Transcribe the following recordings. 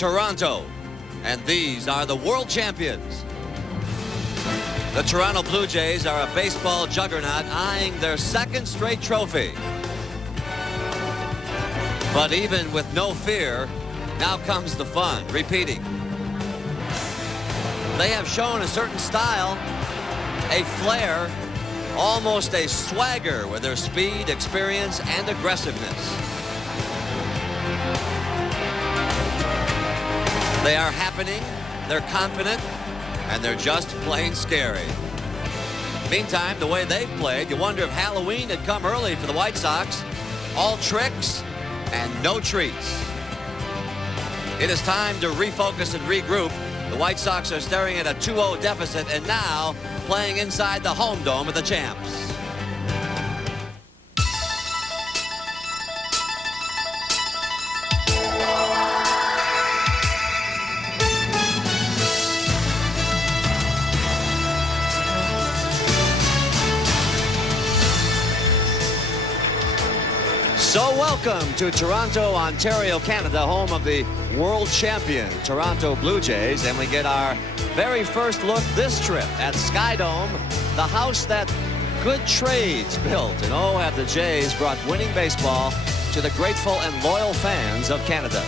Toronto, and these are the world champions. The Toronto Blue Jays are a baseball juggernaut eyeing their second straight trophy. But even with no fear, now comes the fun, repeating. They have shown a certain style, a flair, almost a swagger with their speed, experience, and aggressiveness. They are happening, they're confident, and they're just plain scary. Meantime, the way they've played, you wonder if Halloween had come early for the White Sox. All tricks and no treats. It is time to refocus and regroup. The White Sox are staring at a 2-0 deficit and now playing inside the home dome of the champs. So welcome to Toronto, Ontario, Canada, home of the world champion Toronto Blue Jays. And we get our very first look this trip at Skydome, the house that good trades built. And oh, have the Jays brought winning baseball to the grateful and loyal fans of Canada.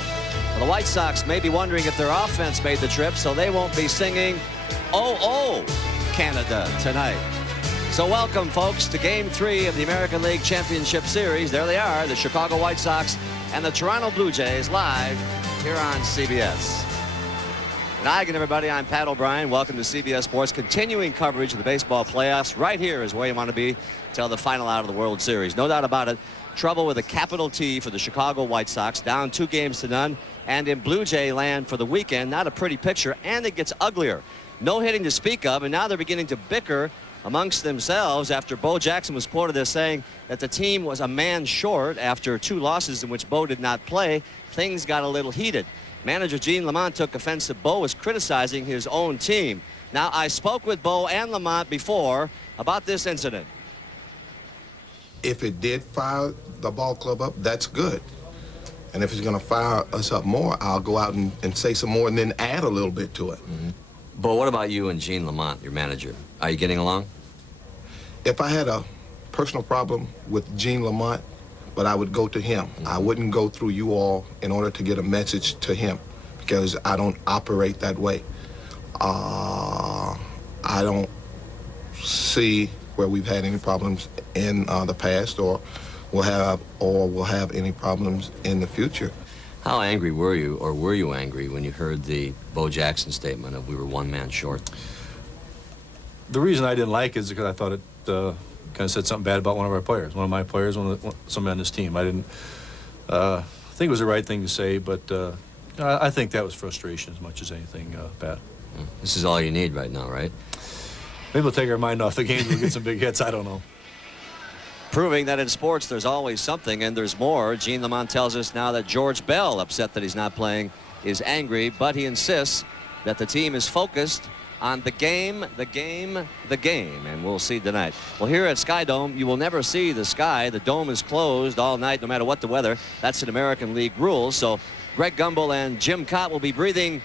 Well, the White Sox may be wondering if their offense made the trip, so they won't be singing "Oh, oh, Canada" tonight. So welcome, folks, to Game 3 of the American League Championship Series. There they are, the Chicago White Sox and the Toronto Blue Jays, live here on CBS. And hi again, everybody. I'm Pat O'Brien. Welcome to CBS Sports. Continuing coverage of the baseball playoffs. Right here is where you want to be till the final out of the World Series. No doubt about it. Trouble with a capital T for the Chicago White Sox. Down 2-0. And in Blue Jay land for the weekend, not a pretty picture. And it gets uglier. No hitting to speak of. And now they're beginning to bicker amongst themselves after Bo Jackson was quoted as saying that the team was a man short after 2 losses in which Bo did not play. Things got a little heated. Manager Gene Lamont took offense that Bo was criticizing his own team. Now, I spoke with Bo and Lamont before about this incident. If it did fire the ball club up, that's good. And if it's going to fire us up more, I'll go out and say some more and then add a little bit to it. Mm-hmm. But what about you and Gene Lamont, your manager? Are you getting along? If I had a personal problem with Gene Lamont, but I would go to him. Mm-hmm. I wouldn't go through you all in order to get a message to him because I don't operate that way. I don't see where we've had any problems in the past or will have any problems in the future. How angry were you, or were you angry when you heard the Bo Jackson statement of we were one man short? The reason I didn't like it is because I thought it kind of said something bad about one of our players, one of my players, somebody on this team. I didn't think it was the right thing to say, but I think that was frustration as much as anything bad. This is all you need right now, right? Maybe we'll take our mind off the game and we'll get some big hits. I don't know. Proving that in sports there's always something, and there's more. Gene Lamont tells us now that George Bell, upset that he's not playing, is angry, but he insists that the team is focused on the game, and we'll see tonight. Well, here at Skydome, you will never see the sky. The dome is closed all night, no matter what the weather. That's an American League rule, so Greg Gumbel and Jim Cott will be breathing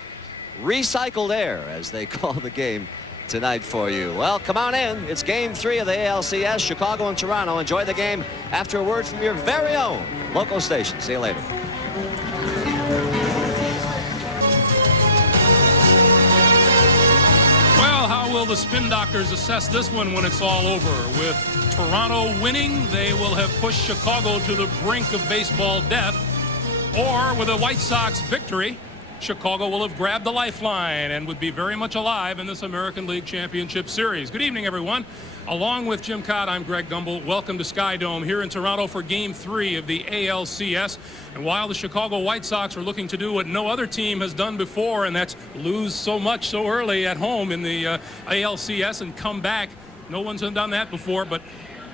recycled air, as they call the game tonight for you. Well, come on in. It's Game 3 of the ALCS, Chicago and Toronto. Enjoy the game after a word from your very own local station. See you later. Well, how will the Spin Doctors assess this one when it's all over? With Toronto winning, they will have pushed Chicago to the brink of baseball death. Or with a White Sox victory, Chicago will have grabbed the lifeline and would be very much alive in this American League Championship Series. Good evening, everyone. Along with Jim Cott, I'm Greg Gumbel. Welcome to Skydome here in Toronto for Game 3 of the ALCS. And while the Chicago White Sox are looking to do what no other team has done before, and that's lose so much so early at home in the ALCS and come back, no one's done that before, but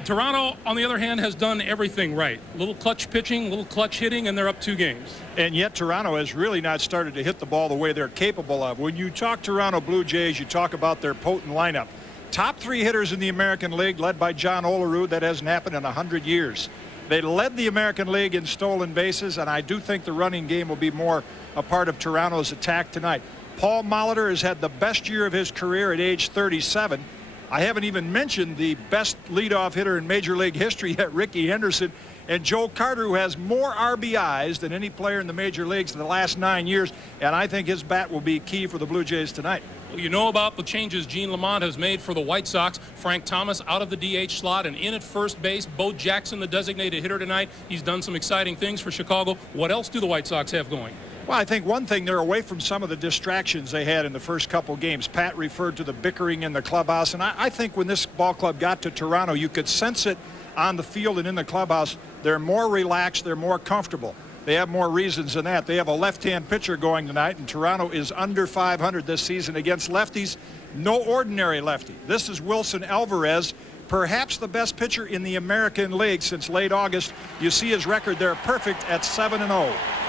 Toronto, on the other hand, has done everything right. A little clutch pitching, a little clutch hitting, and they're up 2 games. And yet Toronto has really not started to hit the ball the way they're capable of. When you talk Toronto Blue Jays, you talk about their potent lineup. Top 3 hitters in the American League, led by John Olerud. That hasn't happened in 100 years. They led the American League in stolen bases, and I do think the running game will be more a part of Toronto's attack tonight. Paul Molitor has had the best year of his career at age 37. I haven't even mentioned the best leadoff hitter in Major League history yet, Ricky Henderson. And Joe Carter, who has more RBIs than any player in the major leagues in the last 9 years. And I think his bat will be key for the Blue Jays tonight. Well, you know about the changes Gene Lamont has made for the White Sox. Frank Thomas out of the DH slot and in at first base. Bo Jackson, the designated hitter tonight. He's done some exciting things for Chicago. What else do the White Sox have going? Well, I think one thing, they're away from some of the distractions they had in the first couple games. Pat referred to the bickering in the clubhouse. And I think when this ball club got to Toronto, you could sense it on the field and in the clubhouse. They're more relaxed. They're more comfortable. They have more reasons than that. They have a left-hand pitcher going tonight, and Toronto is under 500 this season against lefties. No ordinary lefty. This is Wilson Alvarez, perhaps the best pitcher in the American League since late August. You see his record there, perfect at 7-0.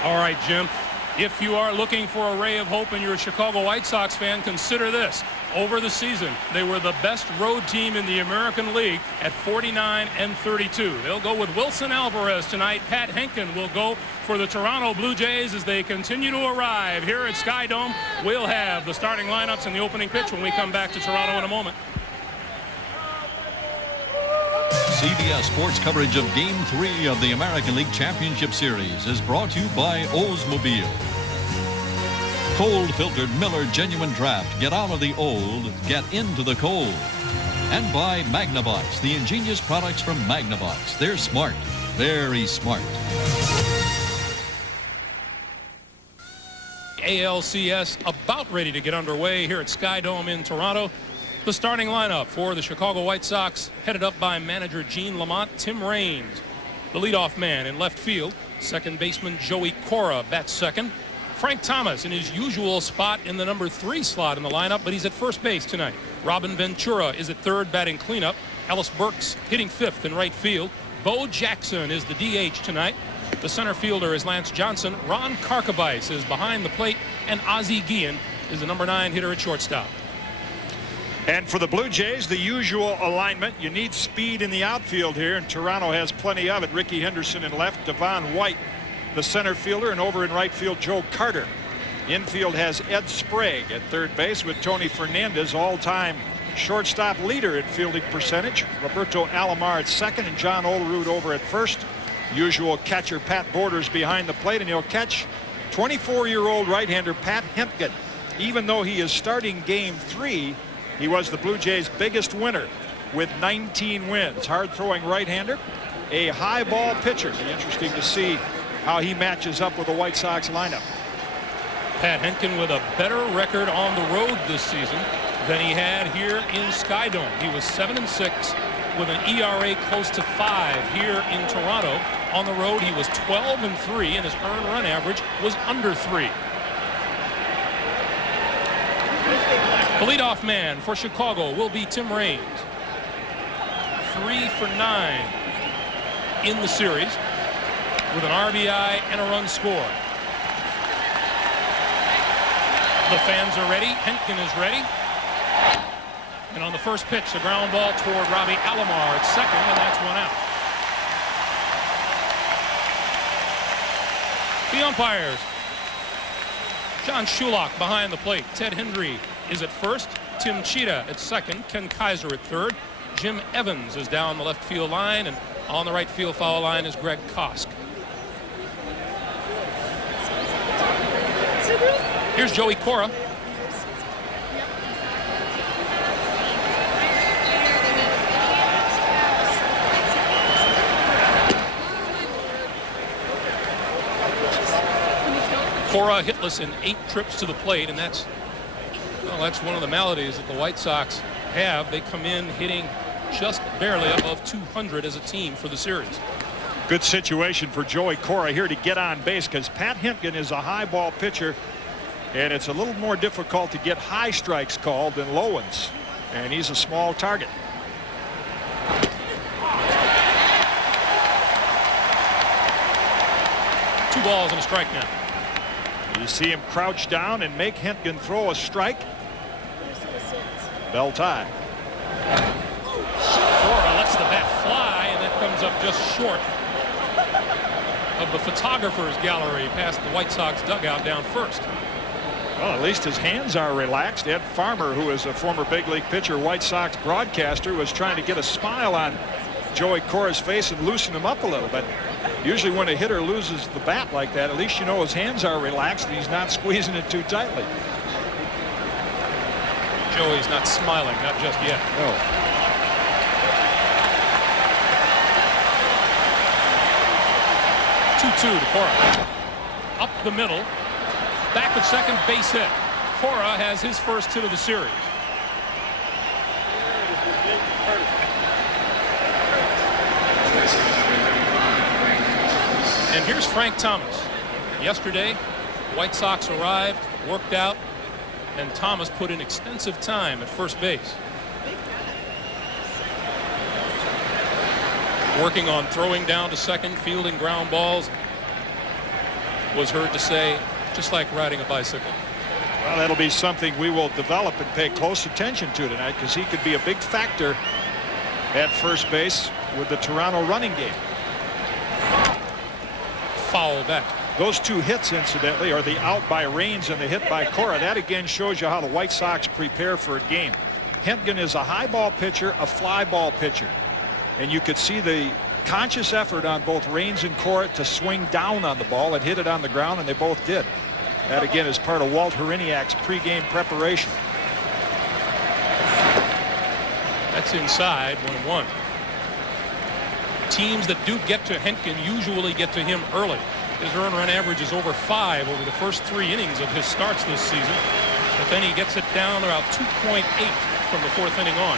All right, Jim. If you are looking for a ray of hope and you're a Chicago White Sox fan, consider this. Over the season, they were the best road team in the American League at 49-32. They'll go with Wilson Alvarez tonight. Pat Henkin will go for the Toronto Blue Jays as they continue to arrive here at Sky Dome. We'll have the starting lineups and the opening pitch when we come back to Toronto in a moment. CBS Sports coverage of Game 3 of the American League Championship Series is brought to you by Oldsmobile. Cold-filtered Miller Genuine Draft. Get out of the old, get into the cold. And by Magnavox, the ingenious products from Magnavox. They're smart, very smart. ALCS about ready to get underway here at Sky Dome in Toronto. The starting lineup for the Chicago White Sox, headed up by manager Gene Lamont. Tim Raines, the leadoff man in left field. Second baseman Joey Cora bats second. Frank Thomas in his usual spot in the number 3 slot in the lineup, but he's at first base tonight. Robin Ventura is at third batting cleanup. Ellis Burks hitting 5th in right field. Bo Jackson is the DH tonight. The center fielder is Lance Johnson. Ron Karkovice is behind the plate, and Ozzie Guillen is the number 9 hitter at shortstop. And for the Blue Jays, the usual alignment. You need speed in the outfield here, and Toronto has plenty of it. Ricky Henderson in left, Devon White, the center fielder, and over in right field, Joe Carter. Infield has Ed Sprague at third base with Tony Fernandez, all-time shortstop leader in fielding percentage. Roberto Alomar at second, and John Olerud over at first. Usual catcher Pat Borders behind the plate, and he'll catch 24-year-old right-hander Pat Hentgen. Even though he is starting Game 3, he was the Blue Jays' biggest winner with 19 wins. Hard-throwing right-hander, a high ball pitcher. It'll be interesting to see how he matches up with the White Sox lineup. Pat Henkin with a better record on the road this season than he had here in Sky Dome. He was 7-6 with an ERA close to 5 here in Toronto. On the road, he was 12-3, and his earned run average was under 3. The leadoff man for Chicago will be Tim Raines. 3 for 9 in the series with an RBI and a run scored. The fans are ready. Henkin is ready. And on the first pitch, a ground ball toward Robbie Alomar at second, and that's 1 out. The umpires. John Shulock behind the plate. Ted Hendry is at first. Tim Cheetah at second. Ken Kaiser at third. Jim Evans is down the left field line, and on the right field foul line is Greg Kosk. Here's Joey Cora. Cora hitless in 8 trips to the plate, and that's one of the maladies that the White Sox have. They come in hitting just barely above 200 as a team for the series. Good situation for Joey Cora here to get on base, because Pat Hentgen is a high ball pitcher, and it's a little more difficult to get high strikes called than low ones, and he's a small target. Two balls and a strike now. You see him crouch down and make Hentgen throw a strike. Bell tie. Cora lets the bat fly, and that comes up just short of the photographer's gallery past the White Sox dugout down first. Well, at least his hands are relaxed. Ed Farmer, who is a former big league pitcher, White Sox broadcaster, was trying to get a smile on Joey Cora's face and loosen him up a little. But usually when a hitter loses the bat like that, at least you know his hands are relaxed and he's not squeezing it too tightly. Joey's not smiling, not just yet. No. Two to Cora. Up the middle. Back at second, base hit. Cora has his first hit of the series. And here's Frank Thomas. Yesterday, White Sox arrived, worked out, and Thomas put in extensive time at first base. Working on throwing down to second, fielding ground balls. Was heard to say, just like riding a bicycle. Well, that'll be something we will develop and pay close attention to tonight, because he could be a big factor at first base with the Toronto running game. Foul back. Those two hits, incidentally, are the out by Raines and the hit by Cora. That again shows you how the White Sox prepare for a game. Hentgen is a high ball pitcher, a fly ball pitcher. And you could see the conscious effort on both Raines and Cora to swing down on the ball and hit it on the ground, and they both did. That again is part of Walt Hriniak's pregame preparation. That's inside, 1-1. Teams that do get to Hentgen usually get to him early. His earned run average is over 5 over the first 3 innings of his starts this season. But then he gets it down about 2.8 from the 4th inning on.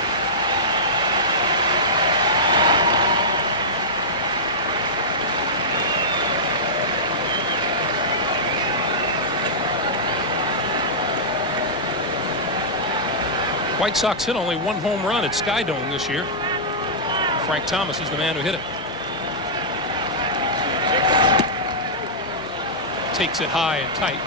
White Sox hit only 1 home run at Skydome this year. Frank Thomas is the man who hit it. Takes it high and tight.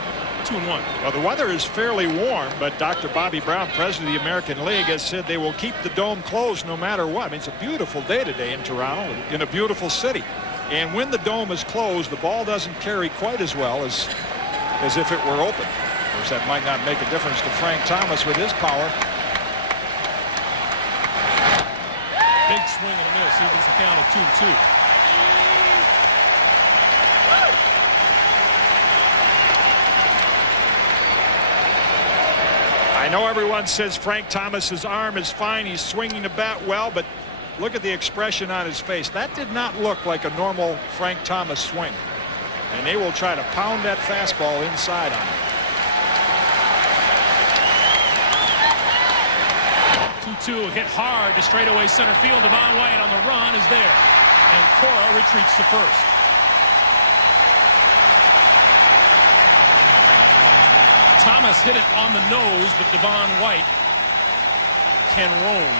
2-1. Well, the weather is fairly warm, but Dr. Bobby Brown, president of the American League, has said they will keep the dome closed no matter what. I mean, it's a beautiful day today in Toronto, in a beautiful city. And when the dome is closed, the ball doesn't carry quite as well as if it were open. Of course, that might not make a difference to Frank Thomas with his power. Big swing and a miss. Evens the count at 2-2. I know everyone says Frank Thomas's arm is fine. He's swinging the bat well, but look at the expression on his face. That did not look like a normal Frank Thomas swing. And they will try to pound that fastball inside on him. 2-2 hit hard to straightaway center field. Devon White on the run is there. And Cora retreats to first. Thomas hit it on the nose, but Devon White can roam.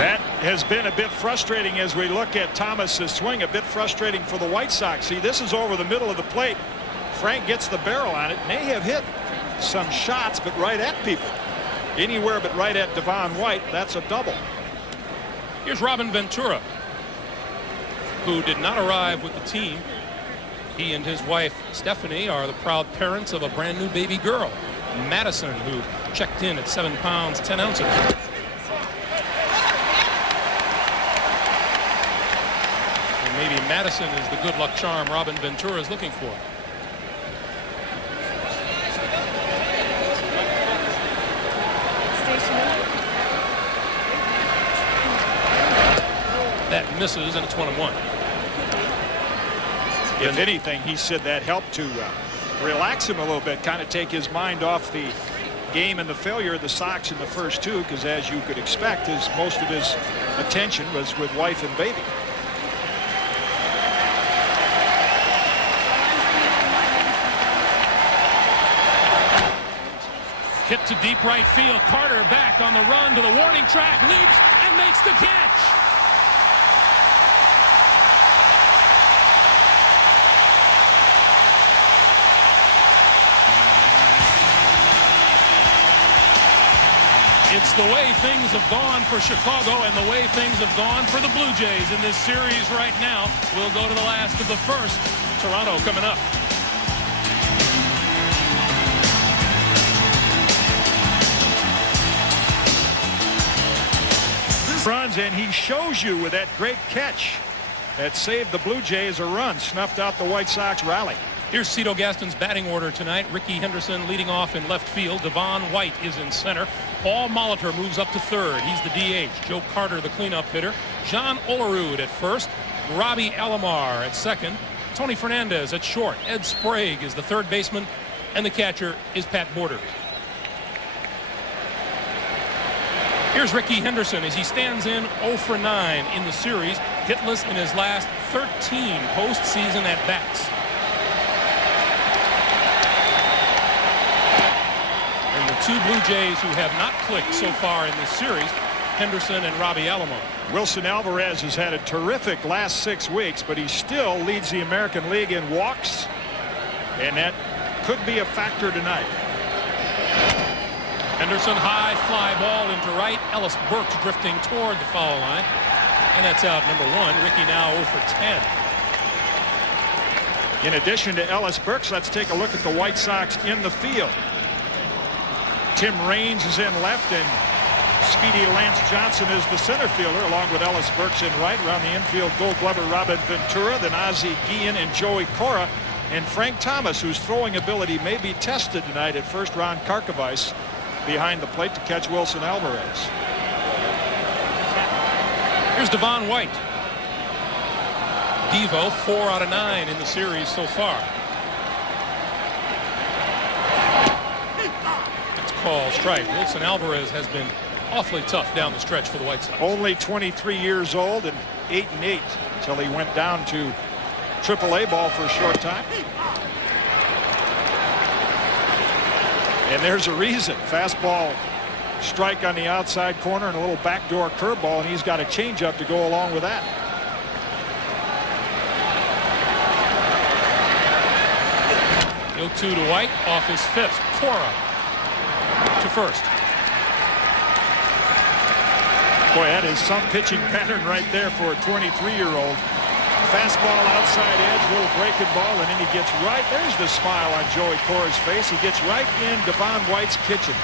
That has been a bit frustrating as we look at Thomas's swing. A bit frustrating for the White Sox. See, this is over the middle of the plate. Frank gets the barrel on it. May have hit some shots, but right at people. Anywhere but right at Devon White. That's a double. Here's Robin Ventura, who did not arrive with the team. He and his wife Stephanie are the proud parents of a brand new baby girl, Madison, who checked in at 7 pounds 10 ounces. And maybe Madison is the good luck charm Robin Ventura is looking for. That misses, and it's 1-1. If anything, he said that helped to relax him a little bit, kind of take his mind off the game and the failure of the Sox in the first 2, because as you could expect, most of his attention was with wife and baby. Hit to deep right field. Carter back on the run to the warning track, leaps and makes the catch. It's the way things have gone for Chicago and the way things have gone for the Blue Jays in this series right now. We'll go to the last of the first. Toronto coming up. Runs, and he shows you with that great catch that saved the Blue Jays a run, snuffed out the White Sox rally. Here's Cito Gaston's batting order tonight. Ricky Henderson leading off in left field. Devon White is in center. Paul Molitor moves up to third. He's the DH. Joe Carter, the cleanup hitter. John Olerud at first. Robbie Alomar at second. Tony Fernandez at short. Ed Sprague is the third baseman. And the catcher is Pat Borders. Here's Ricky Henderson as he stands in 0 for 9 in the series. Hitless in his last 13 postseason at-bats. And the two Blue Jays who have not clicked so far in this series, Henderson and Robbie Alomar. Wilson Alvarez has had a terrific last 6 weeks, but he still leads the American League in walks, and that could be a factor tonight. Henderson, high fly ball into right. Ellis Burks drifting toward the foul line. And that's out number 1. Ricky now 0 for 10. In addition to Ellis Burks, let's take a look at the White Sox in the field. Tim Raines is in left, and speedy Lance Johnson is the center fielder, along with Ellis Burks in right. Around the infield, Gold Glover Robin Ventura, then Ozzie Guillen and Joey Cora, and Frank Thomas, whose throwing ability may be tested tonight at first. Ron Karkovice behind the plate to catch Wilson Alvarez. Here's Devon White. Devo 4 out of 9 in the series so far. That's called strike. Wilson Alvarez has been awfully tough down the stretch for the White Sox. Only 23 years old and 8-8 until he went down to AAA ball for a short time. And there's a reason. Fastball strike on the outside corner and a little backdoor curveball, and he's got a changeup to go along with that. The 0-2 to White off his fifth. Cora to first. Boy, that is some pitching pattern right there for a 23-year-old. Fastball outside edge, little breaking ball, and then he gets right. There's the smile on Joey Cora's face. He gets right in Devon White's kitchen.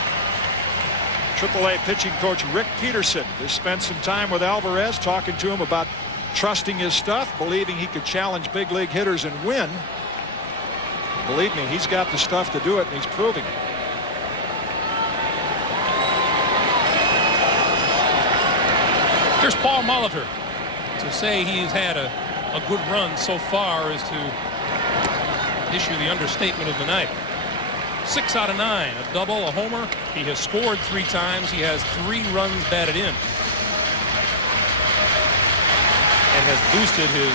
AAA pitching coach Rick Peterson has spent some time with Alvarez, talking to him about trusting his stuff, believing he could challenge big league hitters and win. Believe me, he's got the stuff to do it, and he's proving it. Here's Paul Molitor. To say he's had a good run so far is to issue the understatement of the night. 6 out of 9, a double, a homer. He has scored 3 times. He has 3 runs batted in, and has boosted his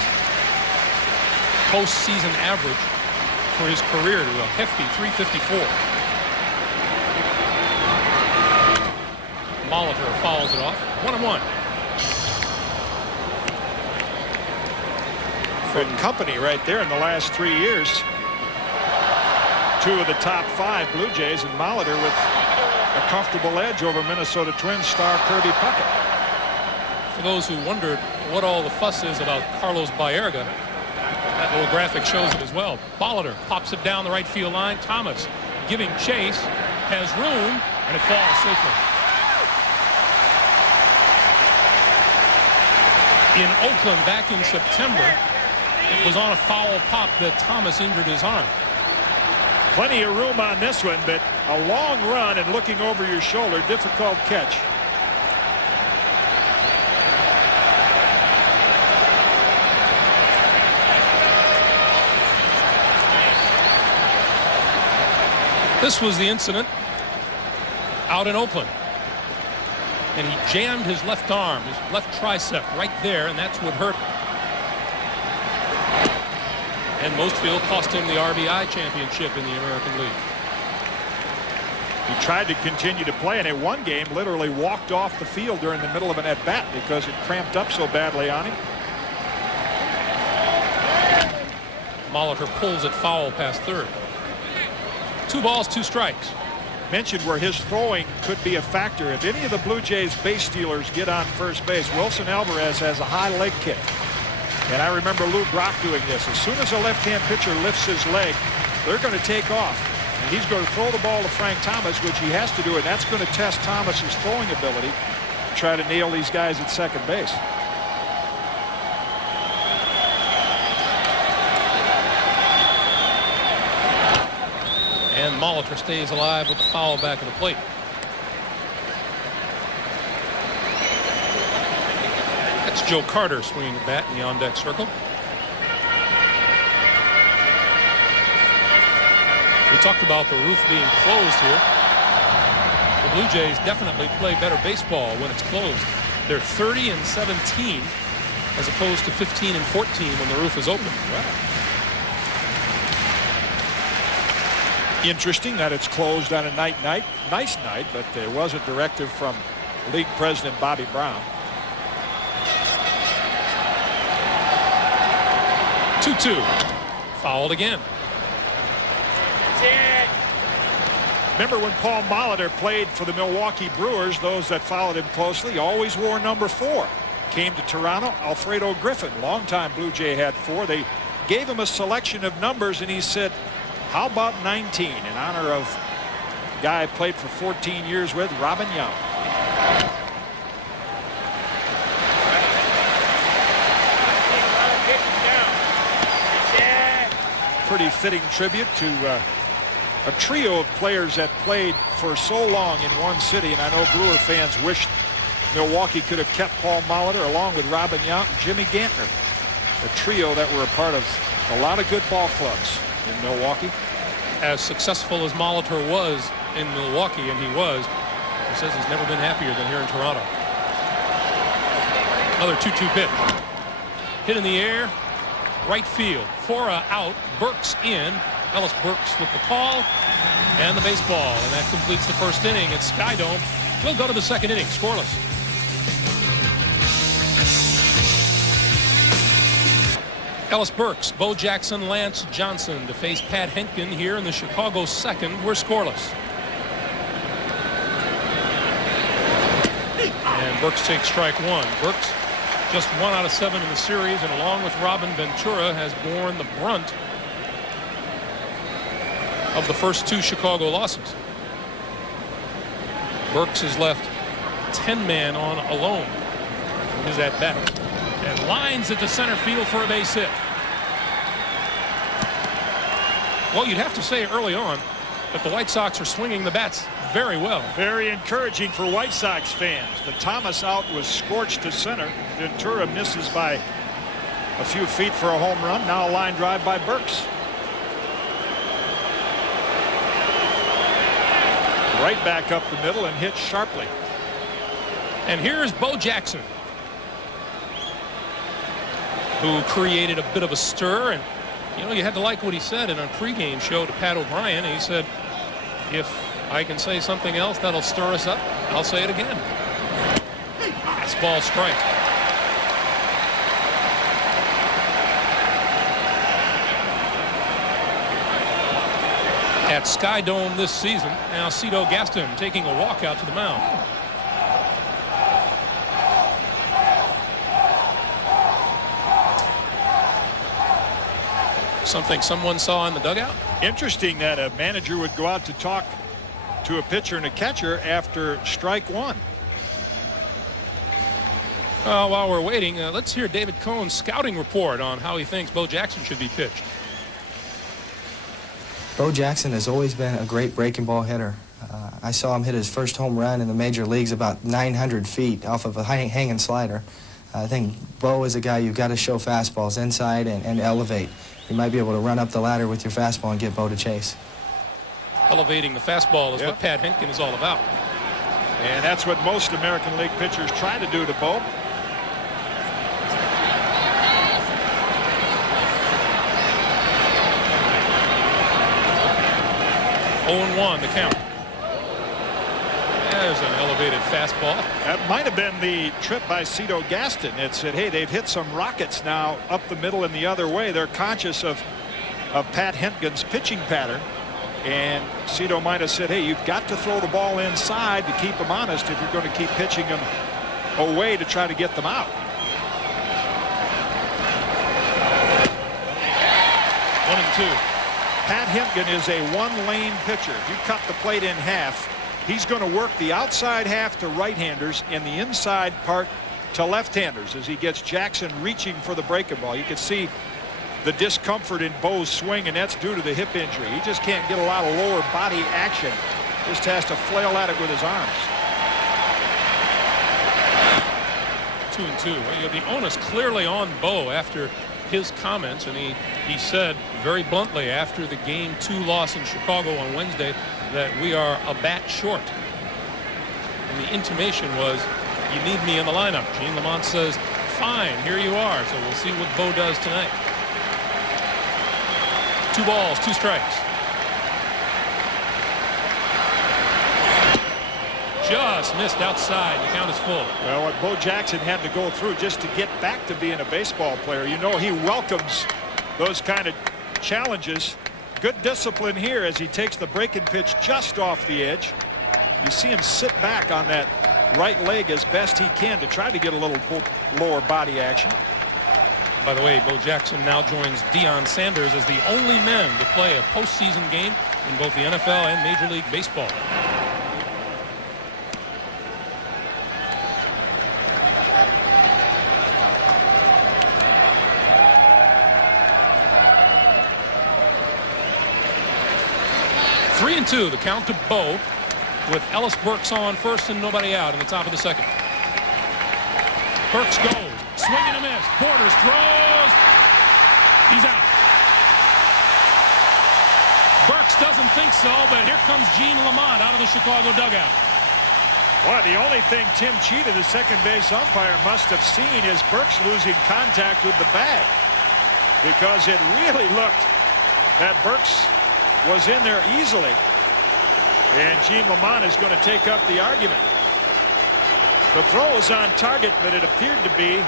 postseason average for his career to a hefty 354. Molitor fouls it off. 1-1. Good company right there in the last 3 years. 2 of the top 5 Blue Jays, and Molitor with a comfortable edge over Minnesota Twins star Kirby Puckett. For those who wondered what all the fuss is about Carlos Baerga, that little graphic shows it as well. Molitor pops it down the right field line. Thomas giving chase, has room, and it falls safely. In Oakland back in September, it was on a foul pop that Thomas injured his arm. Plenty of room on this one, but a long run and looking over your shoulder, difficult catch. This was the incident out in Oakland. And he jammed his left arm, his left tricep right there, and that's what hurt him. And Mostfield cost him the RBI championship in the American League. He tried to continue to play, and in one game literally walked off the field during the middle of an at-bat because it cramped up so badly on him. Molitor pulls it foul past third. 2 balls, 2 strikes. mentioned where his throwing could be a factor. If any of the Blue Jays base stealers get on first base, Wilson Alvarez has a high leg kick. And I remember Lou Brock doing this. As soon as a left-hand pitcher lifts his leg, they're going to take off. And he's going to throw the ball to Frank Thomas, which he has to do, and that's going to test Thomas's throwing ability to try to nail these guys at second base. And Molitor stays alive with the foul back of the plate. That's Joe Carter swinging the bat in the on-deck circle. We talked about the roof being closed here. The Blue Jays definitely play better baseball when it's closed. They're 30-17 as opposed to 15-14 when the roof is open. Wow. Interesting that it's closed on a nice night, but there was a directive from League President Bobby Brown. 2-2. Fouled again. Remember when Paul Molitor played for the Milwaukee Brewers, those that followed him closely always wore number 4. Came to Toronto, Alfredo Griffin, longtime Blue Jay, had 4. They gave him a selection of numbers, and he said, how about 19, in honor of a guy I played for 14 years with, Robin Young. Pretty fitting tribute to a trio of players that played for so long in one city, and I know Brewer fans wished Milwaukee could have kept Paul Molitor along with Robin Yount and Jimmy Gantner, a trio that were a part of a lot of good ball clubs in Milwaukee. As successful as Molitor was in Milwaukee, and he says he's never been happier than here in Toronto. Another 2-2 pitch. Hit in the air, right field. Cora out, Burks in. Ellis Burks with the call and the baseball, and that completes the first inning at Skydome. We'll go to the second inning, scoreless. Ellis Burks, Bo Jackson, Lance Johnson to face Pat Henkin here in the Chicago second. We're scoreless. And Burks takes strike 1. Burks just 1 out of 7 in the series, and along with Robin Ventura has borne the brunt of the first 2 Chicago losses. Burks is left 10-man on alone from his at-bat. And lines it to center field for a base hit. Well, you'd have to say early on that the White Sox are swinging the bats very well. Very encouraging for White Sox fans. The Thomas out was scorched to center. Ventura misses by a few feet for a home run. Now a line drive by Burks. Right back up the middle and hit sharply. And here's Bo Jackson, who created a bit of a stir. And you know, you had to like what he said in a pregame show to Pat O'Brien. He said, if I can say something else that'll stir us up, I'll say it again. Fastball strike. At Skydome this season, now Cito Gaston taking a walk out to the mound. Something someone saw in the dugout? Interesting that a manager would go out to talk to a pitcher and a catcher after strike 1. While we're waiting, let's hear David Cohn's scouting report on how he thinks Bo Jackson should be pitched. Bo Jackson has always been a great breaking ball hitter. I saw him hit his first home run in the major leagues about 900 feet off of a hanging slider. I think Bo is a guy you've got to show fastballs inside and elevate. You might be able to run up the ladder with your fastball and get Bo to chase. Elevating the fastball is what Pat Henkin is all about. And that's what most American League pitchers try to do to Bo. (0-1) the count. There's an elevated fastball. That might have been the trip by Cito Gaston. It said, hey, they've hit some rockets now up the middle and the other way. They're conscious of Pat Henkin's pitching pattern. And Cito might have said, hey, you've got to throw the ball inside to keep them honest if you're going to keep pitching them away to try to get them out. 1-2. Pat Hentgen is a one-lane pitcher. If you cut the plate in half, he's going to work the outside half to right-handers and the inside part to left-handers as he gets Jackson reaching for the breaking ball. You can see the discomfort in Bo's swing, and that's due to the hip injury. He just can't get a lot of lower body action. Just has to flail at it with his arms. 2-2. Well, the onus clearly on Bo after his comments, and he said very bluntly after the Game 2 loss in Chicago on Wednesday that we are a bat short. And the intimation was, you need me in the lineup. Gene Lamont says, fine, here you are. So we'll see what Bo does tonight. 2 balls, 2 strikes. Just missed outside. The count is full. Well, what Bo Jackson had to go through just to get back to being a baseball player, you know he welcomes those kind of challenges. Good discipline here as he takes the breaking pitch just off the edge. You see him sit back on that right leg as best he can to try to get a little lower body action. By the way, Bo Jackson now joins Deion Sanders as the only men to play a postseason game in both the NFL and Major League Baseball. Three and 2, the count to Bo, with Ellis Burks on first and nobody out in the top of the second. Burks goes, swing and a miss. Borders throws. He's out. Burks doesn't think so, but here comes Gene Lamont out of the Chicago dugout. Boy, the only thing Tim Cheetah, the second base umpire, must have seen is Burks losing contact with the bag, because it really looked that Burks was in there easily, and Gene Lamont is going to take up the argument. The throw was on target, but it appeared to be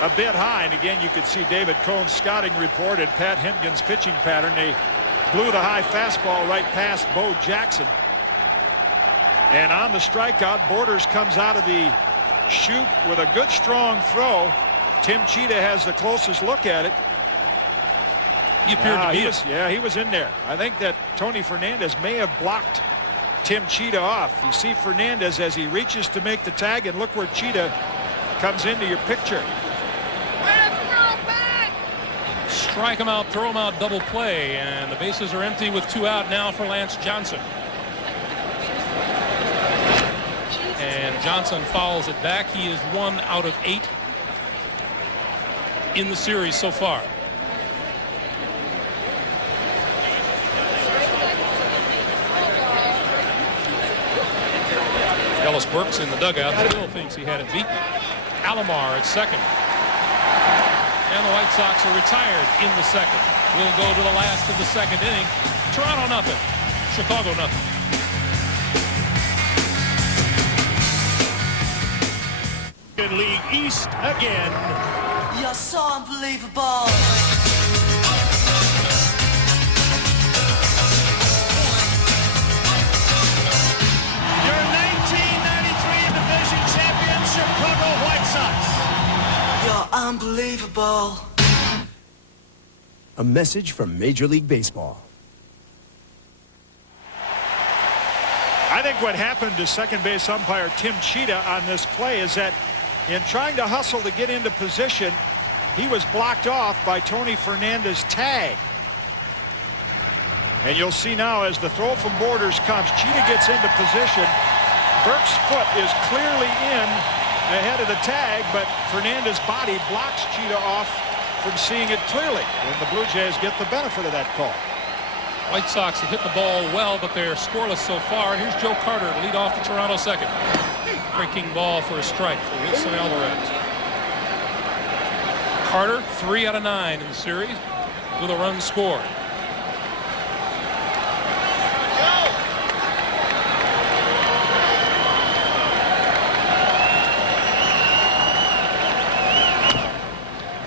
a bit high. And again, you could see David Cohn's scouting report at Pat Hentgen's pitching pattern. They blew the high fastball right past Bo Jackson. And on the strikeout, Borders comes out of the chute with a good strong throw. Tim Cheetah has the closest look at it. He appeared to be it. Yeah, he was in there. I think that Tony Fernandez may have blocked Tim Cheetah off. You see Fernandez as he reaches to make the tag, and look where Cheetah comes into your picture. Strike him out, throw him out, double play, and the bases are empty with 2 out now for Lance Johnson. And Johnson fouls it back. He is 1 out of 8 in the series so far. Ellis Burks in the dugout still thinks he had it beaten. Alomar at second. And the White Sox are retired in the second. We'll go to the last of the second inning. Toronto nothing. Chicago nothing. Good League East again. You're so unbelievable. Your 1993 Division champion Chicago White Sox. You're unbelievable. A message from Major League Baseball. I think what happened to second base umpire Tim Cheetah on this play is that in trying to hustle to get into position, he was blocked off by Tony Fernandez's tag. And you'll see now as the throw from Borders comes, Cheetah gets into position. Burke's foot is clearly in ahead of the tag, but Fernandez's body blocks Cheetah off from seeing it clearly. And the Blue Jays get the benefit of that call. White Sox have hit the ball well, but they're scoreless so far. And here's Joe Carter to lead off the Toronto second. Breaking ball for a strike for Wilson Alvarez. Carter 3 out of 9 in the series with a run scored.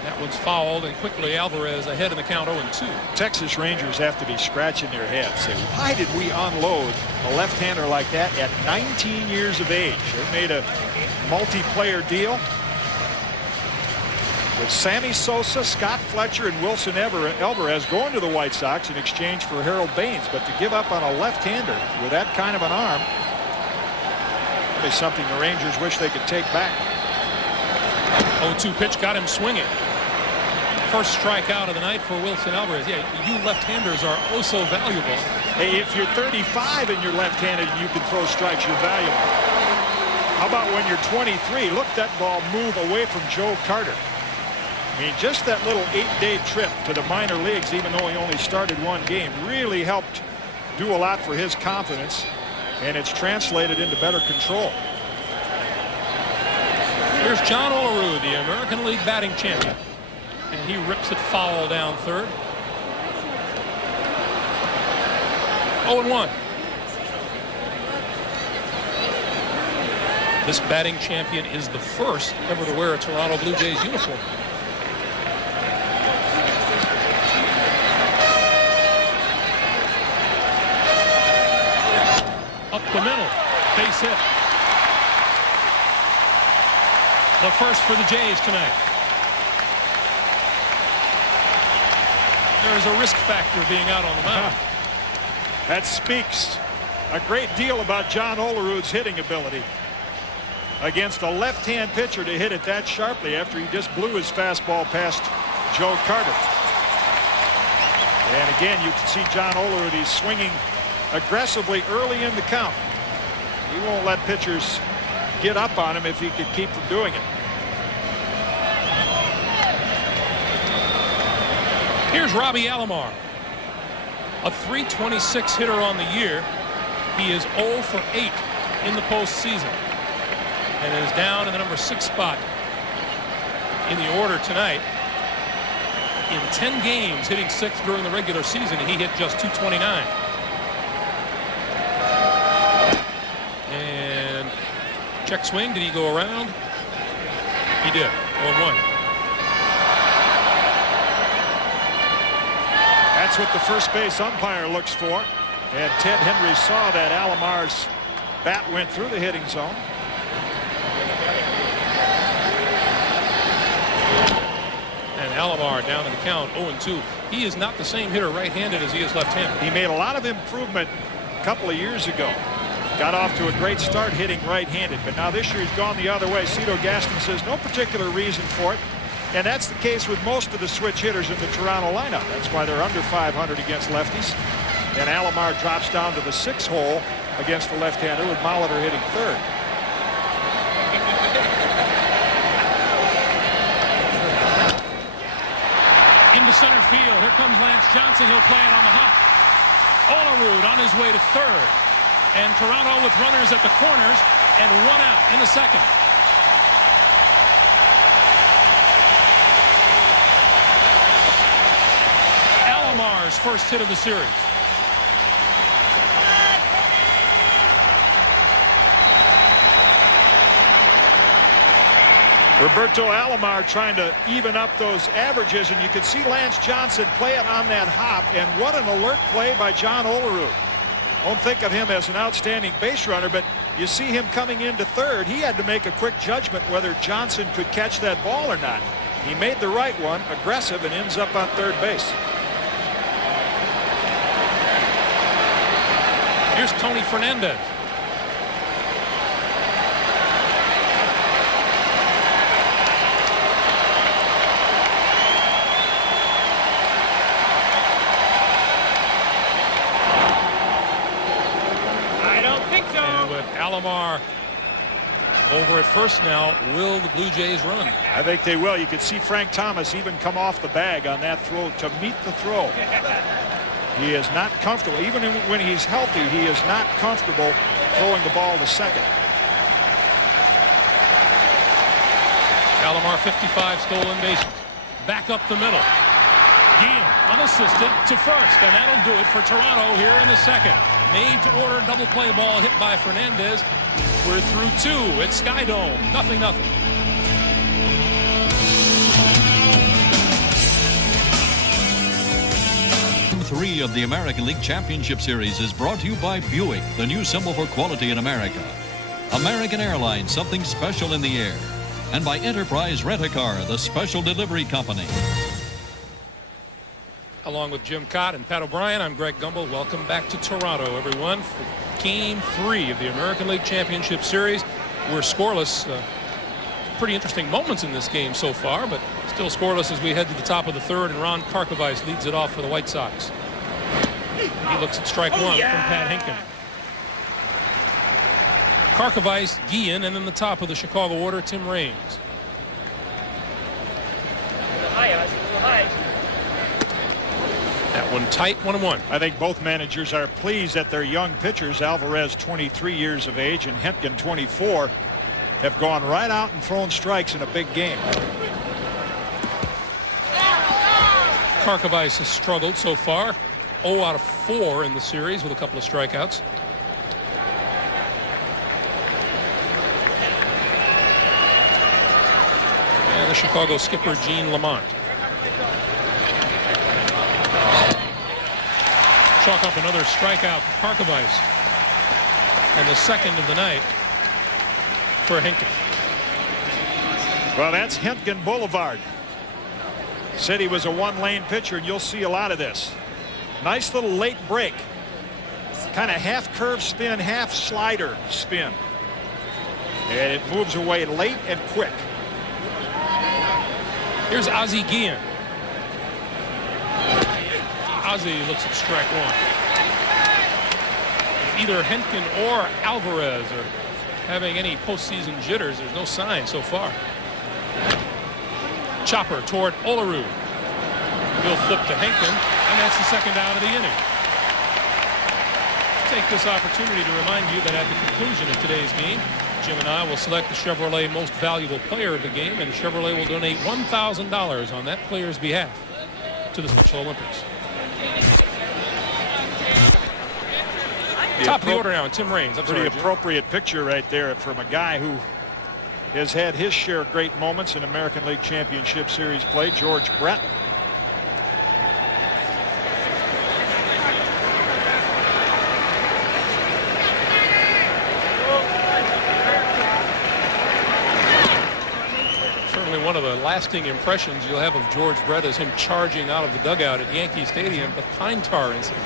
That one's fouled, and quickly Alvarez ahead in the count 0-2. Texas Rangers have to be scratching their heads. Say, why did we unload a left-hander like that at 19 years of age? They made a multiplayer deal with Sammy Sosa, Scott Fletcher, and Wilson Alvarez going to the White Sox in exchange for Harold Baines. But to give up on a left-hander with that kind of an arm is something the Rangers wish they could take back. 0-2 pitch got him swinging. First strikeout of the night for Wilson Alvarez. Yeah, you left-handers are oh so valuable. Hey, if you're 35 and you're left-handed and you can throw strikes, you're valuable. How about when you're 23? Look, that ball move away from Joe Carter. I mean, just that little 8-day trip to the minor leagues, even though he only started one game, really helped do a lot for his confidence, and it's translated into better control. Here's John Olerud, the American League batting champion, and he rips it foul down third. 0-1. This batting champion is the first ever to wear a Toronto Blue Jays uniform. Up the middle, base hit. The first for the Jays tonight. There's a risk factor being out on the mound. That speaks a great deal about John Olerud's hitting ability against a left-hand pitcher to hit it that sharply after he just blew his fastball past Joe Carter. And again, you can see John Olerud, he's swinging aggressively early in the count. He won't let pitchers get up on him if he could keep from doing it. Here's Robbie Alomar, a .326 hitter on the year. He is 0 for 8 in the postseason and is down in the number 6 spot in the order tonight. In 10 games hitting 6th during the regular season, he hit just .229. And check swing. Did he go around? He did. 0-1. That's what the first base umpire looks for. And Ted Henry saw that Alomar's bat went through the hitting zone. And Alomar down in the count 0-2. He is not the same hitter right-handed as he is left-handed. He made a lot of improvement a couple of years ago. Got off to a great start hitting right-handed, but now this year he's gone the other way. Cito Gaston says no particular reason for it. And that's the case with most of the switch hitters in the Toronto lineup. That's why they're under .500 against lefties. And Alomar drops down to the 6th hole against the left-hander with Molitor hitting 3rd. Into center field. Here comes Lance Johnson. He'll play it on the hop. Olerud on his way to 3rd. And Toronto with runners at the corners and 1 out in the 2nd. Alomar's first hit of the series. Roberto Alomar trying to even up those averages, and you can see Lance Johnson play it on that hop, and what an alert play by John Olerud. Don't think of him as an outstanding base runner, but you see him coming into 3rd. He had to make a quick judgment whether Johnson could catch that ball or not. He made the right one, aggressive, and ends up on 3rd base. Here's Tony Fernandez. Alomar over at first now. Will the Blue Jays run? I think they will. You could see Frank Thomas even come off the bag on that throw to meet the throw. He is not comfortable. Even when he's healthy, he is not comfortable throwing the ball to 2nd. Alomar 55 stolen bases. Back up the middle. Guillen unassisted to 1st, and that'll do it for Toronto here in the 2nd. Made to order double play ball hit by Fernandez. We're through 2 at Skydome. 0-0. 3 of the American League Championship Series is brought to you by Buick, the new symbol for quality in America. American Airlines, something special in the air. And by Enterprise Rent-A-Car, the special delivery company. Along with Jim Cott and Pat O'Brien, I'm Greg Gumbel. Welcome back to Toronto, everyone, for Game 3 of the American League Championship Series. We're scoreless. Pretty interesting moments in this game so far, but still scoreless as we head to the top of the third, and Ron Karkovice leads it off for the White Sox. He looks at strike one from Pat Hinkin. Karkovice, Guillen, and then the top of the Chicago order, Tim Raines. That one tight, 1-1. I think both managers are pleased that their young pitchers, Alvarez 23 years of age and Hentgen 24, have gone right out and thrown strikes in a big game. Karkovice has struggled so far. 0 out of 4 in the series with a couple of strikeouts. And the Chicago skipper, Gene Lamont. Chalk up another strikeout for Karkovice. And the second of the night for Hinkin. Well, that's Hentgen Boulevard. Said he was a one-lane pitcher, and you'll see a lot of this. Nice little late break. Kind of half curve spin, half slider spin. And it moves away late and quick. Here's Ozzie Guillen. Ozzie looks at strike one. If either Hentgen or Alvarez are having any postseason jitters, there's no sign so far. Chopper toward Olerud. Will flip to Hentgen, and that's the second out of the inning. Take this opportunity to remind you that at the conclusion of today's game, Jim and I will select the Chevrolet Most Valuable Player of the game, and Chevrolet will donate $1,000 on that player's behalf to the Special Olympics. Top of the order now, Tim Raines. Pretty appropriate picture right there from a guy who has had his share of great moments in American League Championship Series play, George Brett. Certainly one of the lasting impressions you'll have of George Brett is him charging out of the dugout at Yankee Stadium, the pine tar incident.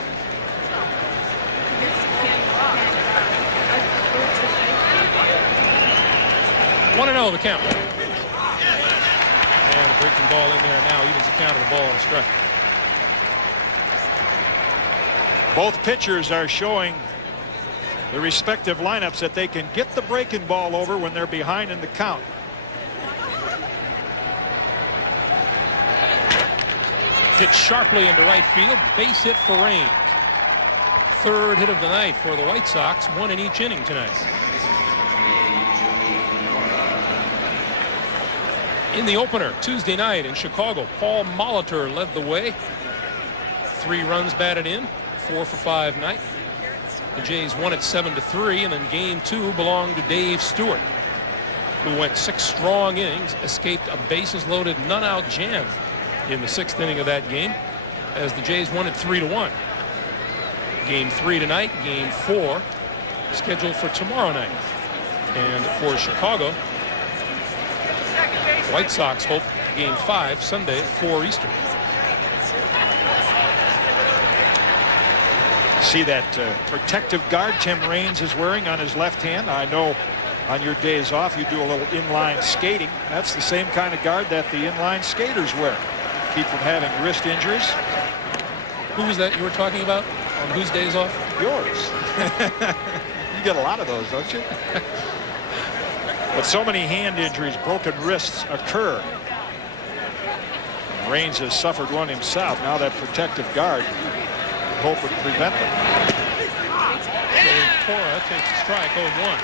1-0 the count. And a breaking ball in there now evens the count of the ball and a strike. Both pitchers are showing the respective lineups that they can get the breaking ball over when they're behind in the count. Hit sharply into right field. Base hit for Raines. Third hit of the night for the White Sox, one in each inning tonight. In the opener Tuesday night in Chicago, Paul Molitor led the way. 3 runs batted in, 4 for 5 night. The Jays won it 7-3, and then game 2 belonged to Dave Stewart, who went 6 strong innings, escaped a bases loaded none out jam in the 6th inning of that game as the Jays won it 3-1. Game 3 tonight, game 4 scheduled for tomorrow night. And for Chicago, White Sox hope game 5 Sunday at 4 Eastern. See that protective guard Tim Raines is wearing on his left hand. I know on your days off you do a little inline skating. That's the same kind of guard that the inline skaters wear. Keep from having wrist injuries. Who was that you were talking about? On whose days off? Yours. You get a lot of those, don't you? But so many hand injuries, broken wrists occur. Raines has suffered one himself. Now that protective guard, hope would prevent them. Dave Cora takes a strike, 0-1.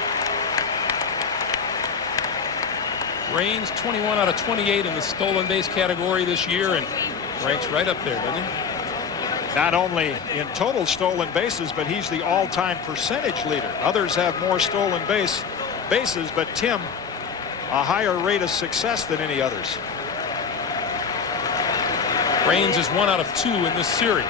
Raines 21 out of 28 in the stolen base category this year and ranks right up there, doesn't he? Not only in total stolen bases, but he's the all-time percentage leader. Others have more stolen bases, but Tim a higher rate of success than any others. Raines is 1 out of 2 in this series.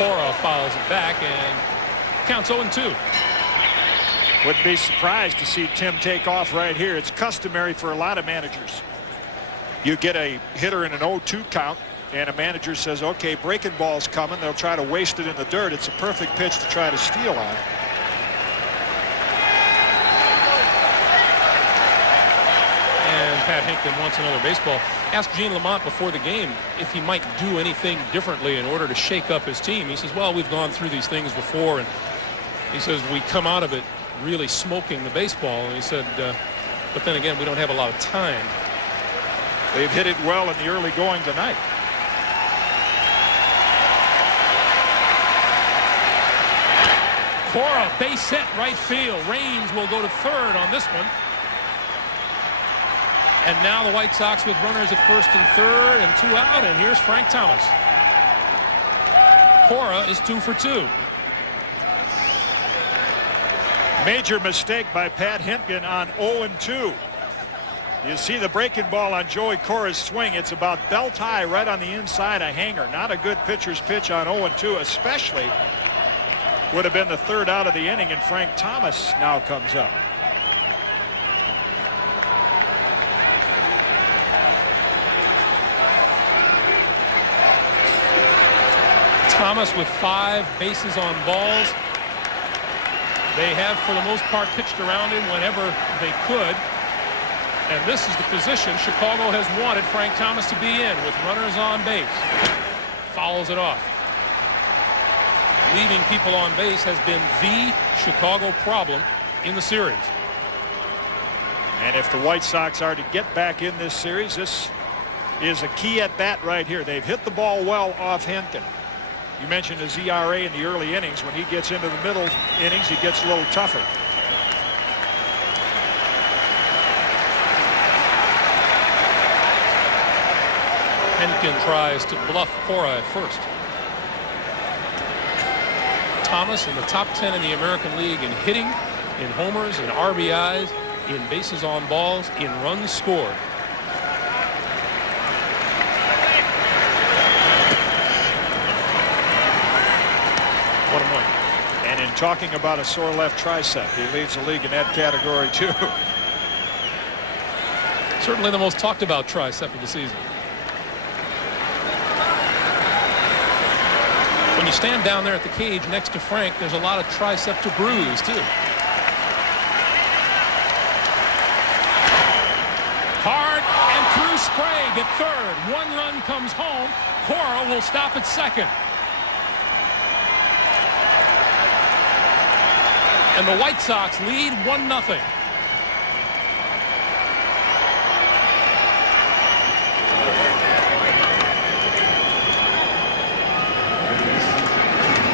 Cora fouls it back and counts 0-2. Wouldn't be surprised to see Tim take off right here. It's customary for a lot of managers. You get a hitter in an 0-2 count, and a manager says, okay, breaking ball's coming. They'll try to waste it in the dirt. It's a perfect pitch to try to steal on. And Pat Hinkton wants another baseball. Asked Gene Lamont before the game if he might do anything differently in order to shake up his team. He says, well, we've gone through these things before, and he says we come out of it really smoking the baseball. And he said, but then again, we don't have a lot of time. They've hit it well in the early going tonight. Cora, base hit, right field. Raines will go to third on this one. And now the White Sox with runners at first and third and 2 out. And here's Frank Thomas. Cora is 2 for 2. Major mistake by Pat Hinkton on 0-2. You see the breaking ball on Joey Cora's swing. It's about belt high right on the inside, a hanger. Not a good pitcher's pitch on 0-2, especially would have been the third out of the inning, and Frank Thomas now comes up. Thomas with 5 bases on balls. They have, for the most part, pitched around him whenever they could. And this is the position Chicago has wanted Frank Thomas to be in, with runners on base. Fouls it off. Leaving people on base has been the Chicago problem in the series. And if the White Sox are to get back in this series, this is a key at bat right here. They've hit the ball well off Hinkton. You mentioned his ERA in the early innings. When he gets into the middle innings, he gets a little tougher. Hinkton tries to bluff Cora at first. Thomas in the top 10 in the American League in hitting, in homers, in RBIs, in bases on balls, in runs scored. What a point. And in talking about a sore left tricep, he leads the league in that category too. Certainly the most talked about tricep of the season. When you stand down there at the cage next to Frank, there's a lot of tricep to bruise too. Hard and through Sprague at third. 1 run comes home. Cora will stop at second. And the White Sox lead 1-0.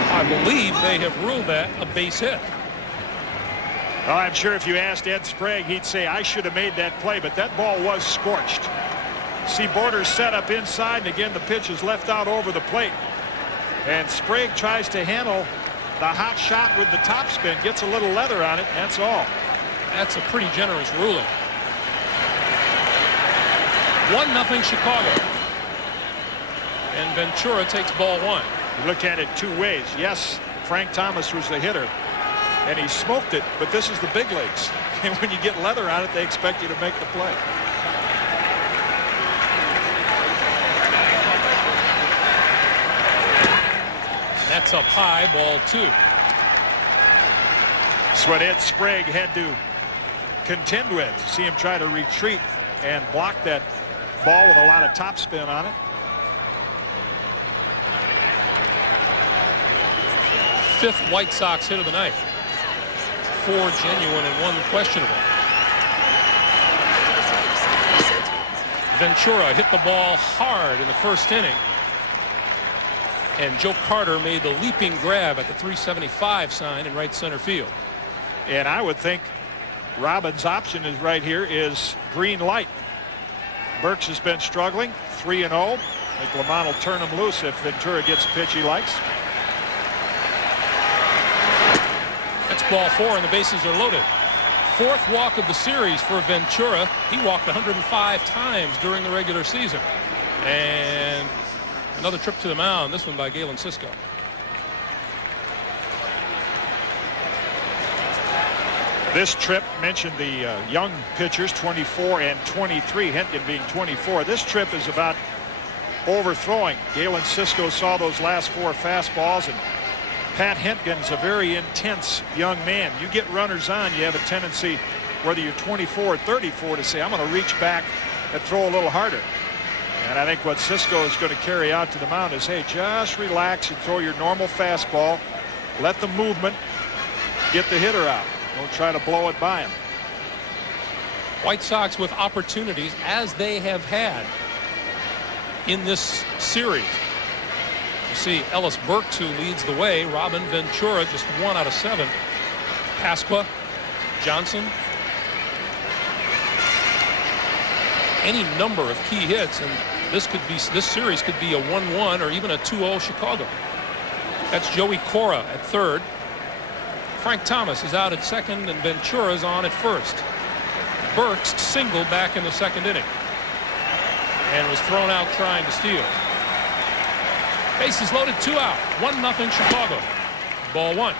I believe they have ruled that a base hit. Well, I'm sure if you asked Ed Sprague, he'd say, I should have made that play, but that ball was scorched. See Borders set up inside, and again, the pitch is left out over the plate. And Sprague tries to handle the hot shot with the topspin, gets a little leather on it, and that's all. That's a pretty generous ruling. 1-0 Chicago. And Ventura takes ball 1. You look at it 2 ways. Yes, Frank Thomas was the hitter, and he smoked it, but this is the big leagues. And when you get leather on it, they expect you to make the play. That's up high, ball 2. That's what Ed Sprague had to contend with. See him try to retreat and block that ball with a lot of topspin on it. Fifth White Sox hit of the night. 4 genuine and 1 questionable. Ventura hit the ball hard in the first inning. And Joe Carter made the leaping grab at the 375 sign in right center field. And I would think Robbins' option is right here is green light. Burks has been struggling, 3-0. I think Lamont will turn him loose if Ventura gets a pitch he likes. That's ball 4 and the bases are loaded. 4th walk of the series for Ventura. He walked 105 times during the regular season. And another trip to the mound, this one by Galen Cisco. This trip, mentioned the young pitchers, 24 and 23, Hentgen being 24. This trip is about overthrowing. Galen Cisco saw those last 4 fastballs, and Pat Hentgen's a very intense young man. You get runners on, you have a tendency, whether you're 24 or 34, to say, I'm going to reach back and throw a little harder. And I think what Cisco is going to carry out to the mound is, hey, just relax and throw your normal fastball. Let the movement get the hitter out. Don't try to blow it by him. White Sox with opportunities, as they have had in this series. You see Ellis Burks, who leads the way. Robin Ventura, just 1 out of 7. Pasqua, Johnson. Any number of key hits, and this series could be a 1-1 or even a 2-0 Chicago. That's Joey Cora at third. Frank Thomas is out at second, and Ventura's on at first. Burks singled back in the 2nd inning and was thrown out trying to steal. Bases loaded, 2 out, 1-0 Chicago. Ball 1.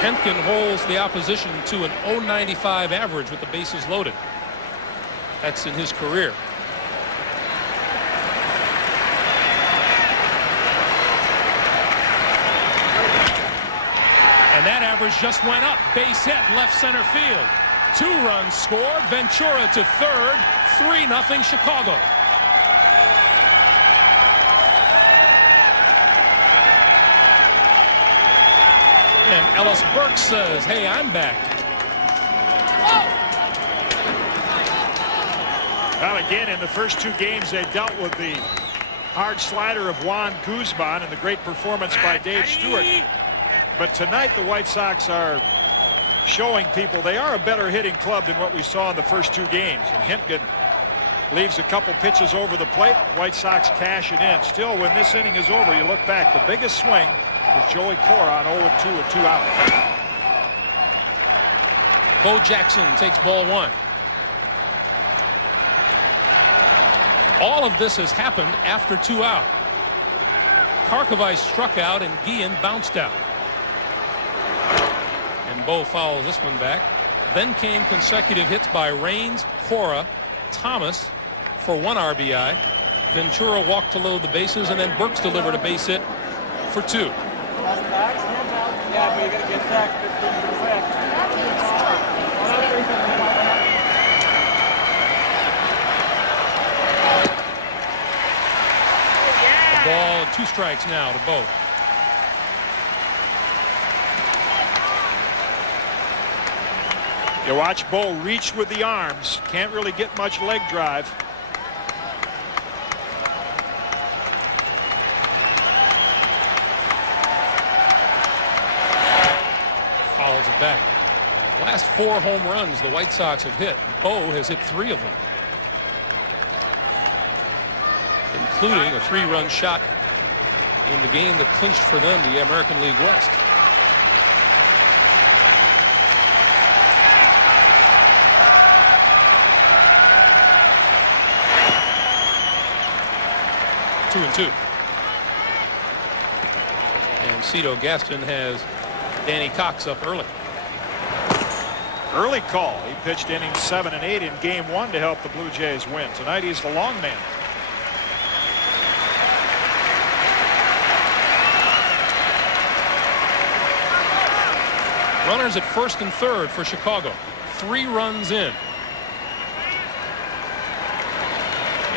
Hentgen holds the opposition to an .095 average with the bases loaded. That's in his career. And that average just went up. Base hit, left center field. 2 runs scored. Ventura to third. 3-0 Chicago. And Ellis Burks says, hey, I'm back. Well, again, in the first 2 games, they dealt with the hard slider of Juan Guzman and the great performance by Dave Stewart. But tonight, the White Sox are showing people they are a better hitting club than what we saw in the first 2 games. And Hentgen leaves a couple pitches over the plate. White Sox cash it in. Still, when this inning is over, you look back, the biggest swing was Joey Cora on 0-2 with 2 out. Bo Jackson takes ball 1. All of this has happened after 2 out. Karkovice struck out and Guillen bounced out. And Bo fouls this one back. Then came consecutive hits by Raines, Cora, Thomas for 1 RBI. Ventura walked to load the bases, and then Burks delivered a base hit for 2. Yeah, but you gotta get back 15%. A ball and 2 strikes now to Bo. You watch Bo reach with the arms. Can't really get much leg drive. Fouls it back. Last 4 home runs the White Sox have hit. Bo has hit 3 of them, including a 3-run shot in the game that clinched for them the American League West. Two and 2. And Cito Gaston has Danny Cox up early. Early call. He pitched innings 7 and 8 in game 1 to help the Blue Jays win. Tonight he's the long man. Runners at first and third for Chicago. 3 runs in.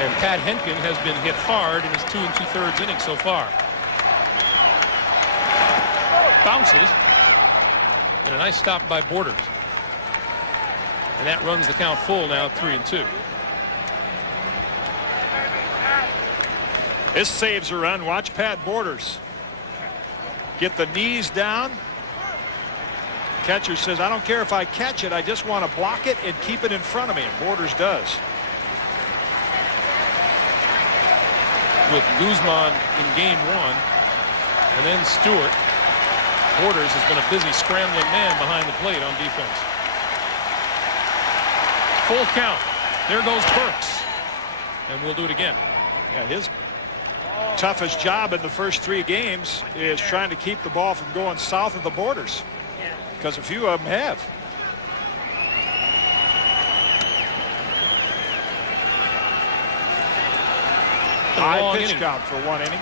And Pat Hentgen has been hit hard in his 2 2/3 inning so far. Bounces. And a nice stop by Borders. And that runs the count full now, 3 and 2. This saves a run. Watch Pat Borders get the knees down. Catcher says, I don't care if I catch it. I just want to block it and keep it in front of me. And Borders does. With Guzman in game 1 and then Stewart, Borders has been a busy scrambling man behind the plate on defense. Full count. There goes Burks. And we'll do it again. Yeah, his toughest job in the first 3 games is trying to keep the ball from going south of the borders, because a few of them have. High pitch count for 1 inning.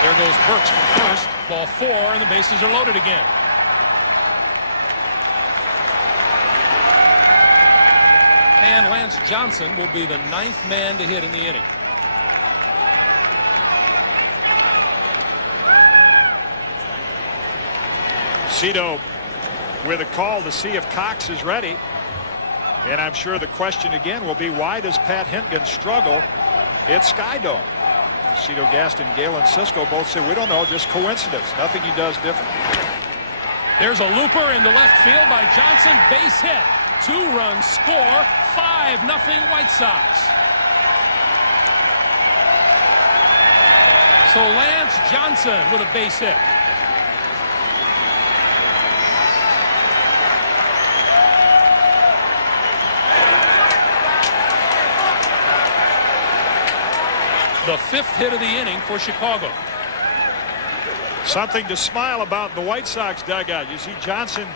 There goes Burks for first. Ball 4, and the bases are loaded again. And Lance Johnson will be the 9th man to hit in the inning. Cito with a call to see if Cox is ready. And I'm sure the question again will be, why does Pat Hentgen struggle at Skydome? Cito Gaston, Galen Cisco both say, we don't know, just coincidence. Nothing he does different. There's a looper into left field by Johnson. Base hit. 2-run score. 5-0 White Sox. So Lance Johnson with a base hit. The 5th hit of the inning for Chicago. Something to smile about in the White Sox dugout. You see Johnson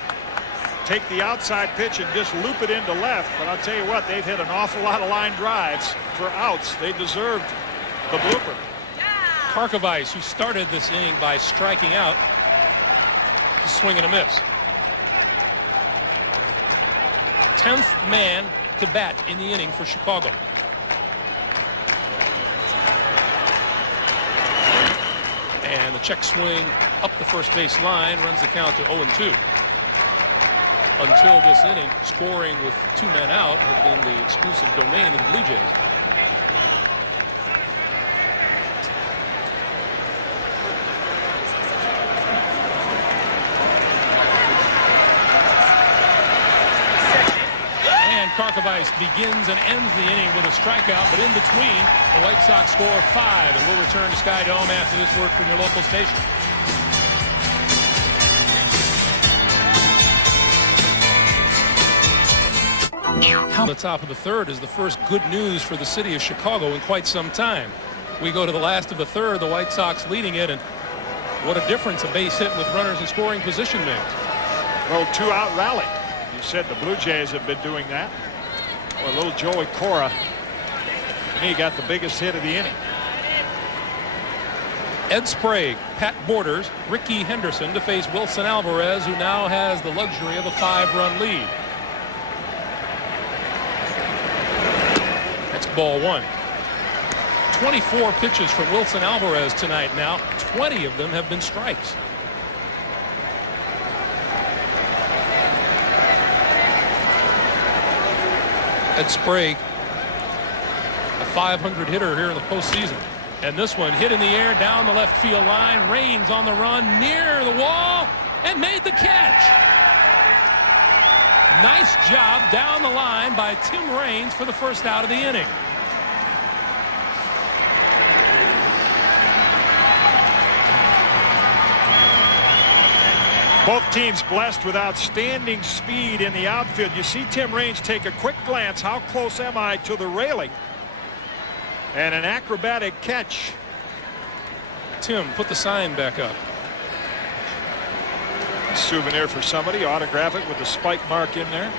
take the outside pitch and just loop it into left. But I'll tell you what, they've hit an awful lot of line drives for outs. They deserved the blooper. Karkovice, who started this inning by striking out, a swing and a miss. 10th man to bat in the inning for Chicago. And the check swing up the first base line runs the count to 0-2. Until this inning, scoring with 2 men out had been the exclusive domain of the Blue Jays. And Karkovice begins and ends the inning with a strikeout, but in between, the White Sox score 5, and we'll return to Skydome after this word from your local station. On the top of the 3rd is the first good news for the city of Chicago in quite some time. We go to the last of the 3rd, the White Sox leading it, and what a difference a base hit with runners in scoring position makes. Well, 2-out rally. You said the Blue Jays have been doing that. Or little Joey Cora, he got the biggest hit of the inning. Ed Sprague, Pat Borders, Ricky Henderson to face Wilson Alvarez, who now has the luxury of a 5-run lead. That's ball 1. 24 pitches from Wilson Alvarez tonight now. 20 of them have been strikes. Ed Sprague, a 500 hitter here in the postseason. And this one hit in the air down the left field line. Raines on the run near the wall and made the catch. Nice job down the line by Tim Raines for the first out of the inning. Both teams blessed with outstanding speed in the outfield. You see Tim Raines take a quick glance. How close am I to the railing? And an acrobatic catch. Tim, put the sign back up. A souvenir for somebody. Autograph it with the spike mark in there.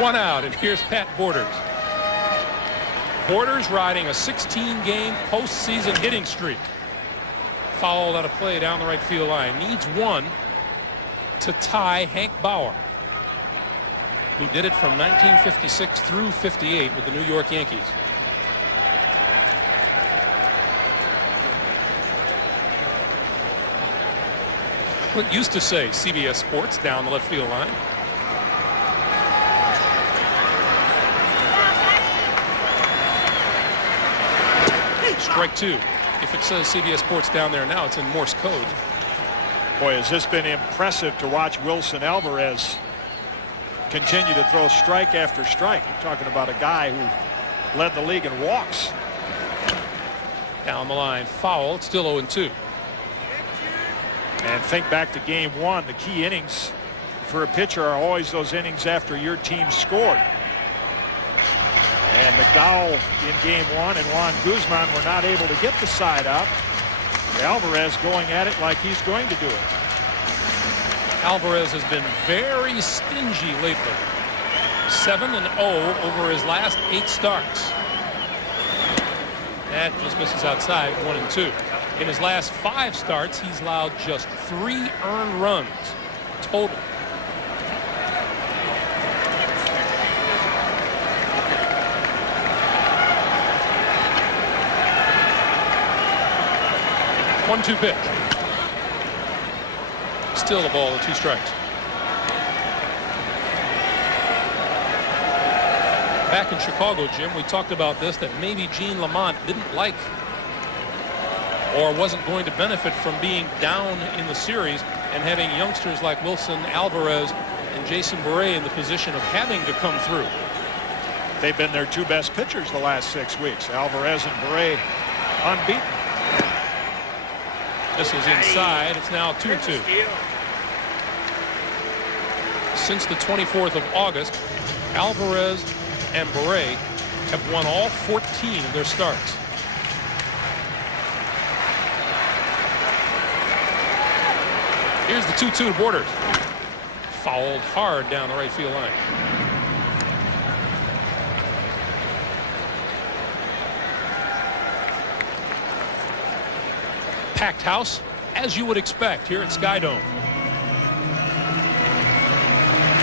One out, and here's Pat Borders. Borders riding a 16-game postseason hitting streak. Fouled out of play down the right field line. Needs 1 to tie Hank Bauer, who did it from 1956 through 58 with the New York Yankees. What used to say CBS Sports down the left field line. Strike 2. If it says CBS Sports down there now, it's in Morse code. Boy, has this been impressive to watch Wilson Alvarez continue to throw strike after strike. You're talking about a guy who led the league in walks. Down the line, foul. It's still 0-2. And think back to game one. The key innings for a pitcher are always those innings after your team scored. And McDowell in game one and Juan Guzman were not able to get the side out. Alvarez going at it like he's going to do it. Alvarez has been very stingy lately. 7-0 over his last 8 starts. That just misses outside, 1-2. In his last 5 starts, he's allowed just 3 earned runs total. One-two pitch. Still a ball with 2 strikes. Back in Chicago, Jim, we talked about this, that maybe Gene Lamont didn't like or wasn't going to benefit from being down in the series and having youngsters like Wilson Alvarez and Jason Beret in the position of having to come through. They've been their 2 best pitchers the last 6 weeks. Alvarez and Beret unbeaten. This is inside. It's now 2-2. Since the 24th of August, Alvarez and Beret have won all 14 of their starts. Here's the 2-2 to Borders. Fouled hard down the right field line. Packed house, as you would expect here at Skydome.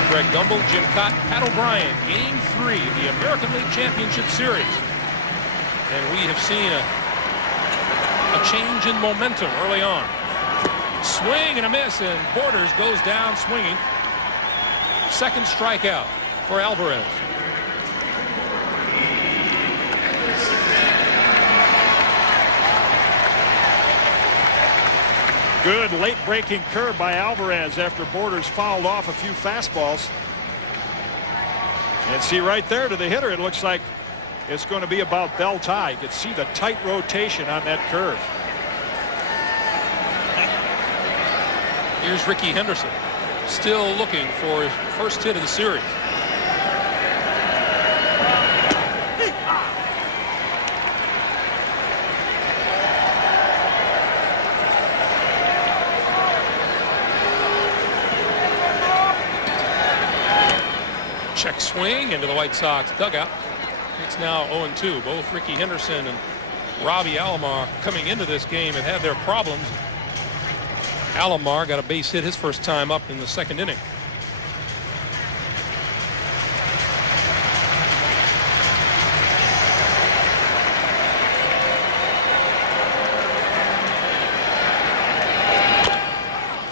Greg Gumbel, Jim Cott, Pat O'Brien, Game 3 of the American League Championship Series. And we have seen a change in momentum early on. Swing and a miss, and Borders goes down swinging. Second strikeout for Alvarez. Good late breaking curve by Alvarez after Borders fouled off a few fastballs. And see right there to the hitter, it looks like it's going to be about bell tie. You can see the tight rotation on that curve. Here's Ricky Henderson, still looking for his first hit of the series. Check swing into the White Sox dugout. It's now 0-2. Both Ricky Henderson and Robbie Alomar coming into this game have had their problems. Alomar got a base hit his first time up in the second inning.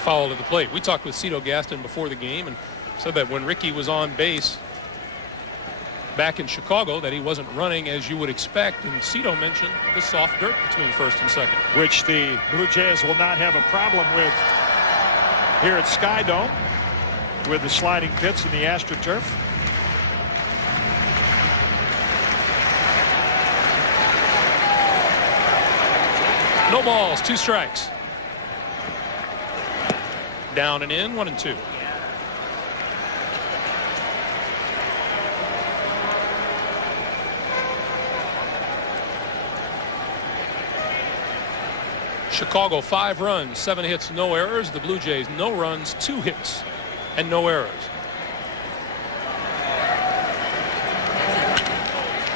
Foul to the plate. We talked with Cito Gaston before the game and said that when Ricky was on base back in Chicago that he wasn't running as you would expect, and Cito mentioned the soft dirt between first and second, which the Blue Jays will not have a problem with here at Skydome with the sliding pits and the AstroTurf. No balls, 2 strikes. Down and in, 1-2. Chicago 5 runs, 7 hits, no errors. The Blue Jays no runs, 2 hits, and no errors.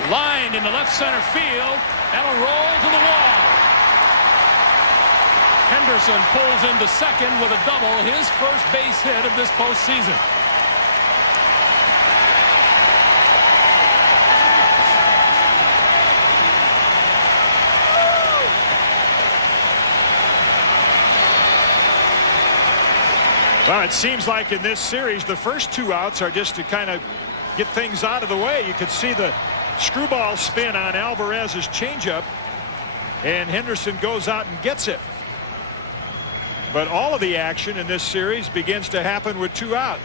Lined into left center field. That'll roll to the wall. Henderson pulls into second with a double, his first base hit of this postseason. Well, it seems like in this series, the first 2 outs are just to kind of get things out of the way. You could see the screwball spin on Alvarez's changeup, and Henderson goes out and gets it. But all of the action in this series begins to happen with 2 out.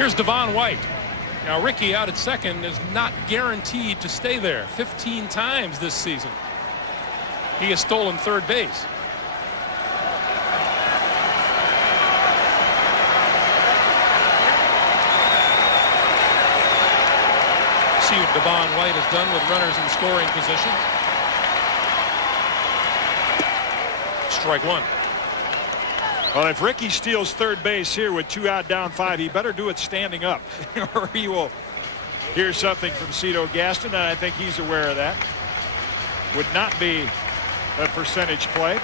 Here's Devon White. Now, Ricky out at second is not guaranteed to stay there. 15 times this season he has stolen third base. See what Devon White has done with runners in scoring position. Strike one. Well, if Ricky steals third base here with 2 out, down 5, he better do it standing up, or he will hear something from Cito Gaston, and I think he's aware of that. Would not be a percentage play.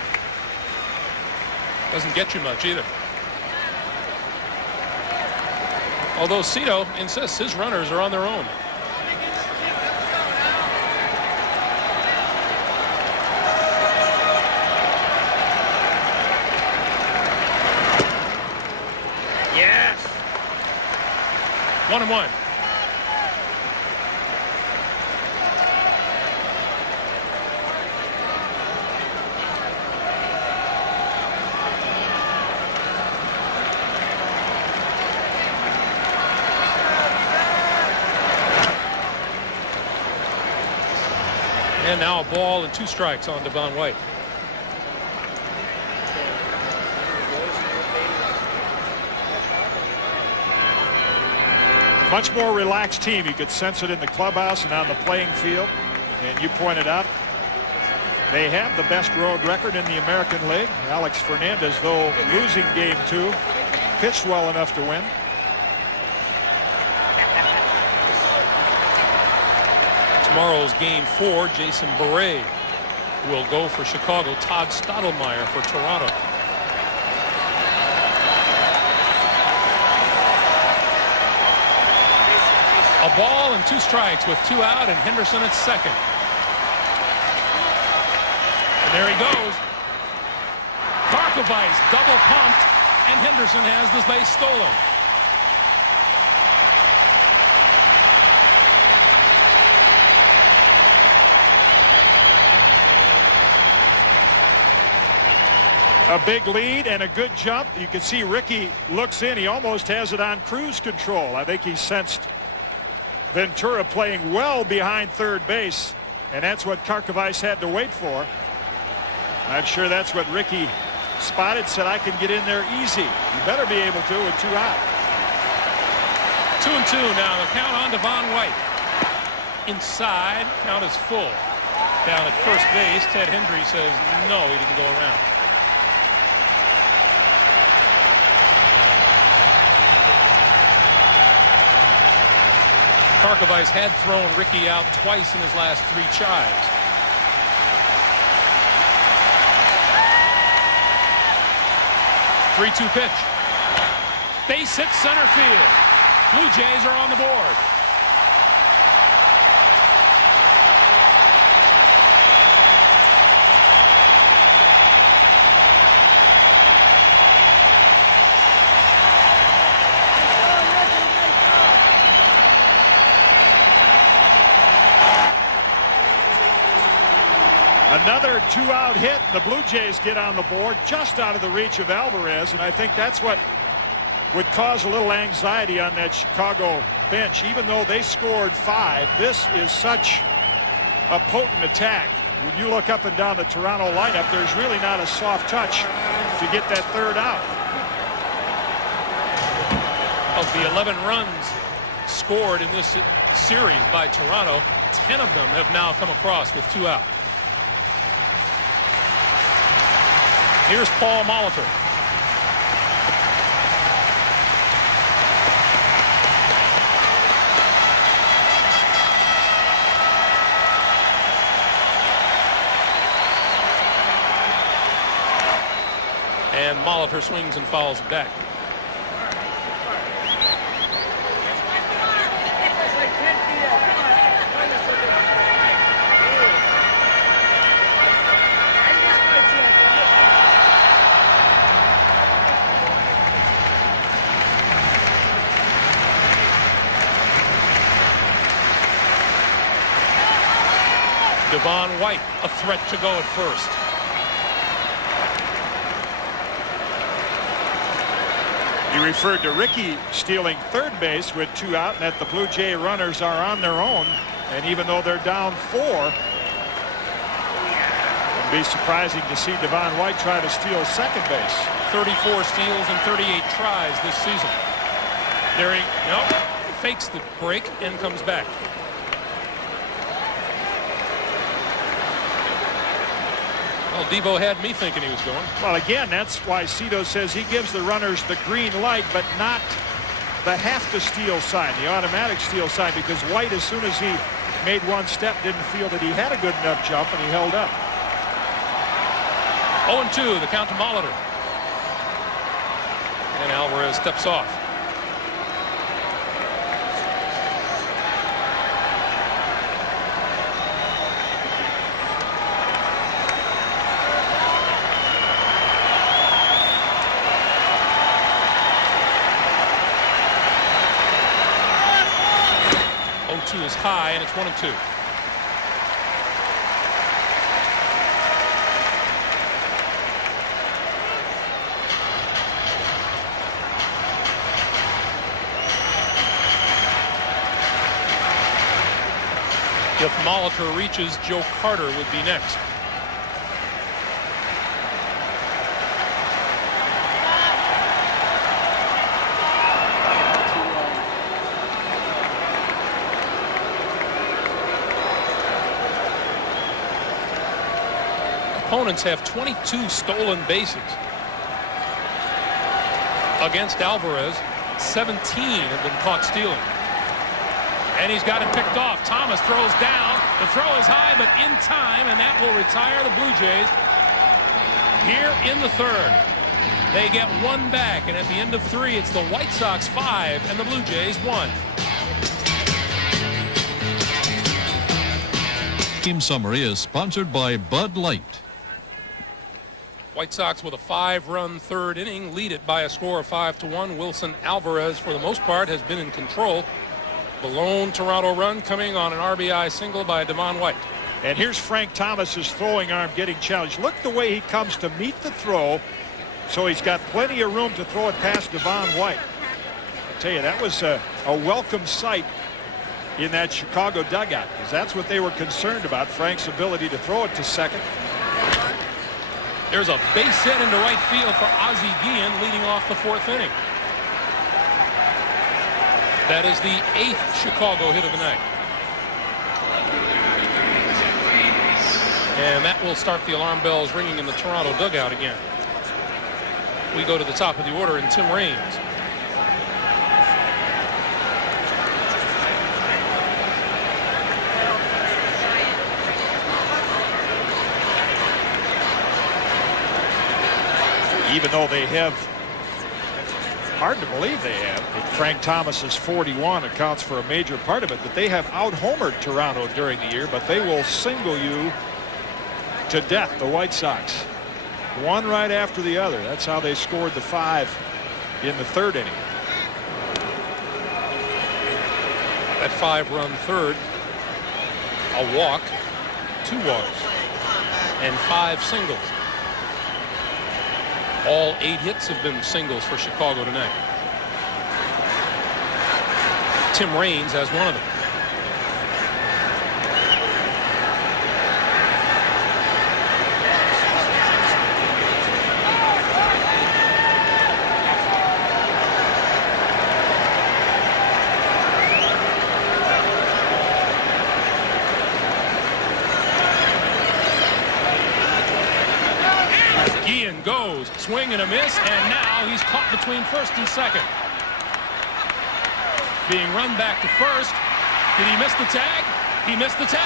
Doesn't get you much either. Although Cito insists his runners are on their own. Yes. 1-1. And now a ball and 2 strikes on Devon White. Much more relaxed team. You could sense it in the clubhouse and on the playing field. And you pointed out they have the best road record in the American League. Alex Fernandez, though losing game 2, pitched well enough to win. Tomorrow's game 4, Jason Beret will go for Chicago. Todd Stottlemyre for Toronto. A ball and 2 strikes with 2 out and Henderson at second. And there he goes. Karkovice double pumped, and Henderson has the base stolen. A big lead and a good jump. You can see Ricky looks in. He almost has it on cruise control. I think he sensed Ventura playing well behind third base, and that's what Karkovice had to wait for. I'm sure that's what Ricky spotted, said, I can get in there easy. You better be able to with 2 out. 2-2 now. The count on Devon White. Inside, count is full. Down at first base, Ted Hendry says no, he didn't go around. Karkovice had thrown Ricky out twice in his last 3 chives. Three-two pitch. Base hit center field. Blue Jays are on the board. Another 2-out hit. The Blue Jays get on the board just out of the reach of Alvarez, and I think that's what would cause a little anxiety on that Chicago bench. Even though they scored 5, this is such a potent attack. When you look up and down the Toronto lineup, there's really not a soft touch to get that 3rd out. Of the 11 runs scored in this series by Toronto, 10 of them have now come across with 2 out. Here's Paul Molitor. And Molitor swings and fouls back. Devon White, a threat to go at first. He referred to Ricky stealing third base with 2 out, and that the Blue Jay runners are on their own. And even though they're down 4, it'd be surprising to see Devon White try to steal second base. 34 steals and 38 tries this season. There he fakes the break and comes back. Well, Devo had me thinking he was going. Well, again, that's why Cito says he gives the runners the green light, but not the have to steal sign, the automatic steal sign, because White, as soon as he made one step, didn't feel that he had a good enough jump, and he held up. 0-2, the count to Molitor. And Alvarez steps off. Is high, and it's 1-2. If Molitor reaches, Joe Carter would be next. Opponents have 22 stolen bases. Against Alvarez, 17 have been caught stealing. And he's got it picked off. Thomas throws down. The throw is high, but in time, and that will retire the Blue Jays here in the third. They get 1 back, and at the end of 3, it's the White Sox 5 and the Blue Jays 1. Team summary is sponsored by Bud Light. White Sox with a 5-run third inning, lead it by a score of 5-1. Wilson Alvarez, for the most part, has been in control. The lone Toronto run coming on an RBI single by Devon White. And here's Frank Thomas's throwing arm getting challenged. Look the way he comes to meet the throw, so he's got plenty of room to throw it past Devon White. I tell you, that was a welcome sight in that Chicago dugout, because that's what they were concerned about, Frank's ability to throw it to second. There's a base hit into right field for Ozzie Guillen leading off the 4th inning. That is the 8th Chicago hit of the night. And that will start the alarm bells ringing in the Toronto dugout again. We go to the top of the order, and Tim Raines. Even though they have, hard to believe they have, Frank Thomas's 41 accounts for a major part of it, that they have out-homered Toronto during the year, but they will single you to death, the White Sox. One right after the other. That's how they scored the 5 in the 3rd inning. That 5-run third, a walk, 2 walks, and 5 singles. All 8 hits have been singles for Chicago tonight. Tim Raines has one of them. Guillen goes, swing and a miss, and now he's caught between first and second. Being run back to first. Did he miss the tag? He missed the tag.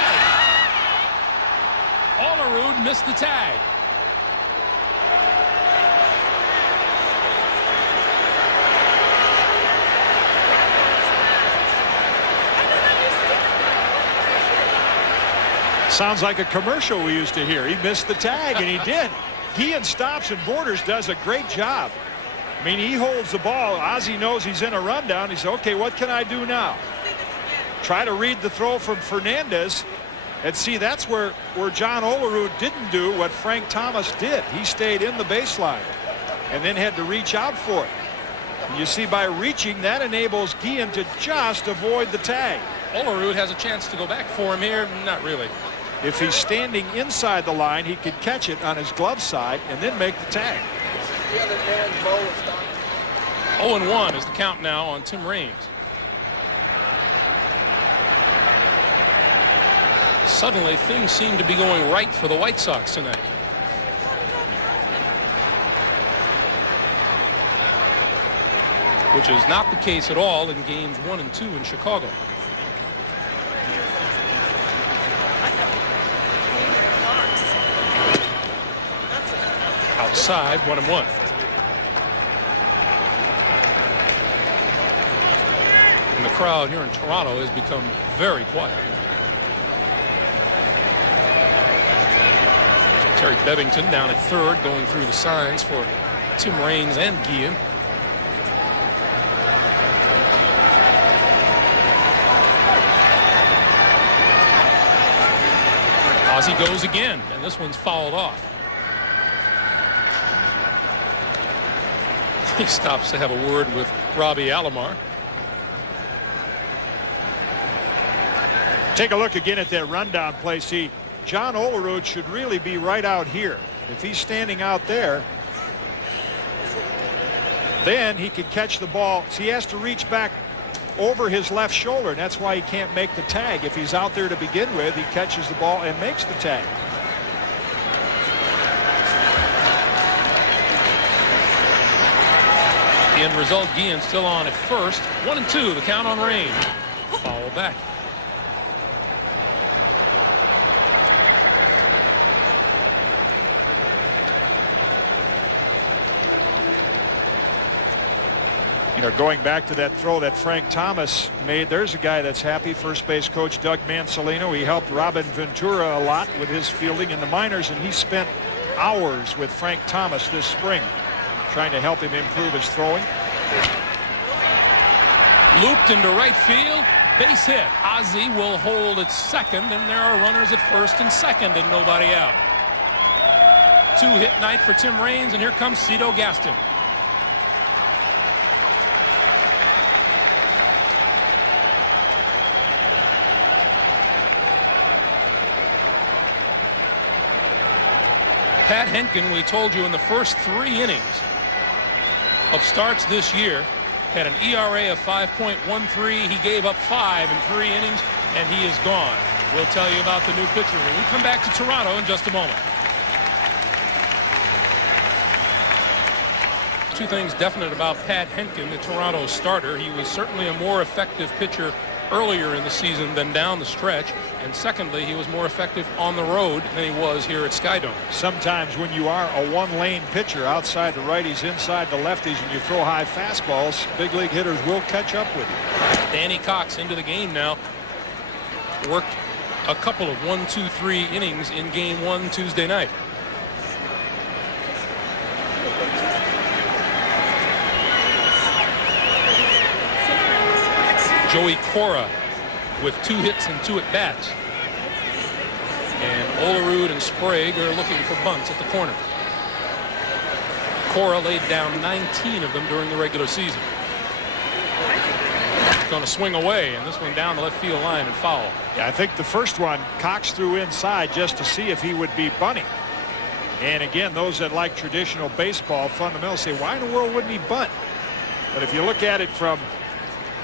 Olerud missed the tag. Sounds like a commercial we used to hear. He missed the tag, and he did. Guillen stops, and Borders does a great job. I mean, he holds the ball. Ozzie knows he's in a rundown. He says, okay, what can I do now? Try to read the throw from Fernandez. And see, that's where John Olerud didn't do what Frank Thomas did. He stayed in the baseline and then had to reach out for it. You see, by reaching, that enables Guillen to just avoid the tag. Olerud has a chance to go back for him here. Not really. If he's standing inside the line, he could catch it on his glove side and then make the tag. 0-1 is the count now on Tim Raines. Suddenly, things seem to be going right for the White Sox tonight. Which is not the case at all in games 1 and 2 in Chicago. Outside, 1-1. And the crowd here in Toronto has become very quiet. Terry Bevington down at third, going through the signs for Tim Raines and Guillen. Ozzie goes again, and this one's fouled off. He stops to have a word with Robbie Alomar. Take a look again at that rundown play. See, John Olerud should really be right out here. If he's standing out there, then he could catch the ball. So he has to reach back over his left shoulder, and that's why he can't make the tag. If he's out there to begin with, he catches the ball and makes the tag. The end result, Guillen still on at first. 1-2, the count on Raines. Foul back. You know, going back to that throw that Frank Thomas made, there's a guy that's happy. First base coach Doug Mansolino. He helped Robin Ventura a lot with his fielding in the minors, and he spent hours with Frank Thomas this spring trying to help him improve his throwing. Looped into right field. Base hit. Ozzie will hold at second, and there are runners at first and second and nobody out. 2-hit night for Tim Raines, and here comes Cito Gaston. Pat Henkin, we told you in the first 3 innings of starts this year, had an ERA of 5.13. He gave up 5 in 3 innings, and he is gone. We'll tell you about the new pitcher when we come back to Toronto in just a moment. 2 things definite about Pat Henkin, the Toronto starter. He was certainly a more effective pitcher earlier in the season than down the stretch, and secondly, he was more effective on the road than he was here at Skydome. Sometimes when you are a one-lane pitcher, outside the righties, inside the lefties, and you throw high fastballs, big league hitters will catch up with you. Danny Cox into the game now. Worked a couple of 1-2-3 innings in game 1 Tuesday night. Joey Cora with 2 hits and 2 at-bats. And Olerud and Sprague are looking for bunts at the corner. Cora laid down 19 of them during the regular season. Going to swing away, and this one down the left field line and foul. Yeah, I think the first one Cox threw inside just to see if he would be bunting. And again, those that like traditional baseball fundamentals say, why in the world wouldn't he bunt? But if you look at it from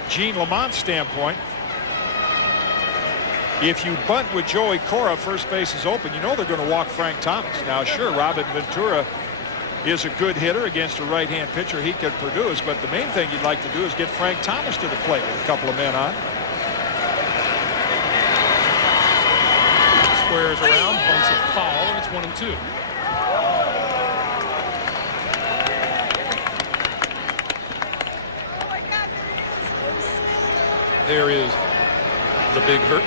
Gene Lamont's standpoint, if you bunt with Joey Cora, first base is open, you know they're going to walk Frank Thomas. Now, sure, Robin Ventura is a good hitter against a right-hand pitcher he could produce, but the main thing you'd like to do is get Frank Thomas to the plate with a couple of men on. Squares around, bunts it foul, and it's 1-2. There is the big hurt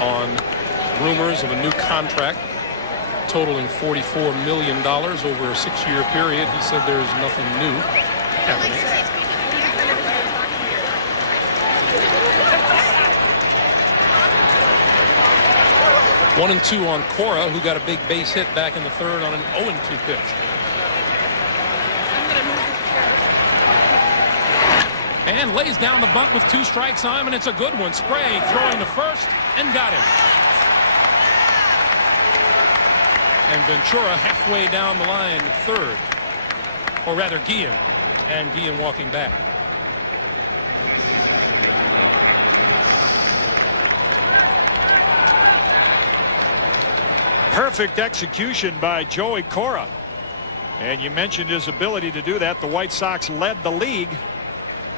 on rumors of a new contract totaling $44 million over a 6-year period. He said there's nothing new happening. One and 2 on Cora, who got a big base hit back in the third on an 0-2 pitch. lays down the bunt with 2 strikes on him, and it's a good one. Sprague throwing to first and got him. And Ventura halfway down the line at third, or rather Guillen, and Guillen walking back. Perfect execution by Joey Cora. And you mentioned his ability to do that. The White Sox led the league.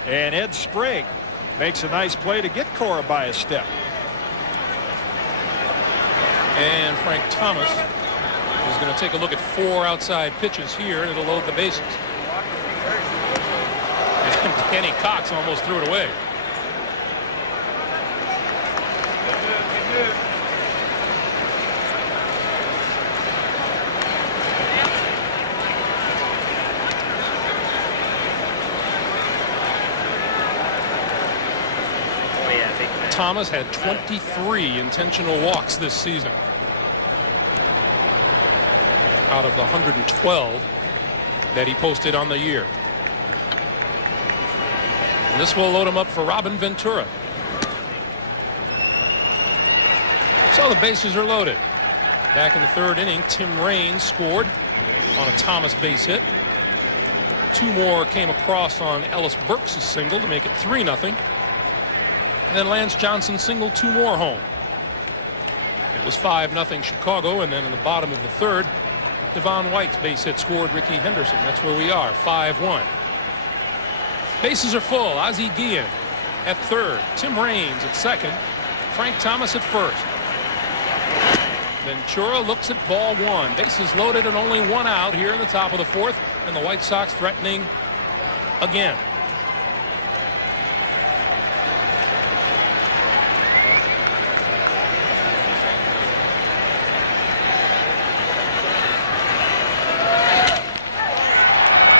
And Ed Sprague makes a nice play to get Cora by a step. And Frank Thomas is going to take a look at 4 outside pitches here, and it'll load the bases. And Kenny Cox almost threw it away. Thomas had 23 intentional walks this season out of the 112 that he posted on the year. And this will load him up for Robin Ventura. So the bases are loaded. Back in the 3rd inning, Tim Raines scored on a Thomas base hit. 2 more came across on Ellis Burks' single to make it 3-0. And then Lance Johnson singled 2 more home. It was 5-0 Chicago, and then in the bottom of the 3rd, Devon White's base hit scored Ricky Henderson. That's where we are, 5-1. Bases are full. Ozzie Guillen at 3rd, Tim Raines at 2nd, Frank Thomas at 1st. Ventura looks at ball 1. Bases loaded and only 1 out here in the top of the 4th, and the White Sox threatening again.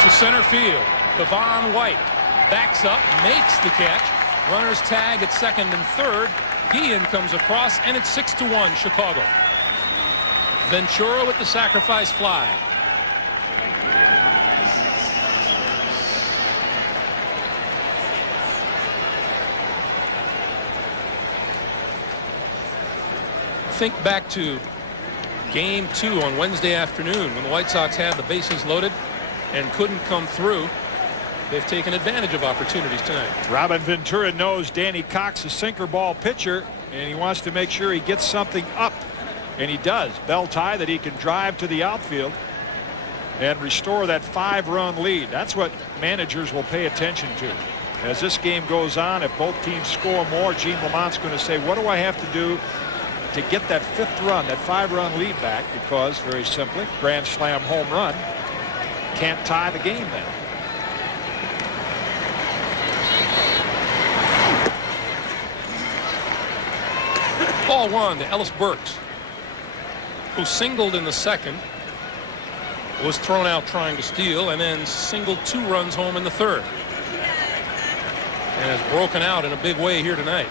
To center field, Devon White backs up, makes the catch. Runners tag at 2nd and 3rd. Guillen comes across, and it's 6-1 Chicago. Ventura with the sacrifice fly. Think back to Game 2 on Wednesday afternoon when the White Sox had the bases loaded and couldn't come through. They've taken advantage of opportunities tonight. Robin Ventura knows Danny Cox, a sinker ball pitcher, and he wants to make sure he gets something up, and he does. Bell tie that he can drive to the outfield and restore that 5-run lead. That's what managers will pay attention to as this game goes on. If both teams score more, Gene Lamont's going to say, what do I have to do to get that 5th run, that 5-run lead back? Because very simply, grand slam home run can't tie the game then. Ball 1 to Ellis Burks, who singled in the 2nd, was thrown out trying to steal, and then singled 2 runs home in the 3rd, and has broken out in a big way here tonight.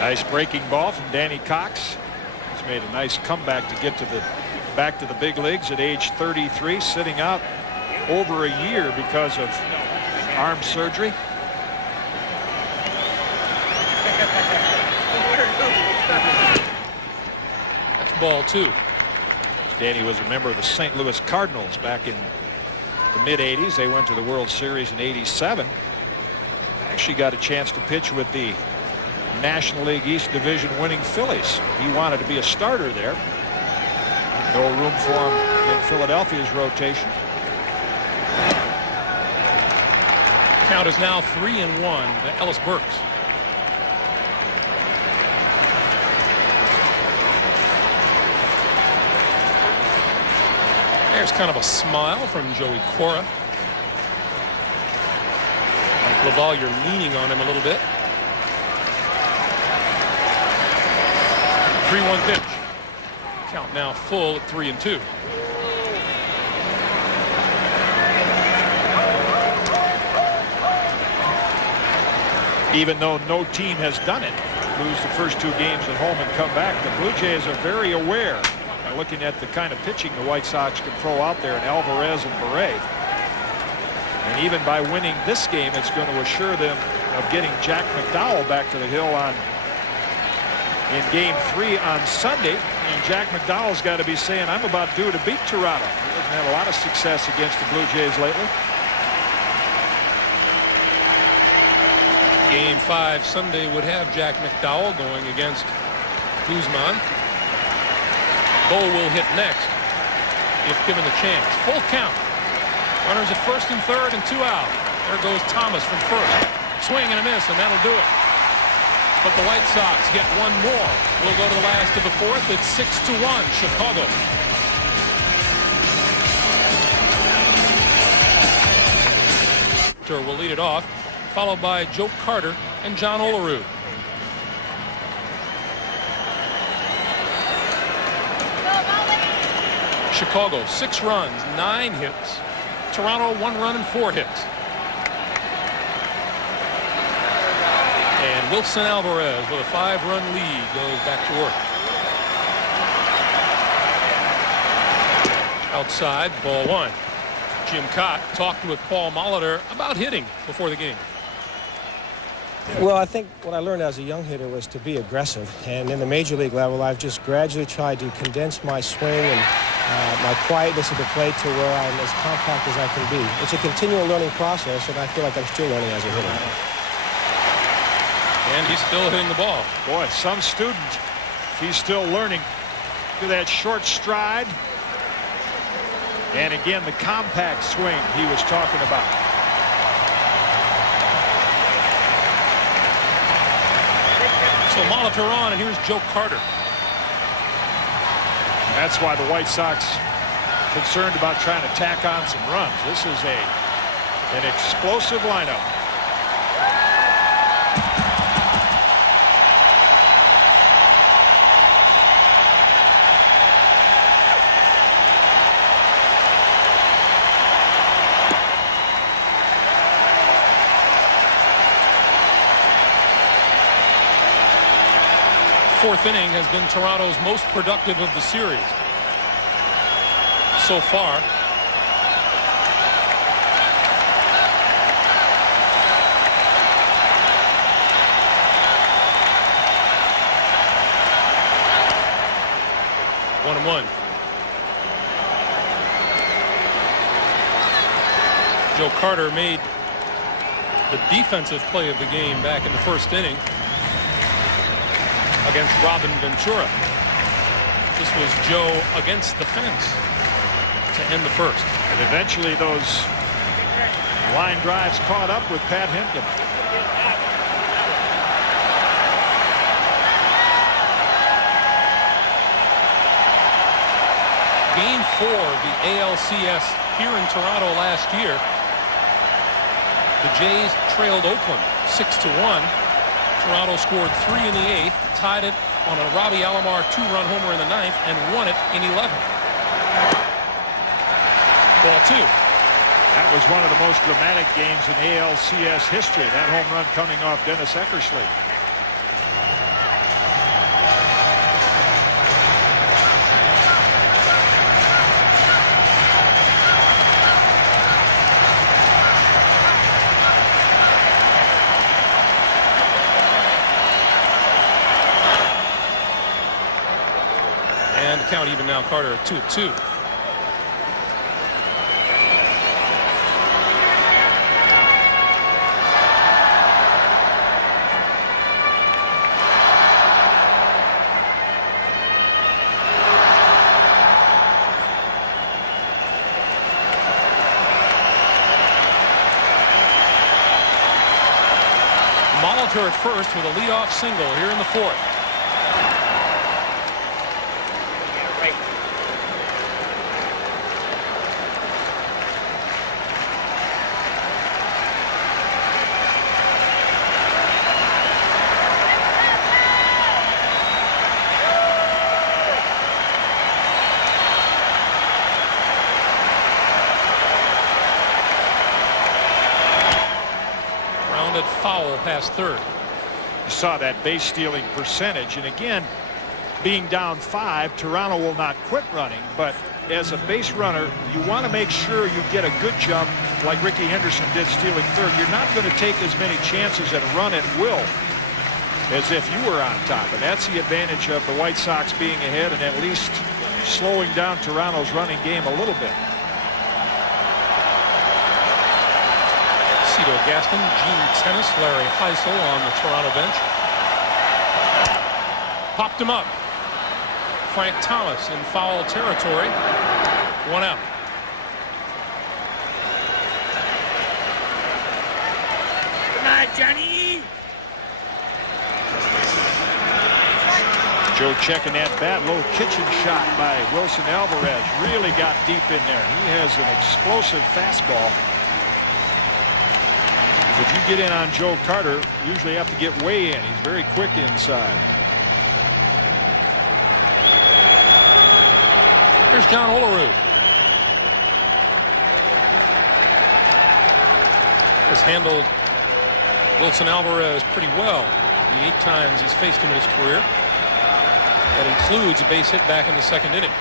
Nice breaking ball from Danny Cox. He's made a nice comeback to get to the back to the big leagues at age 33, sitting out over a year because of arm surgery. That's ball 2. Danny was a member of the St. Louis Cardinals back in the mid-'80s. They went to the World Series in '87. Actually got a chance to pitch with the National League East Division winning Phillies. He wanted to be a starter there. No room for him in Philadelphia's rotation. Count is now 3-1 to Ellis Burks. There's kind of a smile from Joey Cora. Like Laval, you're leaning on him a little bit. 3-1 pitch. Count now full at 3-2. Even though no team has done it, lose the first 2 games at home and come back. The Blue Jays are very aware by looking at the kind of pitching the White Sox can throw out there in Alvarez and Beret. And even by winning this game, it's going to assure them of getting Jack McDowell back to the hill in Game 3 on Sunday. And Jack McDowell's got to be saying, I'm about due to beat Toronto. He hasn't had a lot of success against the Blue Jays lately. Game 5 Sunday would have Jack McDowell going against Guzman. Bo will hit next if given the chance. Full count. Runners at first and third and 2 out. There goes Thomas from first. Swing and a miss, and that'll do it. But the White Sox get one more. We'll go to the last of the 4th. It's 6-1 Chicago. Will lead it off, followed by Joe Carter and John Olerud. Chicago 6 runs, 9 hits. Toronto 1 run and 4 hits. And Wilson Alvarez with a 5-run lead goes back to work. Outside, ball 1. Jim Cott talked with Paul Molitor about hitting before the game. Well, I think what I learned as a young hitter was to be aggressive. And in the major league level, I've just gradually tried to condense my swing and my quietness at the plate to where I'm as compact as I can be. It's a continual learning process, and I feel like I'm still learning as a hitter. And he's still hitting the ball. Boy, some student, if he's still learning. Look at that short stride. And again, the compact swing he was talking about. So Molitor on, and here's Joe Carter. That's why the White Sox concerned about trying to tack on some runs. This is an explosive lineup. Fourth inning has been Toronto's most productive of the series so far. One and one. Joe Carter made the defensive play of the game back in the first inning against Robin Ventura. This was Joe against the fence to end the first. And eventually those line drives caught up with Pat Hentgen. Game 4 of the ALCS here in Toronto last year. The Jays trailed Oakland 6-1. Toronto scored 3 in the 8th, tied it on a Robbie Alomar 2-run homer in the 9th, and won it in 11. Ball 2. That was one of the most dramatic games in ALCS history. That home run coming off Dennis Eckersley. And count even now, Carter at 2-2. Molitor at first with a leadoff single here in the 4th. Foul past third. You saw that base stealing percentage. And again, being down 5, Toronto will not quit running. But as a base runner, you want to make sure you get a good jump like Ricky Henderson did stealing third. You're not going to take as many chances and run at will as if you were on top. And that's the advantage of the White Sox being ahead and at least slowing down Toronto's running game a little bit. Cito Gaston, Gene Tennis, Larry Heisel on the Toronto bench. Popped him up. Frank Thomas in foul territory. 1 out. Come on, Johnny. Joe checking that bat. Low kitchen shot by Wilson Alvarez. Really got deep in there. He has an explosive fastball. If you get in on Joe Carter, you usually have to get way in. He's very quick inside. Here's John Olerud. Has handled Wilson Alvarez pretty well the 8 times he's faced him in his career. That includes a base hit back in the 2nd inning.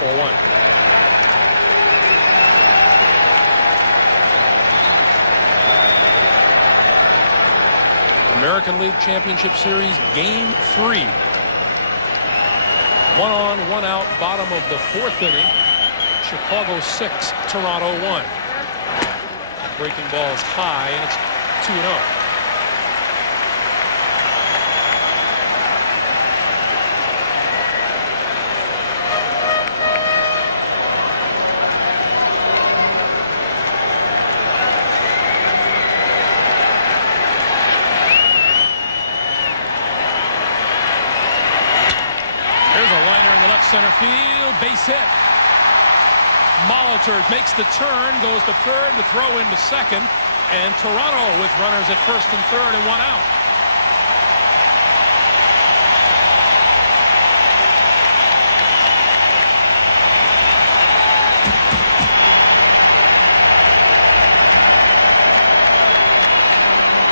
4-1. American League Championship Series Game 3. 1 on, 1 out, bottom of the 4th inning. Chicago 6, Toronto 1. Breaking ball is high, and it's 2-0. Center field, base hit. Molitor makes the turn, goes to third, to throw into second, and Toronto with runners at first and third and 1 out.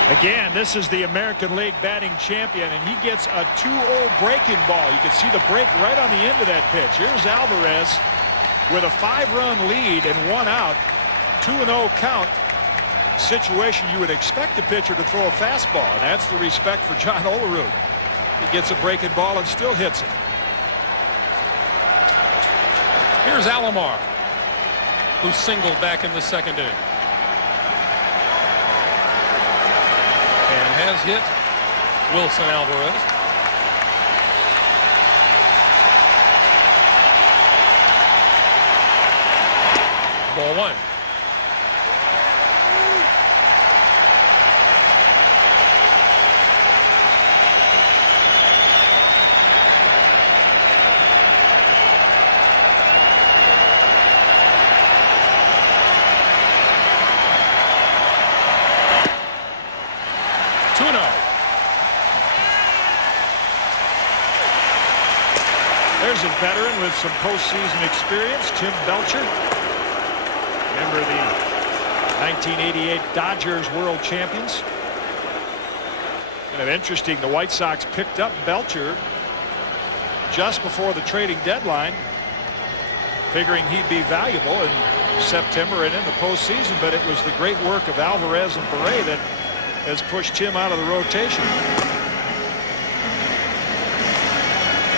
Again, this is the American League batting champion, and he gets a 2-0 breaking ball. You can see the break right on the end of that pitch. Here's Alvarez with a 5-run lead and 1 out. 2-0 count. Situation you would expect the pitcher to throw a fastball, and that's the respect for John Olerud. He gets a breaking ball and still hits it. Here's Alomar, who singled back in the 2nd inning. Has hit Wilson Alvarez. Ball 1. There's a veteran with some postseason experience, Tim Belcher. Remember the 1988 Dodgers World Champions. Kind of interesting, the White Sox picked up Belcher just before the trading deadline, figuring he'd be valuable in September and in the postseason, but it was the great work of Alvarez and Beret that has pushed Tim out of the rotation.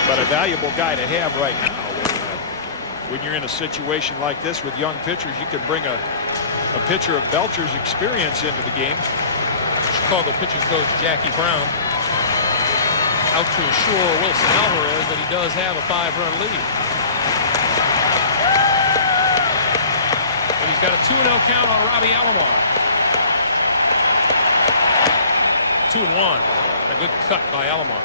But a valuable guy to have right now. When you're in a situation like this with young pitchers, you can bring a pitcher of Belcher's experience into the game. Chicago pitching coach Jackie Brown out to assure Wilson Alvarez that he does have a 5-run lead. But he's got a 2-0 count on Robbie Alomar. 2-1. A good cut by Alomar.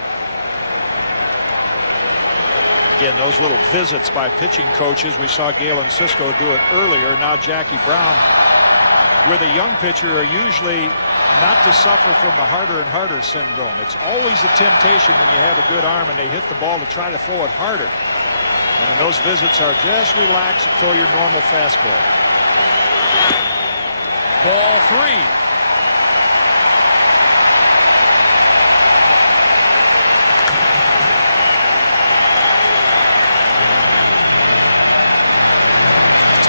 Again, those little visits by pitching coaches. We saw Galen Cisco do it earlier. Now Jackie Brown with a young pitcher are usually not to suffer from the harder and harder syndrome. It's always a temptation when you have a good arm and they hit the ball to try to throw it harder. And those visits are just relax and throw your normal fastball. Ball 3.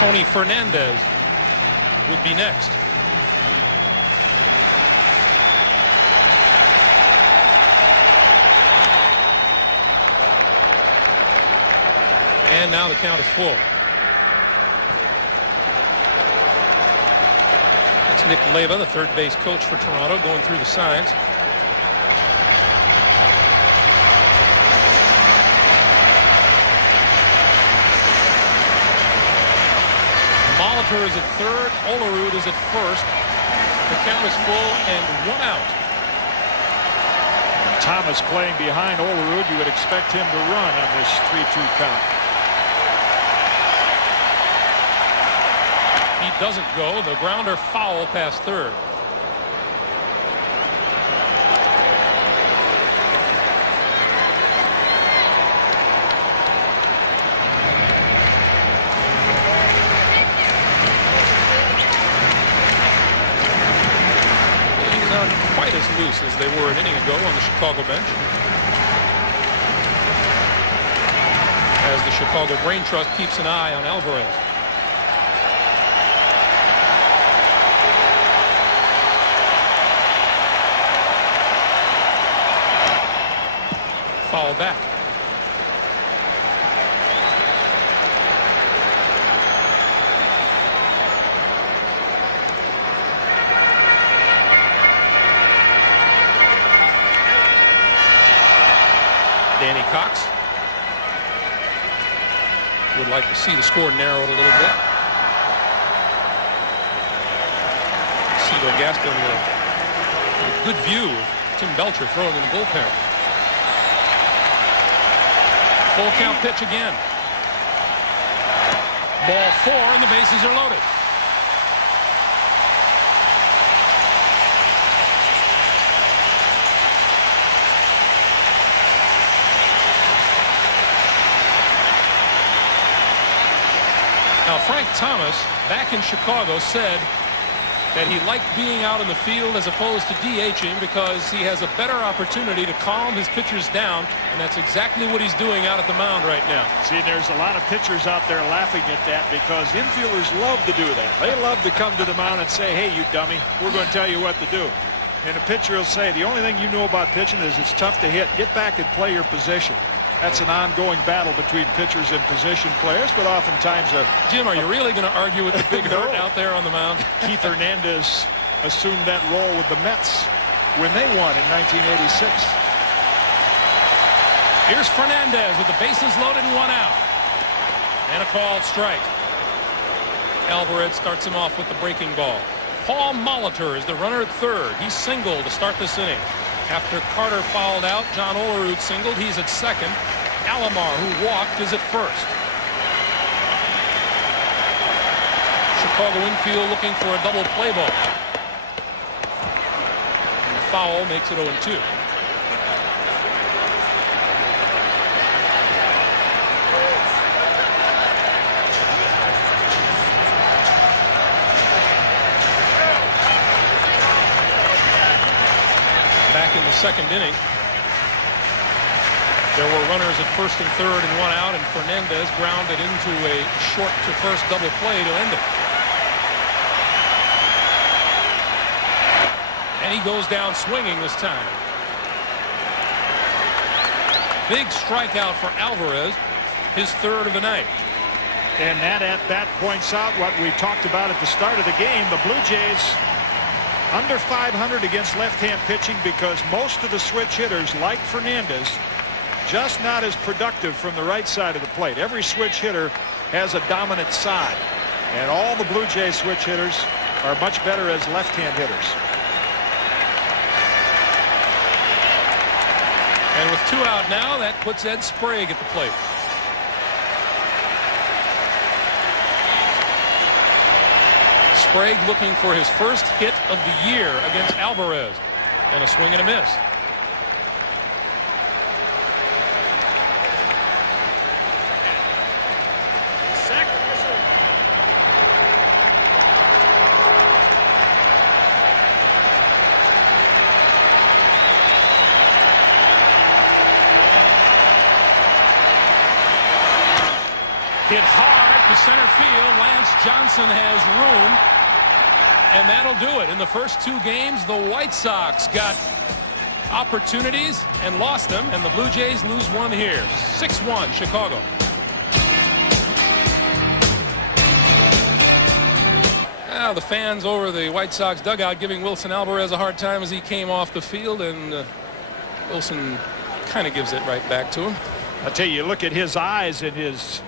Tony Fernandez would be next. And now the count is full. That's Nick Leyva, the third base coach for Toronto, going through the signs. Molitor is at third, Olerud is at first. The count is full and 1 out. Thomas playing behind Olerud. You would expect him to run on this 3-2 count. He doesn't go. The grounder foul past third. He's not quite as loose as they were an inning ago on the Chicago bench, as the Chicago Brain Trust keeps an eye on Alvarez. Foul back. Danny Cox would like to see the score narrowed a little bit. Cito Gaston with a good view of Tim Belcher throwing in the bullpen. Full count pitch again. Ball 4 and the bases are loaded. Now Frank Thomas back in Chicago said that he liked being out in the field as opposed to DHing because he has a better opportunity to calm his pitchers down, and that's exactly what he's doing out at the mound right now. See, there's a lot of pitchers out there laughing at that because infielders love to do that. They love to come to the mound and say, hey, you dummy, we're going to tell you what to do. And the pitcher will say, the only thing you know about pitching is it's tough to hit. Get back and play your position. That's an ongoing battle between pitchers and position players, but oftentimes Jim, are you really going to argue with the big hurt out there on the mound? Keith Hernandez assumed that role with the Mets when they won in 1986. Here's Fernandez with the bases loaded and 1 out. And a called strike. Alvarez starts him off with the breaking ball. Paul Molitor is the runner at third. He singled to start this inning. After Carter fouled out, John Olerud singled. He's at second. Alomar, who walked, is at first. Chicago infield looking for a double play ball. And the foul makes it 0-2. Back in the second inning, there were runners at first and third and 1 out, and Fernandez grounded into a short to first double play to end it. And he goes down swinging this time. Big strikeout for Alvarez, his third of the night. And that at-bat points out what we talked about at the start of the game. The Blue Jays under 500 against left-hand pitching because most of the switch hitters, like Fernandez, just not as productive from the right side of the plate. Every switch hitter has a dominant side, and all the Blue Jays switch hitters are much better as left-hand hitters. And with 2 out now, that puts Ed Sprague at the plate. Sprague looking for his first hit of the year against Alvarez, and a swing and a miss. Hit hard to center field. Lance Johnson has room, and that'll do it. In the first 2 games, the White Sox got opportunities and lost them, and the Blue Jays lose one here. 6-1 Chicago. Now the fans over the White Sox dugout giving Wilson Alvarez a hard time as he came off the field, and Wilson kind of gives it right back to him. I tell you, look at his eyes and his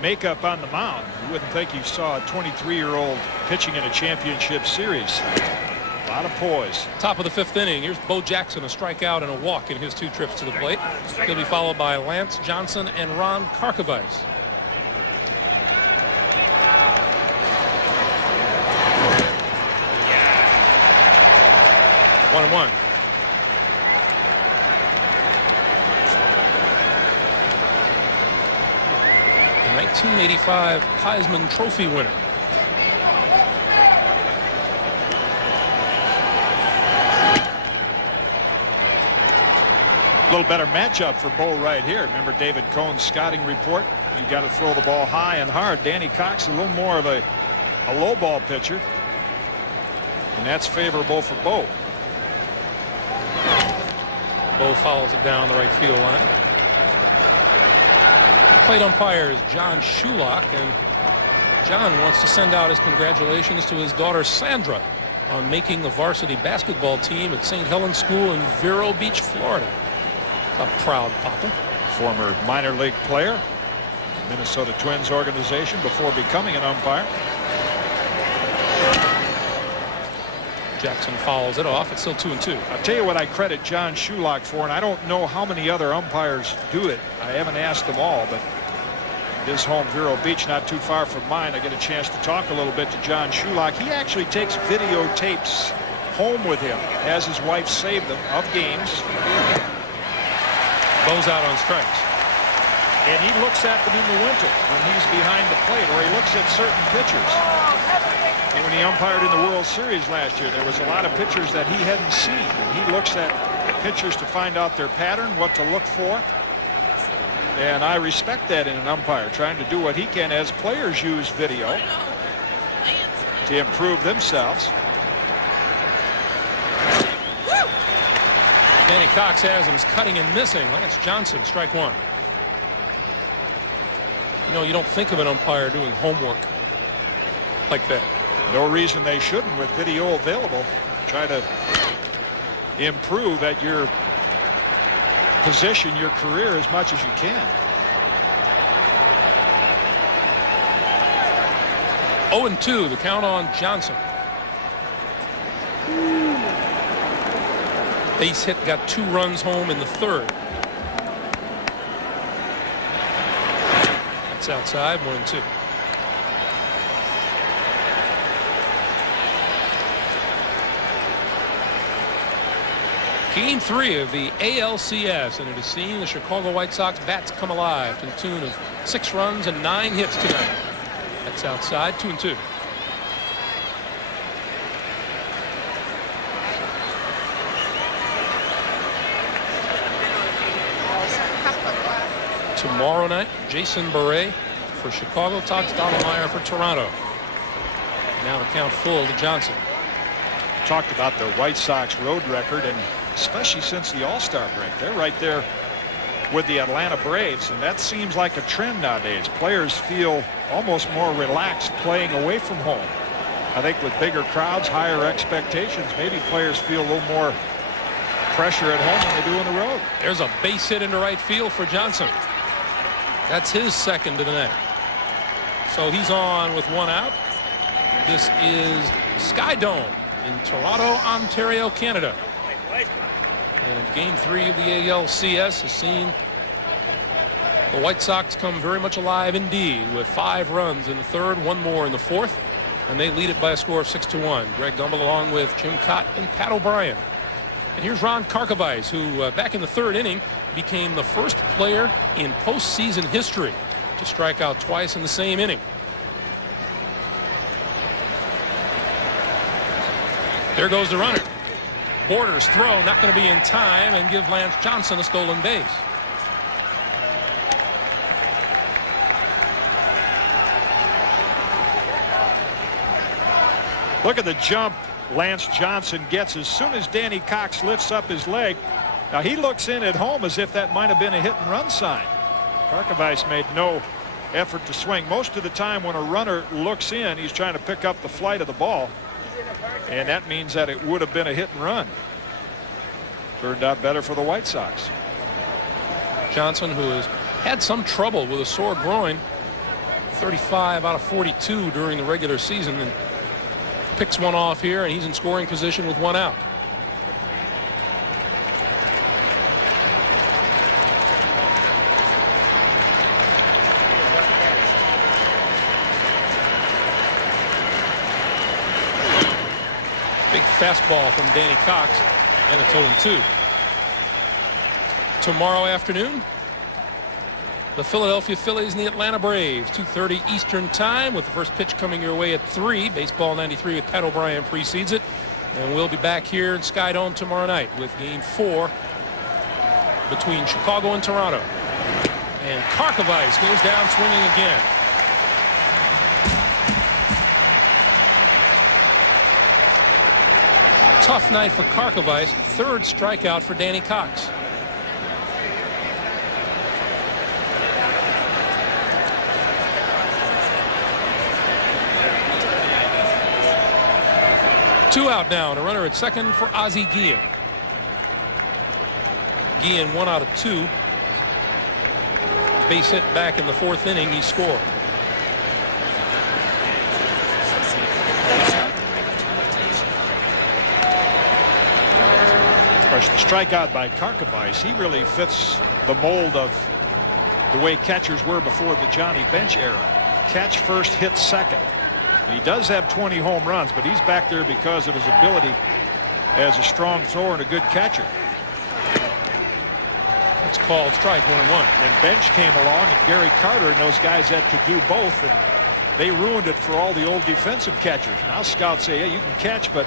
makeup on the mound. You wouldn't think you saw a 23-year-old pitching in a championship series. A lot of poise. Top of the 5th inning. Here's Bo Jackson, a strikeout and a walk in his 2 trips to the plate. He'll be followed by Lance Johnson and Ron Karkovice. Yeah. 1-1. The 1985 Heisman Trophy winner. A little better matchup for Bo right here. Remember David Cohn's scouting report? You got to throw the ball high and hard. Danny Cox a little more of a low ball pitcher, and that's favorable for Bo. Bo fouls it down the right field line. Plate umpire is John Shulock, and John wants to send out his congratulations to his daughter Sandra on making the varsity basketball team at St. Helens School in Vero Beach, Florida. A proud papa. Former minor league player, Minnesota Twins organization, before becoming an umpire. Jackson fouls it off. It's still 2-2. I'll tell you what I credit John Shulock for, and I don't know how many other umpires do it. I haven't asked them all, but his home, Vero Beach, not too far from mine. I get a chance to talk a little bit to John Shulock. He actually takes videotapes home with him, has his wife save them, of games. Bo's out on strikes. And he looks at them in the winter when he's behind the plate, or he looks at certain pitchers. And when he umpired in the World Series last year, there was a lot of pitchers that he hadn't seen. And he looks at pitchers to find out their pattern, what to look for. And I respect that in an umpire, trying to do what he can as players use video to improve themselves. Danny Cox has him cutting and missing. Lance Johnson, strike 1. You know, you don't think of an umpire doing homework like that. No reason they shouldn't with video available. Try to improve at your position, your career, as much as you can. 0-2, the count on Johnson. Base hit, got 2 runs home in the 3rd. That's outside, 1-2. Game 3 of the ALCS, and it is seen the Chicago White Sox bats come alive to the tune of 6 runs and 9 hits tonight. That's outside, 2-2. Tomorrow night, Jason Beret for Chicago, Todd Stottlemyre for Toronto. Now the count full to Johnson. Talked about the White Sox road record, and especially since the All-Star break, they're right there with the Atlanta Braves, and that seems like a trend nowadays. Players feel almost more relaxed playing away from home. I think with bigger crowds, higher expectations, maybe players feel a little more pressure at home than they do on the road. There's a base hit into right field for Johnson. That's his second to the net. So he's on with 1 out. This is Sky Dome in Toronto, Ontario, Canada. And game 3 of the ALCS has seen the White Sox come very much alive indeed, with 5 runs in the 3rd, 1 more in the 4th, and they lead it by a score of 6-1. Greg Gumbel along with Jim Cott and Pat O'Brien. And here's Ron Karkovice, who back in the 3rd inning became the first player in postseason history to strike out twice in the same inning. There goes the runner. Borders throw, not going to be in time, and give Lance Johnson a stolen base. Look at the jump Lance Johnson gets as soon as Danny Cox lifts up his leg. Now he looks in at home as if that might have been a hit and run sign. Karkovice made no effort to swing. Most of the time when a runner looks in, he's trying to pick up the flight of the ball. And that means that it would have been a hit and run. Turned out better for the White Sox. Johnson, who has had some trouble with a sore groin, 35 out of 42 during the regular season, and picks one off here, and he's in scoring position with one out. Big fastball from Danny Cox, and it's 0-2. Tomorrow afternoon, the Philadelphia Phillies and the Atlanta Braves, 2:30 Eastern time, with the first pitch coming your way at 3. Baseball 93 with Pat O'Brien precedes it. And we'll be back here in Skydome tomorrow night with Game 4 between Chicago and Toronto. And Karkovice goes down swinging again. Tough night for Karkovice. Third strikeout for Danny Cox. Two out now, and a runner at second for Ozzie Guillen. Guillen 1 out of 2. Base hit back in the 4th inning. He scored. Strikeout by Karkovice. He really fits the mold of the way catchers were before the Johnny Bench era. Catch first, hit second. He does have 20 home runs, but he's back there because of his ability as a strong thrower and a good catcher. It's called strike 1-1. And Bench came along, and Gary Carter and those guys had to do both, and they ruined it for all the old defensive catchers. Now scouts say, hey, you can catch, but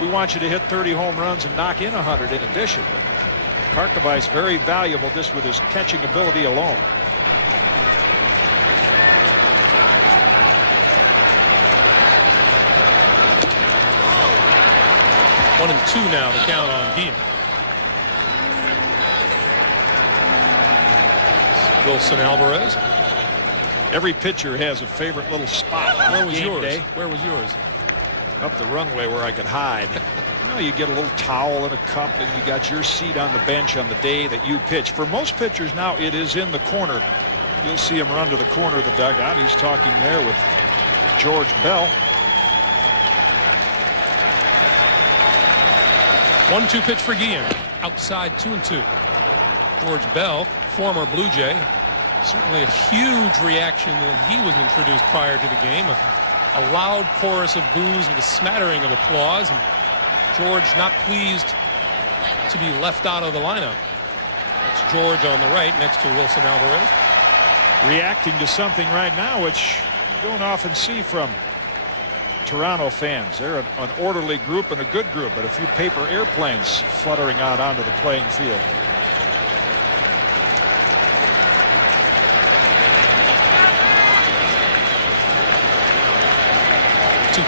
we want you to hit 30 home runs and knock in 100 in addition. But Karkovice very valuable just with his catching ability alone. 1-2 now, the count on Guillen. Wilson Alvarez. Every pitcher has a favorite little spot. Where was yours? Day. Where was yours? Up the runway where I could hide. You know, you get a little towel and a cup, and you got your seat on the bench on the day that you pitch. For most pitchers now, it is in the corner. You'll see him run to the corner of the dugout. He's talking there with George Bell. 1-2 pitch for Guillen. Outside 2-2. George Bell, former Blue Jay. Certainly a huge reaction when he was introduced prior to the game. A loud chorus of boos with a smattering of applause. And George not pleased to be left out of the lineup. It's George on the right next to Wilson Alvarez. Reacting to something right now which you don't often see from Toronto fans. They're an orderly group and a good group, but a few paper airplanes fluttering out onto the playing field.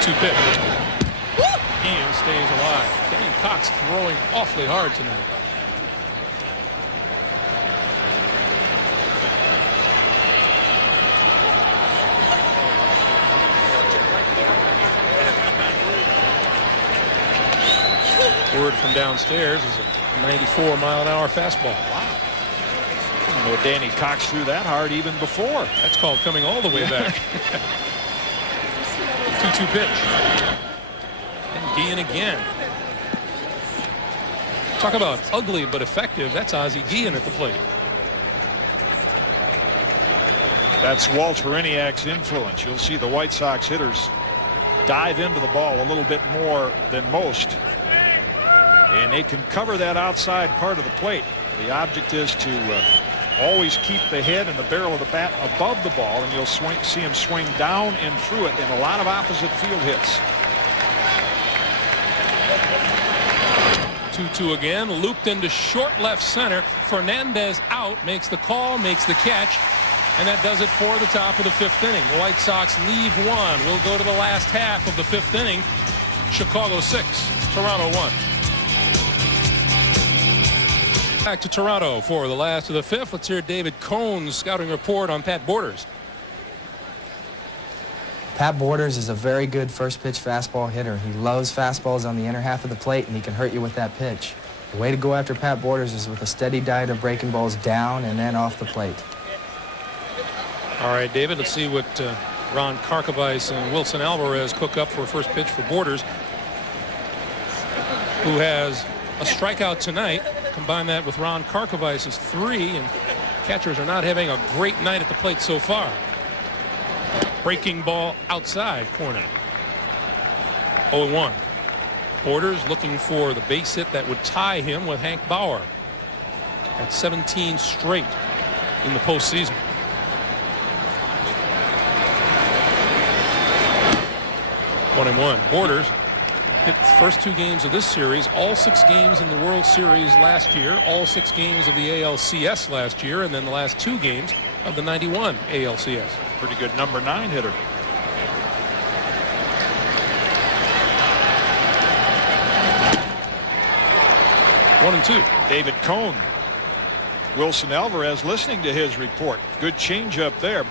Two pitch. Guillen stays alive. Danny Cox throwing awfully hard tonight. Word from downstairs is a 94-mile-an-hour fastball. Wow. Didn't know Danny Cox threw that hard even before. That's called coming all the way back. 2-2 pitch. And Guillen again. Talk about ugly but effective. That's Ozzie Guillen at the plate. That's Walter Eniak's influence. You'll see the White Sox hitters dive into the ball a little bit more than most. And they can cover that outside part of the plate. The object is to always keep the head and the barrel of the bat above the ball, and you'll see him swing down and through it in a lot of opposite field hits. 2-2 again, looped into short left center. Fernandez out, makes the call, makes the catch, and that does it for the top of the 5th inning. The White Sox leave one. We'll go to the last half of the 5th inning Chicago 6, Toronto 1. Back to Toronto for the last of the fifth. Let's hear David Cohn's scouting report on Pat Borders. Pat Borders is a very good first pitch fastball hitter. He loves fastballs on the inner half of the plate, and he can hurt you with that pitch. The way to go after Pat Borders is with a steady diet of breaking balls down and then off the plate. All right, David, let's see what Ron Karkovice and Wilson Alvarez cook up for first pitch for Borders, who has a strikeout tonight. Combine that with Ron Karkovice's 3, and catchers are not having a great night at the plate so far. Breaking ball outside corner. 0-1. Borders looking for the base hit that would tie him with Hank Bauer at 17 straight in the postseason. One and one. Borders hit the first 2 games of this series, all 6 games in the World Series last year, all 6 games of the ALCS last year, and then the last 2 games of the '91 ALCS. Pretty good number 9 hitter. One and two. David Cohn. Wilson Alvarez listening to his report. Good changeup there.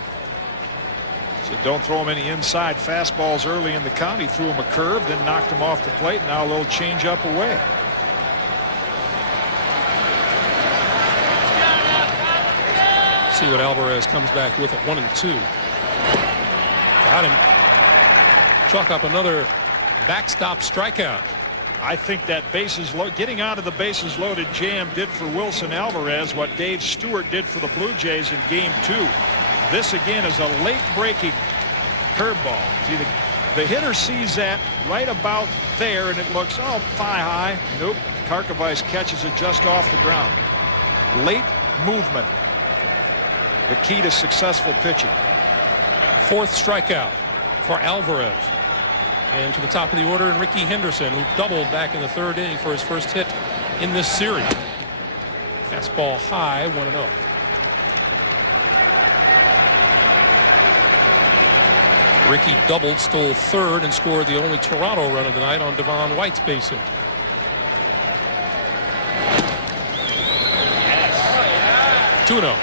So don't throw him any inside fastballs early in the count. He threw him a curve, then knocked him off the plate. Now a little changeup away. See what Alvarez comes back with at 1 and 2. Got him. Chalk up another backstop strikeout. I think that getting out of the bases loaded jam did for Wilson Alvarez what Dave Stewart did for the Blue Jays in Game 2. This again is a late breaking curveball. See, the hitter sees that right about there, and it looks thigh high. Nope. Karkovice catches it just off the ground. Late movement. The key to successful pitching. 4th strikeout for Alvarez. And to the top of the order, and Ricky Henderson, who doubled back in the 3rd inning for his first hit in this series. Fastball high, 1-0. Ricky doubled, stole 3rd, and scored the only Toronto run of the night on Devon White's base hit. Yes. 2-0.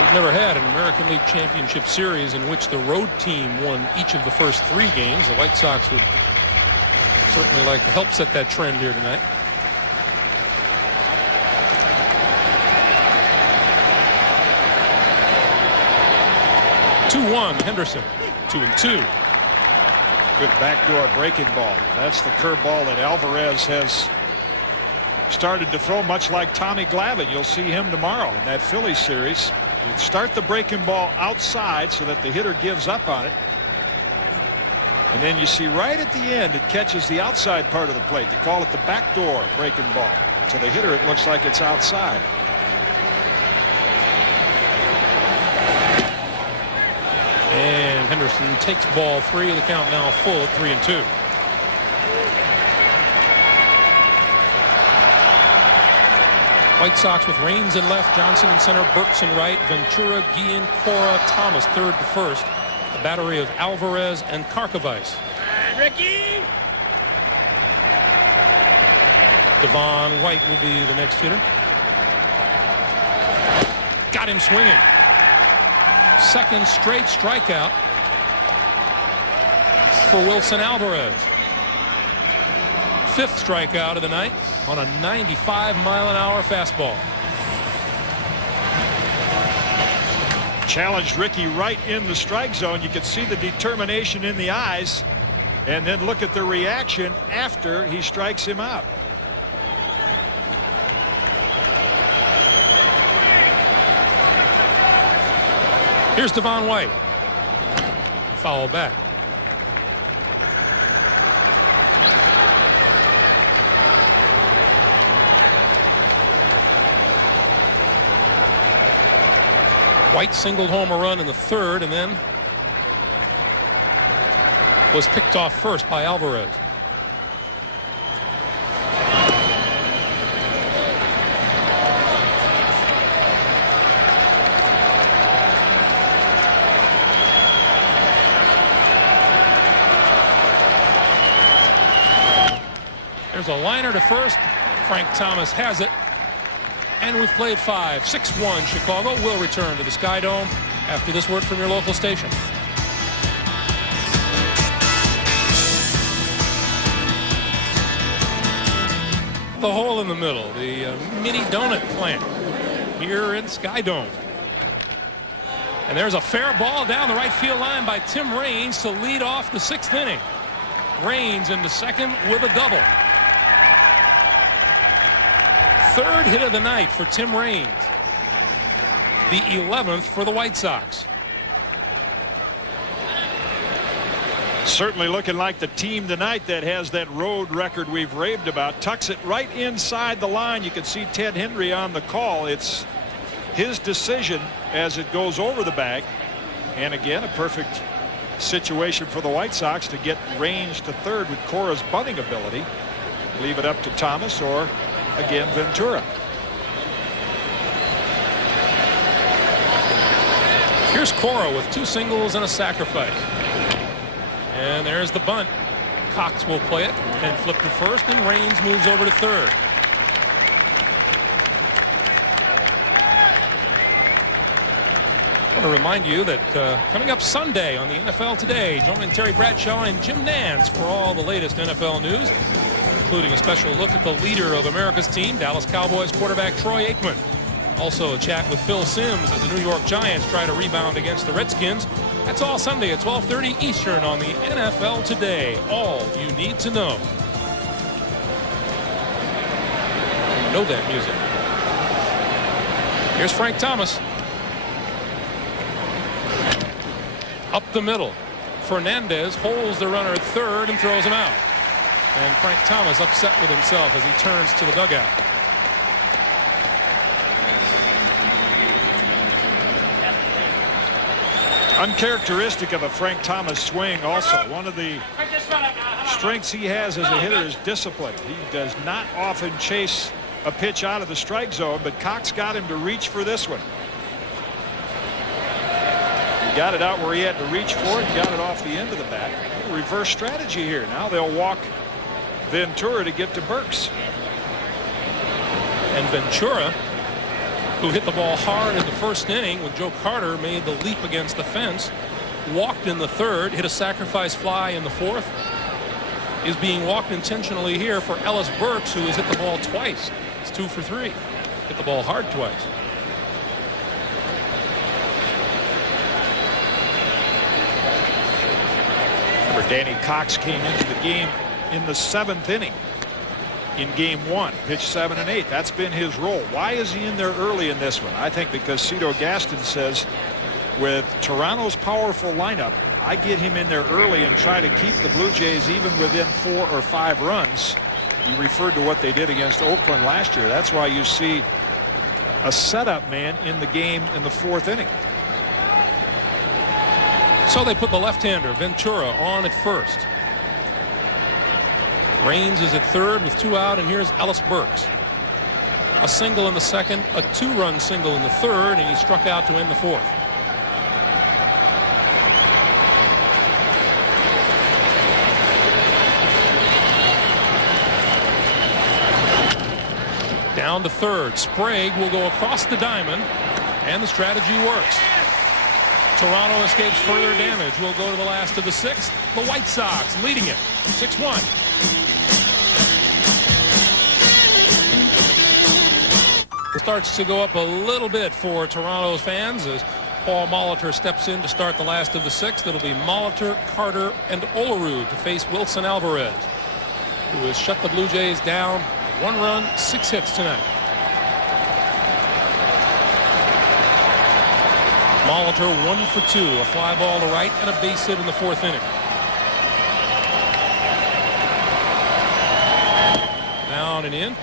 We've never had an American League Championship Series in which the road team won each of the first 3 games. The White Sox would certainly like to help set that trend here tonight. (2-1) Henderson. 2 and 2. Good backdoor breaking ball. That's the curveball that Alvarez has started to throw, much like Tommy Glavine. You'll see him tomorrow in that Phillies series. You start the breaking ball outside so that the hitter gives up on it. And then you see right at the end it catches the outside part of the plate. They call it the backdoor breaking ball. To the hitter it looks like it's outside. And Henderson takes ball 3. The count now full at 3 and 2. White Sox with Raines in left, Johnson in center, Burks in right, Ventura, Guillen, Cora, Thomas 3rd to 1st. A battery of Alvarez and Karkovice. Ricky! Devon White will be the next hitter. Got him swinging. 2nd straight strikeout for Wilson Alvarez. 5th strikeout of the night on a 95-mile-an-hour fastball. Challenged Ricky right in the strike zone. You could see the determination in the eyes, and then look at the reaction after he strikes him out. Here's Devon White. Foul back. White singled home a run in the 3rd, and then was picked off first by Alvarez. There's a liner to first. Frank Thomas has it. And we've played 5. 6-1 Chicago will return to the Sky Dome after this word from your local station. The hole in the middle, the mini donut plant here in Sky Dome. And there's a fair ball down the right field line by Tim Raines to lead off the 6th inning. Raines into second with a double. 3rd hit of the night for Tim Raines. The 11th for the White Sox. Certainly looking like the team tonight that has that road record we've raved about. Tucks it right inside the line. You can see Ted Hendry on the call. It's his decision as it goes over the bag. And again, a perfect situation for the White Sox to get Raines to third with Cora's bunting ability. Leave it up to Thomas or again Ventura. Here's Cora with 2 singles and a sacrifice. And there's the bunt. Cox will play it and flip to first, and Raines moves over to third. I want to remind you that coming up Sunday on the NFL Today, join Terry Bradshaw and Jim Nance for all the latest NFL news, including a special look at the leader of America's team, Dallas Cowboys quarterback Troy Aikman. Also a chat with Phil Simms as the New York Giants try to rebound against the Redskins. That's all Sunday at 12:30 Eastern on the NFL Today. All you need to know. You know that music. Here's Frank Thomas. Up the middle. Fernandez holds the runner at third and throws him out. And Frank Thomas upset with himself as he turns to the dugout. Uncharacteristic of a Frank Thomas swing also. One of the strengths he has as a hitter is discipline. He does not often chase a pitch out of the strike zone, but Cox got him to reach for this one. He got it out where he had to reach for it, got it off the end of the bat. Reverse strategy here. Now they'll walk Ventura to get to Burks. And Ventura, who hit the ball hard in the first inning when Joe Carter made the leap against the fence, walked in the third, hit a sacrifice fly in the fourth, is being walked intentionally here for Ellis Burks, who has hit the ball twice. It's 2 for 3. Hit the ball hard twice. Remember, Danny Cox came into the game in the 7th inning. In game 1, pitch 7 and 8. That's been his role. Why is he in there early in this one? I think because Cito Gaston says with Toronto's powerful lineup, I get him in there early and try to keep the Blue Jays even within 4 or 5 runs. He referred to what they did against Oakland last year. That's why you see a setup man in the game in the 4th inning. So they put the left-hander Ventura on at first. Raines is at third with 2 out, and here's Ellis Burks. A single in the second, a 2-run single in the third, and he struck out to end the 4th. Down to third. Sprague will go across the diamond, and the strategy works. Toronto escapes further damage. We'll go to the last of the 6th. The White Sox leading it 6-1. Starts to go up a little bit for Toronto's fans as Paul Molitor steps in to start the last of the 6th. It'll be Molitor, Carter, and Olerud to face Wilson Alvarez, who has shut the Blue Jays down 1 run, 6 hits tonight. Molitor 1 for 2, a fly ball to right and a base hit in the 4th inning. Down and in.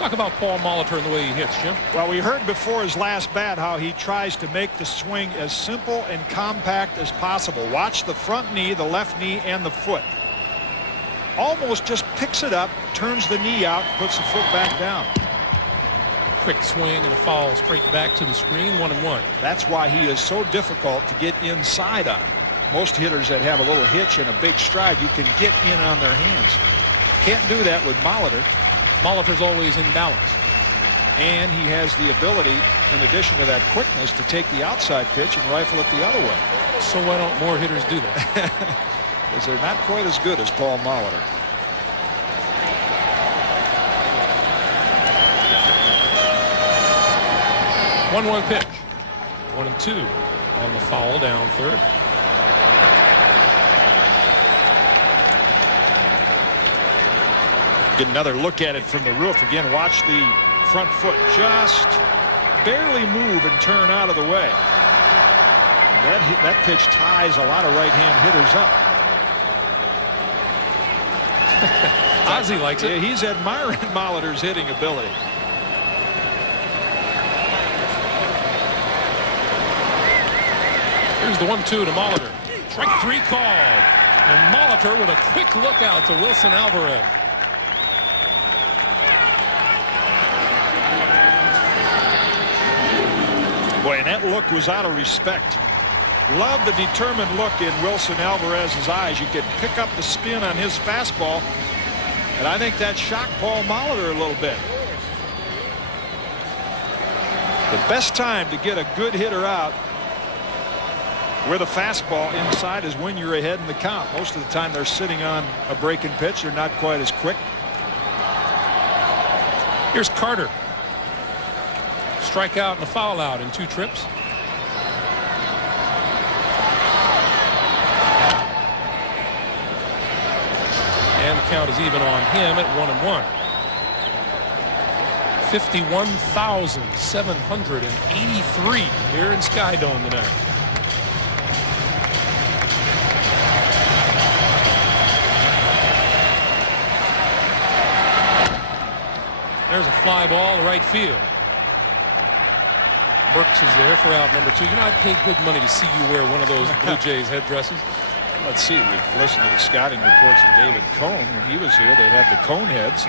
Talk about Paul Molitor and the way he hits, Jim. Well, we heard before his last bat how he tries to make the swing as simple and compact as possible. Watch the front knee, the left knee, and the foot. Almost just picks it up, turns the knee out, puts the foot back down. Quick swing and a foul straight back to the screen, 1-1. That's why he is so difficult to get inside on. Most hitters that have a little hitch and a big stride, you can get in on their hands. Can't do that with Molitor. Molitor's always in balance. And he has the ability, in addition to that quickness, to take the outside pitch and rifle it the other way. So why don't more hitters do that? Because they're not quite as good as Paul Molitor. One pitch. 1-2 on the foul down third. Get another look at it from the roof. Again, watch the front foot just barely move and turn out of the way. That pitch ties a lot of right-hand hitters up. Ozzie likes it. Yeah, he's admiring Molitor's hitting ability. Here's the 1-2 to Molitor. Strike 3 called. And Molitor with a quick look out to Wilson Alvarez. Boy, and that look was out of respect. Love the determined look in Wilson Alvarez's eyes. You could pick up the spin on his fastball, and I think that shocked Paul Molitor a little bit. The best time to get a good hitter out with a fastball inside is when you're ahead in the count. Most of the time they're sitting on a breaking pitch. They're not quite as quick. Here's Carter. Strikeout and a foul out in 2 trips. And the count is even on him at 1-1. 51,783 here in Skydome tonight. There's a fly ball to right field. Burks is there for out number 2. You know, I'd pay good money to see you wear one of those Blue Jays headdresses. Let's see. We've listened to the scouting reports of David Cone. When he was here, they had the Cone heads.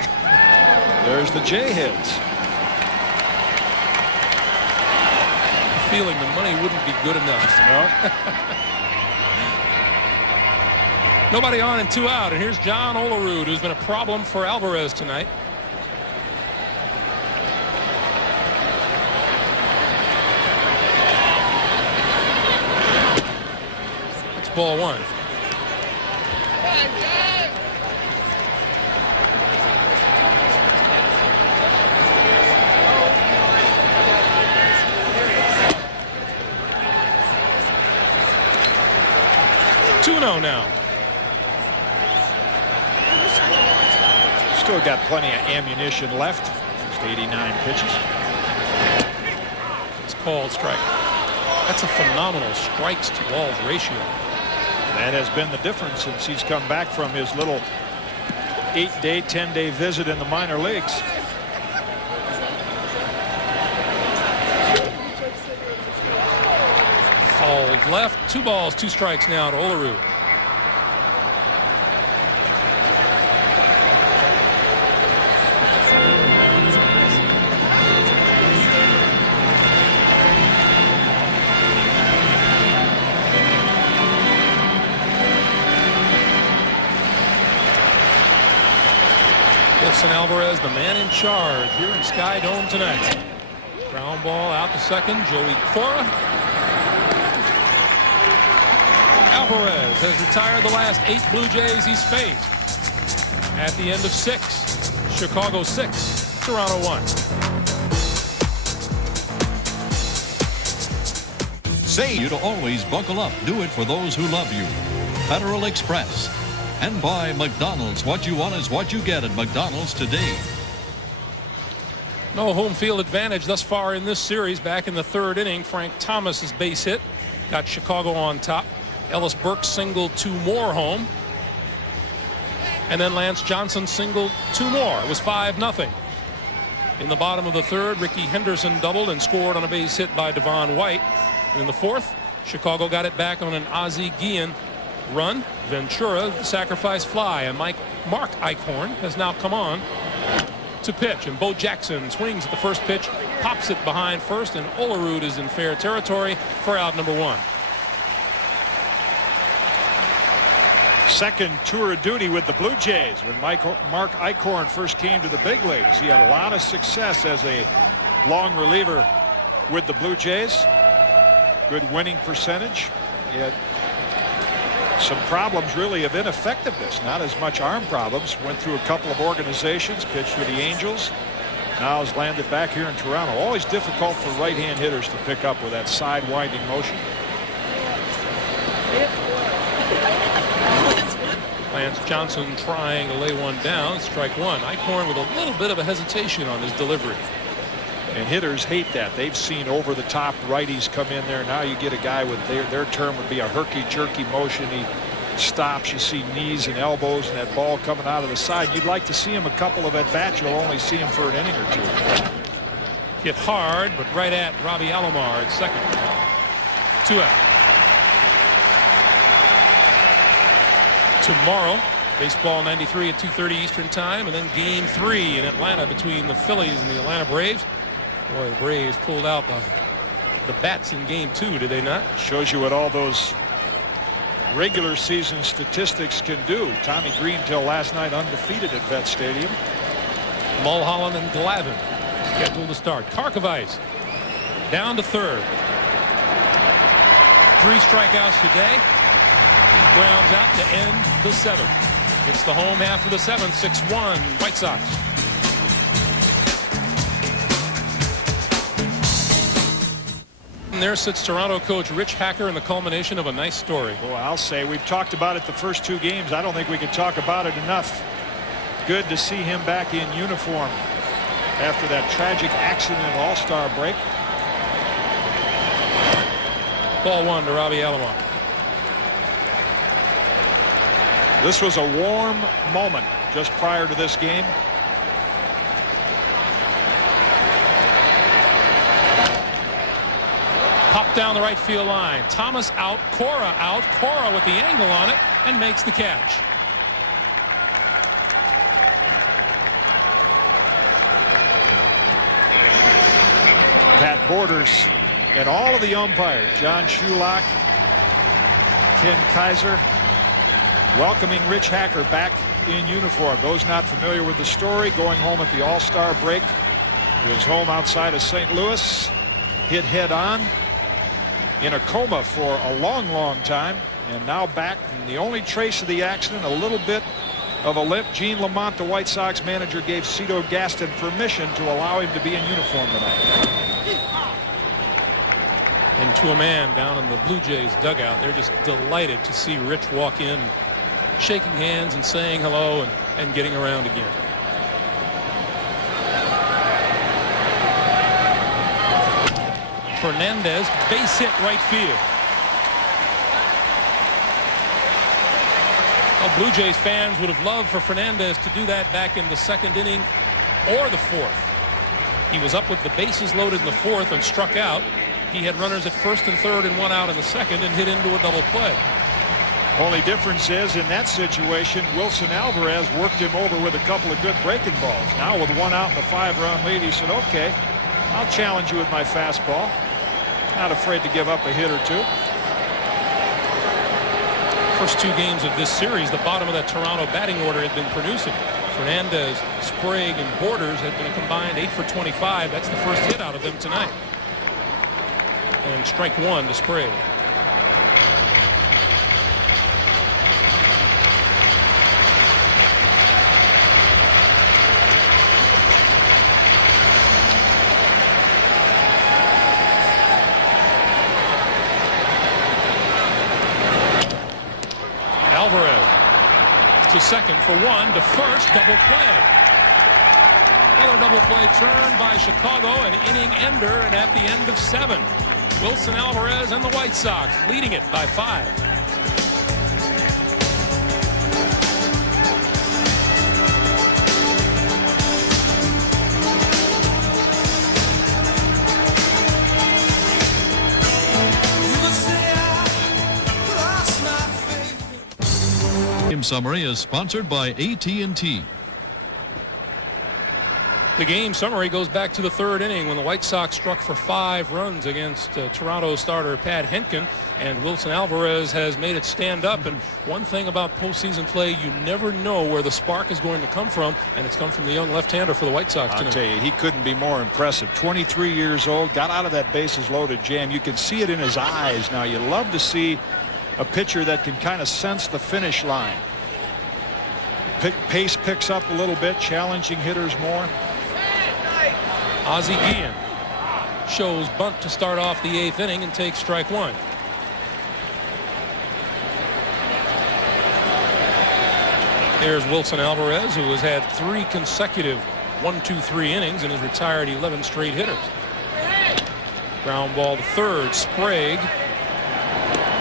There's the J heads. Feeling the money wouldn't be good enough. No. Nobody on and 2 out. And here's John Olerud, who's been a problem for Alvarez tonight. Ball 1. Now. Still got plenty of ammunition left. Just 89 pitches. It's called strike. That's a phenomenal strikes to balls ratio. That has been the difference since he's come back from his little 8-day, 10-day visit in the minor leagues. Fouled left. 2 balls, 2 strikes now to Olerud. Wilson Alvarez, the man in charge here in Skydome tonight. Ground ball out to second. Joey Cora. Alvarez has retired the last 8 Blue Jays he's faced. At the end of 6, Chicago 6, Toronto 1. Say you to always buckle up. Do it for those who love you. Federal Express. And by McDonald's. What you want is what you get at McDonald's today. No home field advantage thus far in this series. Back in the 3rd inning, Frank Thomas's base hit got Chicago on top. Ellis Burke singled 2 more home. And then Lance Johnson singled 2 more. It was 5-0. In the bottom of the third, Ricky Henderson doubled and scored on a base hit by Devon White. And in the fourth, Chicago got it back on an Ozzie Guillen run. Ventura, the sacrifice fly, and Mark Eichhorn has now come on to pitch. And Bo Jackson swings at the first pitch, pops it behind first, and Olerud is in fair territory for out number 1. Second tour of duty with the Blue Jays. When Mark Eichhorn first came to the big leagues, he had a lot of success as a long reliever with the Blue Jays. Good winning percentage. He had some problems really of ineffectiveness, not as much arm problems. Went through a couple of organizations, pitched with the Angels. Now has landed back here in Toronto. Always difficult for right-hand hitters to pick up with that side winding motion. Lance Johnson trying to lay one down. Strike one. Eichhorn with a little bit of a hesitation on his delivery. And hitters hate that. They've seen over-the-top righties come in there. Now you get a guy with their term would be a herky-jerky motion. He stops. You see knees and elbows and that ball coming out of the side. You'd like to see him a couple of at-bats. You'll only see him for an inning or two. Hit hard, but right at Robbie Alomar at second. 2 out. Tomorrow, baseball 93 at 2:30 Eastern time, and then game 3 in Atlanta between the Phillies and the Atlanta Braves. Boy, the Braves pulled out the bats in game 2, did they not? Shows you what all those regular season statistics can do. Tommy Green till last night undefeated at Vet Stadium. Mulholland and Glavine scheduled to start. Karkovice down to third. 3 strikeouts today. He grounds out to end the 7th. It's the home half of the 7th. 6-1 White Sox. And there sits Toronto coach Rich Hacker in the culmination of a nice story. Well, I'll say we've talked about it the first 2 games. I don't think we can talk about it enough. Good to see him back in uniform after that tragic accident at All-Star break. Ball 1 to Robbie Alomar. This was a warm moment just prior to this game. Popped down the right field line. Thomas out, Cora out. Cora with the angle on it and makes the catch. Pat Borders and all of the umpires, John Shulak, Ken Kaiser, welcoming Rich Hacker back in uniform. Those not familiar with the story, going home at the All-Star break. He was home outside of St. Louis, hit head on, in a coma for a long time, and now back. And the only trace of the accident, a little bit of a limp. Gene Lamont, the White Sox manager, gave Cito Gaston permission to allow him to be in uniform tonight. And to a man down in the Blue Jays dugout, they're just delighted to see Rich walk in, shaking hands and saying hello and getting around again. Fernandez, base hit right field. Well, Blue Jays fans would have loved for Fernandez to do that back in the 2nd inning or the 4th. He was up with the bases loaded in the 4th and struck out. He had runners at 1st and 3rd and 1 out in the 2nd and hit into a double play. Only difference is in that situation, Wilson Alvarez worked him over with a couple of good breaking balls. Now with 1 out in the 5-run lead, he said, okay, I'll challenge you with my fastball. Not afraid to give up a hit or 2. First 2 games of this series, the bottom of that Toronto batting order had been producing. Fernandez, Sprague, and Borders had been a combined 8 for 25. That's the first hit out of them tonight. And strike 1 to Sprague. Alvarez to second for 1, to first, double play. Another double play turn by Chicago, an inning ender, and at the end of 7, Wilson Alvarez and the White Sox leading it by 5. game summary is sponsored by AT&T. The game summary goes back to the third inning when the White Sox struck for 5 runs against Toronto starter Pat Henkin, and Wilson Alvarez has made it stand up. And one thing about postseason play, you never know where the spark is going to come from, and it's come from the young left-hander for the White Sox tonight. I'll tell you, he couldn't be more impressive. 23 years old, got out of that bases loaded jam. You can see it in his eyes. Now, you love to see a pitcher that can kind of sense the finish line. Pace picks up a little bit, challenging hitters more. Ozzie Guillen shows bunt to start off the 8th inning and takes strike 1. There's Wilson Alvarez, who has had 3 consecutive 1-2-3 innings and has retired 11 straight hitters. Ground ball to third. Sprague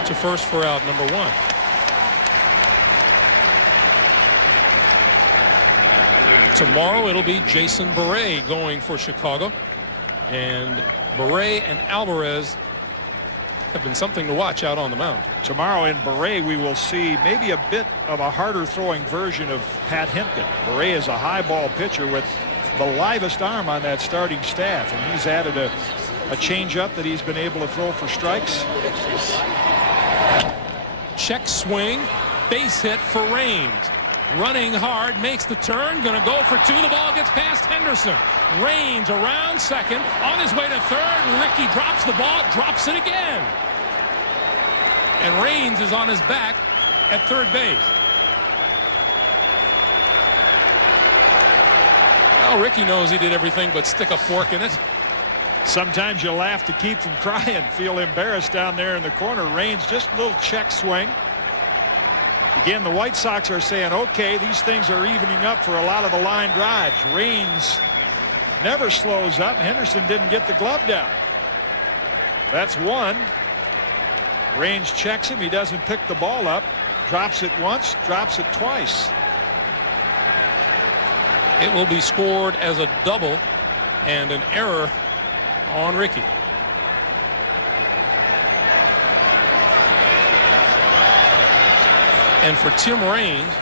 to first for out number 1. Tomorrow it'll be Jason Beret going for Chicago, and Beret and Alvarez have been something to watch out on the mound. Tomorrow in Beret we will see maybe a bit of a harder throwing version of Pat Henkin. Beret is a high ball pitcher with the livest arm on that starting staff, and he's added a changeup that he's been able to throw for strikes. Check swing, base hit for Raines. Running hard, makes the turn, gonna go for 2. The ball gets past Henderson. Raines around second, on his way to third. Ricky drops the ball, drops it again. And Raines is on his back at third base. Well, Ricky knows he did everything but stick a fork in it. Sometimes you laugh to keep from crying, feel embarrassed down there in the corner. Raines, just a little check swing. Again, the White Sox are saying, okay, these things are evening up for a lot of the line drives. Raines never slows up. Henderson didn't get the glove down. That's 1. Raines checks him. He doesn't pick the ball up. Drops it once, drops it twice. It will be scored as a double and an error on Ricky. And for Tim Raines,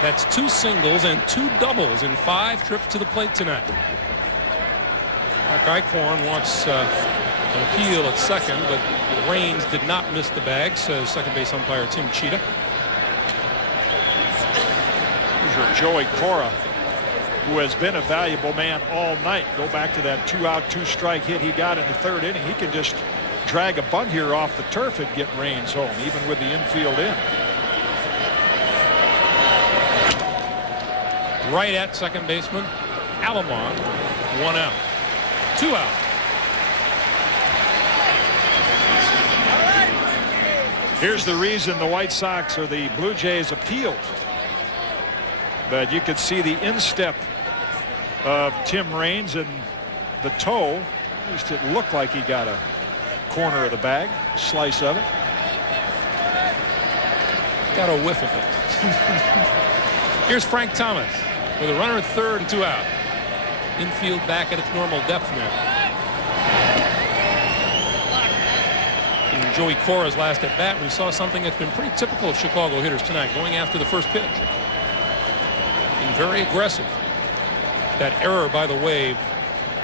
that's 2 singles and 2 doubles in 5 trips to the plate tonight. Mark Eichhorn wants an appeal at second, but Raines did not miss the bag, says second base umpire Tim Cheetah. Here's your Joey Cora, who has been a valuable man all night. Go back to that 2-out, 2-strike hit he got in the 3rd inning. He can just drag a bunt here off the turf and get Raines home, even with the infield in. Right at second baseman Alomar. 1 out. 2 out. Here's the reason the White Sox or the Blue Jays appealed. But you could see the instep of Tim Raines and the toe. At least it looked like he got a corner of the bag, slice of it. Got a whiff of it. Here's Frank Thomas with a runner at third and 2 out. Infield back at its normal depth now. In Joey Cora's last at bat, we saw something that's been pretty typical of Chicago hitters tonight, going after the first pitch. And very aggressive. That error, by the way,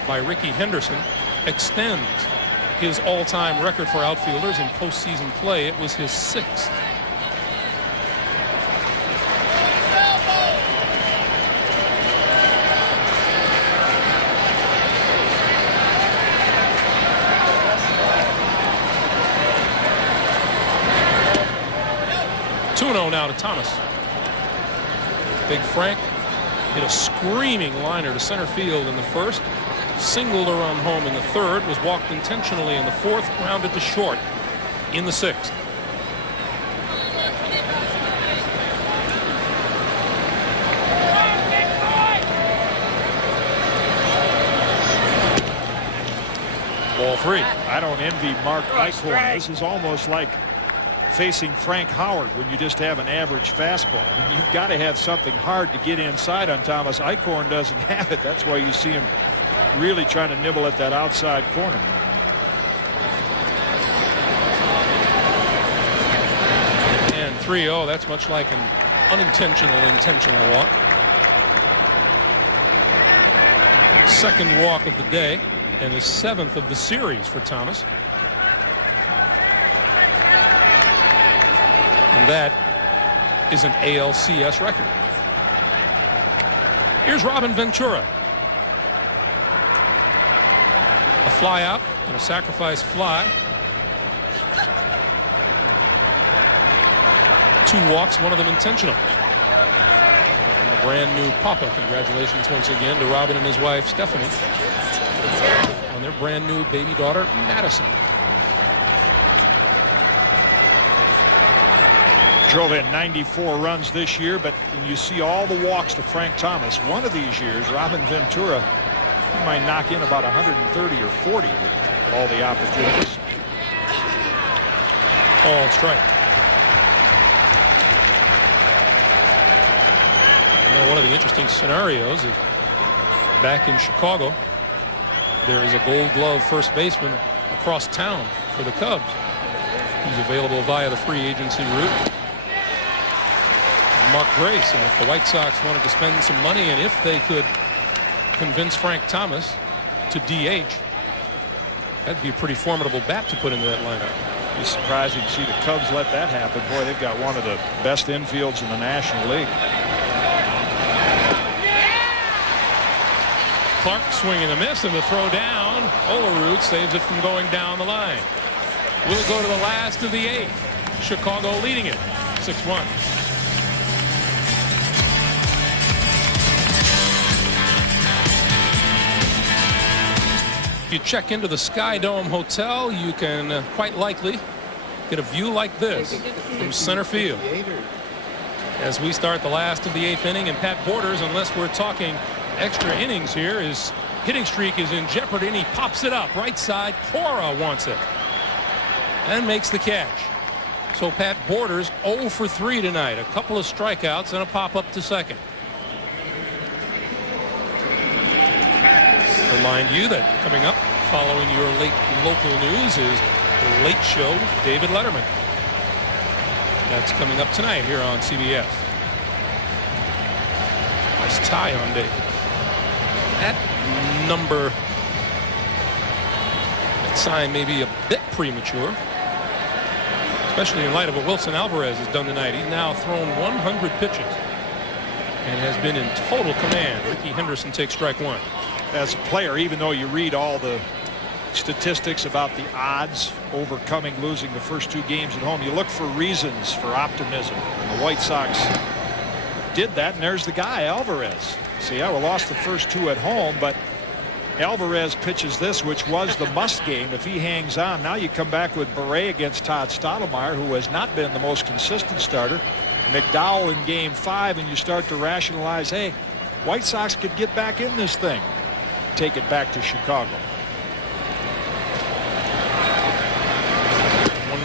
by Ricky Henderson extends his all-time record for outfielders in postseason play. It was his 6th. Now to Thomas. Big Frank hit a screaming liner to center field in the 1st, singled a run home in the 3rd, was walked intentionally in the 4th, grounded to short in the 6th. Ball 3. I don't envy Mark Eichhorn. This is almost like facing Frank Howard when you just have an average fastball. You've got to have something hard to get inside on Thomas. Eichhorn doesn't have it. That's why you see him really trying to nibble at that outside corner. And 3-0. That's much like an intentional walk. Second walk of the day and the 7th of the series for Thomas. And that is an ALCS record. Here's Robin Ventura. A fly out and a sacrifice fly. 2 walks, one of them intentional. And the brand new papa. Congratulations once again to Robin and his wife Stephanie on their brand new baby daughter Madison. Drove in 94 runs this year, but when you see all the walks to Frank Thomas, one of these years, Robin Ventura, he might knock in about 130 or 40 with all the opportunities. All strike. You know, one of the interesting scenarios is back in Chicago, there is a Gold Glove first baseman across town for the Cubs. He's available via the free agency route. Mark Grace, and if the White Sox wanted to spend some money, and if they could convince Frank Thomas to DH, that'd be a pretty formidable bat to put into that lineup. Be surprising to see the Cubs let that happen. Boy, they've got one of the best infields in the National League. Clark swinging a miss, and the throw down. Olerud saves it from going down the line. We'll go to the last of the 8th. Chicago leading it 6-1. If you check into the Sky Dome Hotel, you can quite likely get a view like this from center field as we start the last of the 8th inning. And Pat Borders, unless we're talking extra innings here, his hitting streak is in jeopardy, and he pops it up right side. Cora wants it and makes the catch. So Pat Borders 0 for 3 tonight, a couple of strikeouts and a pop up to second. Remind you that coming up following your late local news is The Late Show with David Letterman. That's coming up tonight here on CBS. Nice tie on David. That number, that sign may be a bit premature, especially in light of what Wilson Alvarez has done tonight. He's now thrown 100 pitches and has been in total command. Ricky Henderson takes strike 1. As a player, even though you read all the statistics about the odds overcoming losing the first 2 games at home, you look for reasons for optimism. And the White Sox did that, and there's the guy, Alvarez. See, yeah, we lost the first 2 at home, but Alvarez pitches this, which was the must game. If he hangs on, now you come back with Beret against Todd Stottlemyre, who has not been the most consistent starter. McDowell in game 5, and you start to rationalize, hey, White Sox could get back in this thing. Take it back to Chicago.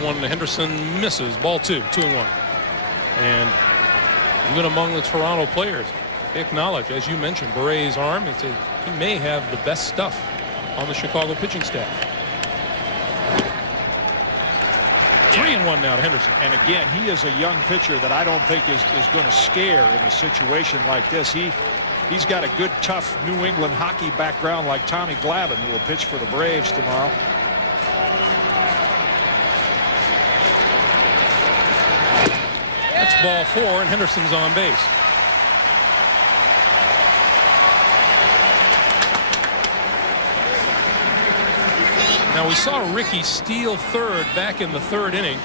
1-1 to Henderson, misses. Ball 2, 2-1. And even among the Toronto players, they acknowledge, as you mentioned, Beret's arm. They say he may have the best stuff on the Chicago pitching staff. 3-1 now to Henderson. And again, he is a young pitcher that I don't think is going to scare in a situation like this. He's got a good, tough New England hockey background like Tommy Glavine, who will pitch for the Braves tomorrow. That's ball 4, and Henderson's on base. Now, we saw Ricky steal third back in the 3rd inning.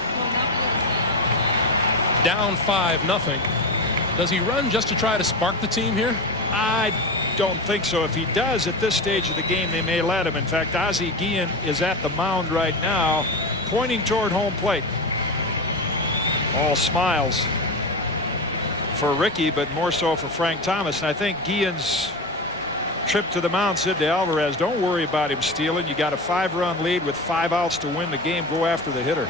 Down 5-0. Does he run just to try to spark the team here? I don't think so. If he does at this stage of the game, they may let him. In fact, Ozzie Guillen is at the mound right now, pointing toward home plate. All smiles for Ricky, but more so for Frank Thomas. And I think Guillen's trip to the mound said to Alvarez, don't worry about him stealing. You got a 5-run lead with 5 outs to win the game. Go after the hitter.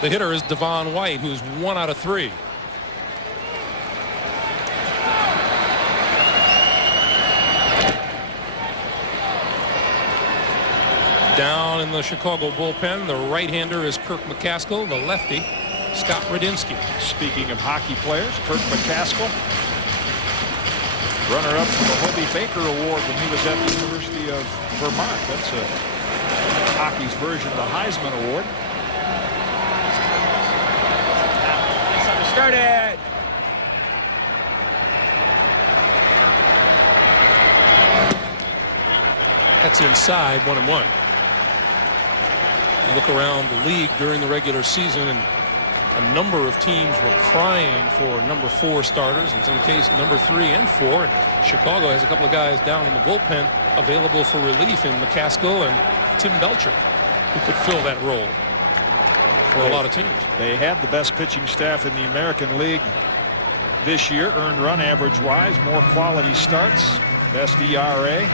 The hitter is Devon White, who's 1 out of 3. Down in the Chicago bullpen, the right-hander is Kirk McCaskill. The lefty Scott Radinsky. Speaking of hockey players, Kirk McCaskill, runner-up for the Hobie Baker Award when he was at the University of Vermont. That's hockey's version of the Heisman Award. Started. That's inside 1-1. You look around the league during the regular season, and a number of teams were crying for number 4 starters, in some cases number 3 and 4. And Chicago has a couple of guys down in the bullpen available for relief in McCaskill and Tim Belcher, who could fill that role for a lot of teams. They had the best pitching staff in the American League this year, earned run average wise, more quality starts, best ERA.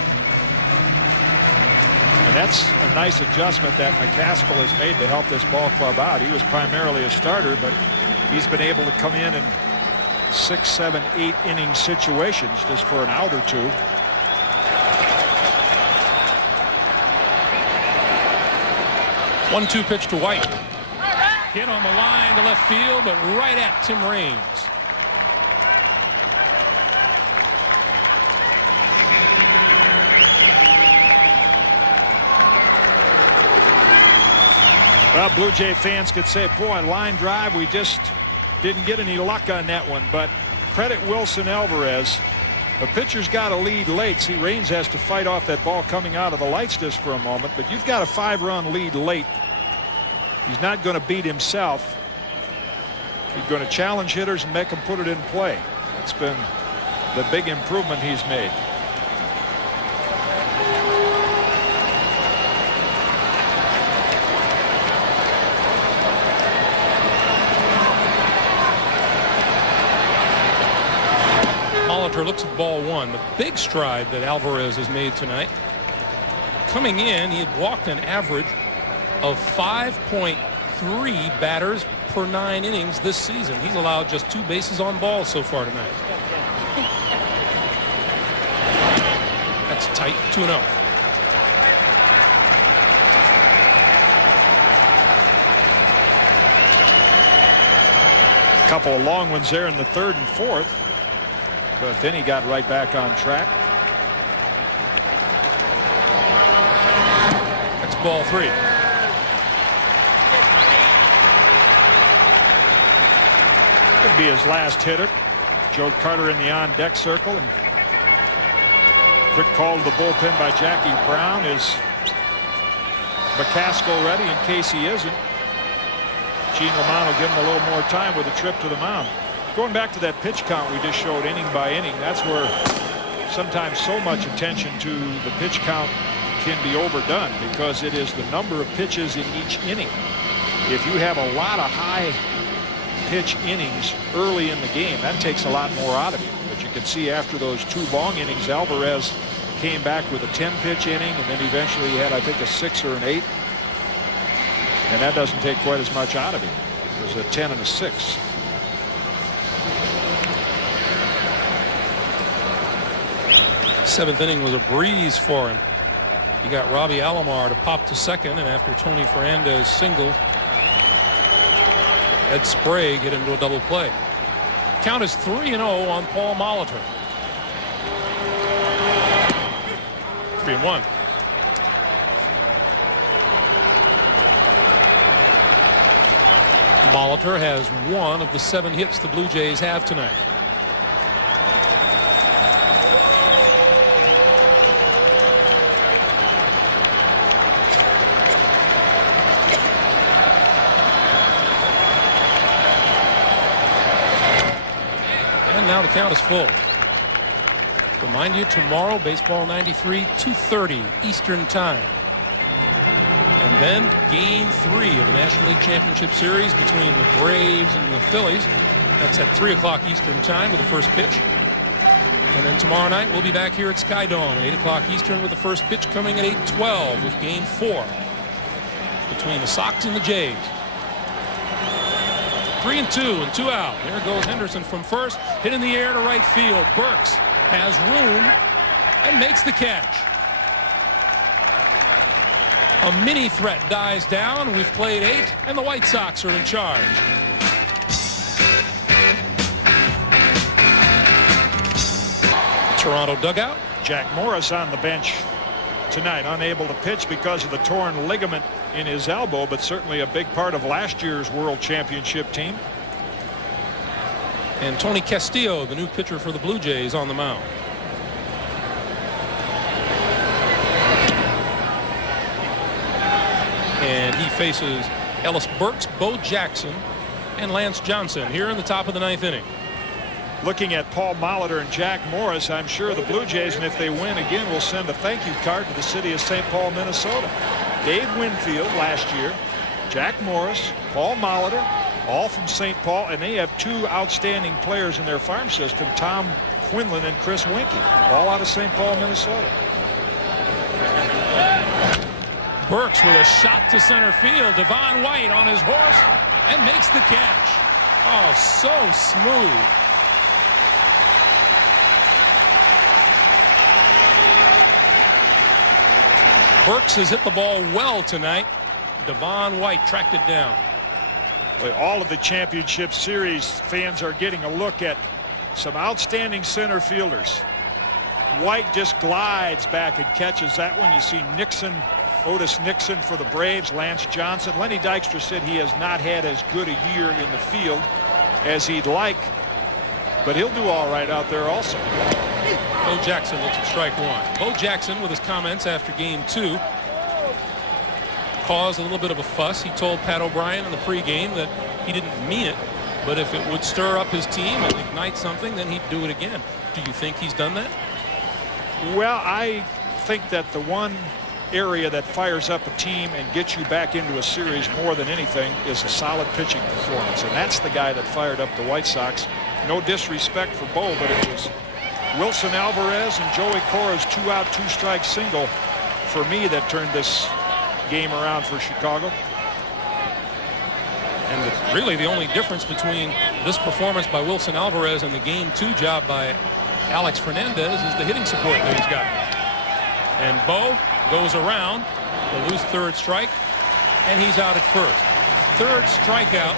And that's a nice adjustment that McCaskill has made to help this ball club out. He was primarily a starter, but he's been able to come in 6, 7, 8 inning situations just for an out or two. One-two pitch to White. Hit on the line to left field, but right at Tim Raines. Well, Blue Jay fans could say, boy, line drive, we just didn't get any luck on that one. But credit Wilson Alvarez. A pitcher's got to lead late. See, Raines has to fight off that ball coming out of the lights just for a moment. But you've got a 5-run lead late. He's not going to beat himself. He's going to challenge hitters and make them put it in play. That's been the big improvement he's made. Molitor looks at ball 1. The big stride that Alvarez has made tonight. Coming in, he had walked an average of 5.3 batters per 9 innings this season. He's allowed just 2 bases on balls so far tonight. That's tight. 2-0. A couple of long ones there in the 3rd and 4th. But then he got right back on track. That's ball 3. Could be his last hitter. Joe Carter in the on-deck circle. And quick call to the bullpen by Jackie Brown. Is McCaskill ready in case he isn't? Gene Lamont will give him a little more time with a trip to the mound. Going back to that pitch count we just showed inning by inning, that's where sometimes so much attention to the pitch count can be overdone, because it is the number of pitches in each inning. If you have a lot of high pitch innings early in the game, that takes a lot more out of you. But you can see after those 2 long innings, Alvarez came back with a 10-pitch inning, and then eventually he had, I think, a 6 or an 8. And that doesn't take quite as much out of him. It was a 10 and a 6. Seventh inning was a breeze for him. He got Robbie Alomar to pop to second, and after Tony Fernandez singled, Ed Sprague hit into a double play. Count is 3-0 on Paul Molitor. 3-1. Molitor has 1 of the 7 hits the Blue Jays have tonight. And now the count is full. Remind you, tomorrow, Baseball 93, 2:30 Eastern Time. And then Game 3 of the National League Championship Series between the Braves and the Phillies. That's at 3 o'clock Eastern Time with the first pitch. And then tomorrow night we'll be back here at Sky Dome at 8 o'clock Eastern with the first pitch coming at 8:12 with Game 4 between the Sox and the Jays. 3-2 and 2 out. There goes Henderson from first, hit in the air to right field. Burks has room and makes the catch. A mini threat dies down. We've played 8, and the White Sox are in charge. Toronto dugout. Jack Morris on the bench tonight, unable to pitch because of the torn ligament in his elbow, but certainly a big part of last year's World Championship team. And Tony Castillo, the new pitcher for the Blue Jays, on the mound. And he faces Ellis Burks, Bo Jackson, and Lance Johnson here in the top of the 9th inning. Looking at Paul Molitor and Jack Morris, I'm sure the Blue Jays, and if they win again, will send a thank you card to the city of St. Paul, Minnesota. Dave Winfield last year, Jack Morris, Paul Molitor, all from St. Paul, and they have 2 outstanding players in their farm system, Tom Quinlan and Chris Winkie, all out of St. Paul, Minnesota. Burks with a shot to center field. Devon White on his horse and makes the catch. Oh, so smooth. Burks has hit the ball well tonight. Devon White tracked it down. All of the championship series fans are getting a look at some outstanding center fielders. White just glides back and catches that one. You see Nixon, Otis Nixon for the Braves, Lance Johnson. Lenny Dykstra said he has not had as good a year in the field as he'd like, but he'll do all right out there also. Bo Jackson looks at strike one. Bo Jackson, with his comments after game 2, caused a little bit of a fuss. He told Pat O'Brien in the pregame that he didn't mean it, but if it would stir up his team and ignite something, then he'd do it again. Do you think he's done that? Well, I think that the one area that fires up a team and gets you back into a series more than anything is a solid pitching performance, and that's the guy that fired up the White Sox. No disrespect for Bo, but it was Wilson Alvarez and Joey Cora's 2-out, 2-strike single for me that turned this game around for Chicago. And really the only difference between this performance by Wilson Alvarez and the game 2 job by Alex Fernandez is the hitting support that he's got. And Bo goes around the loose 3rd strike, and he's out at 1st. 3rd strikeout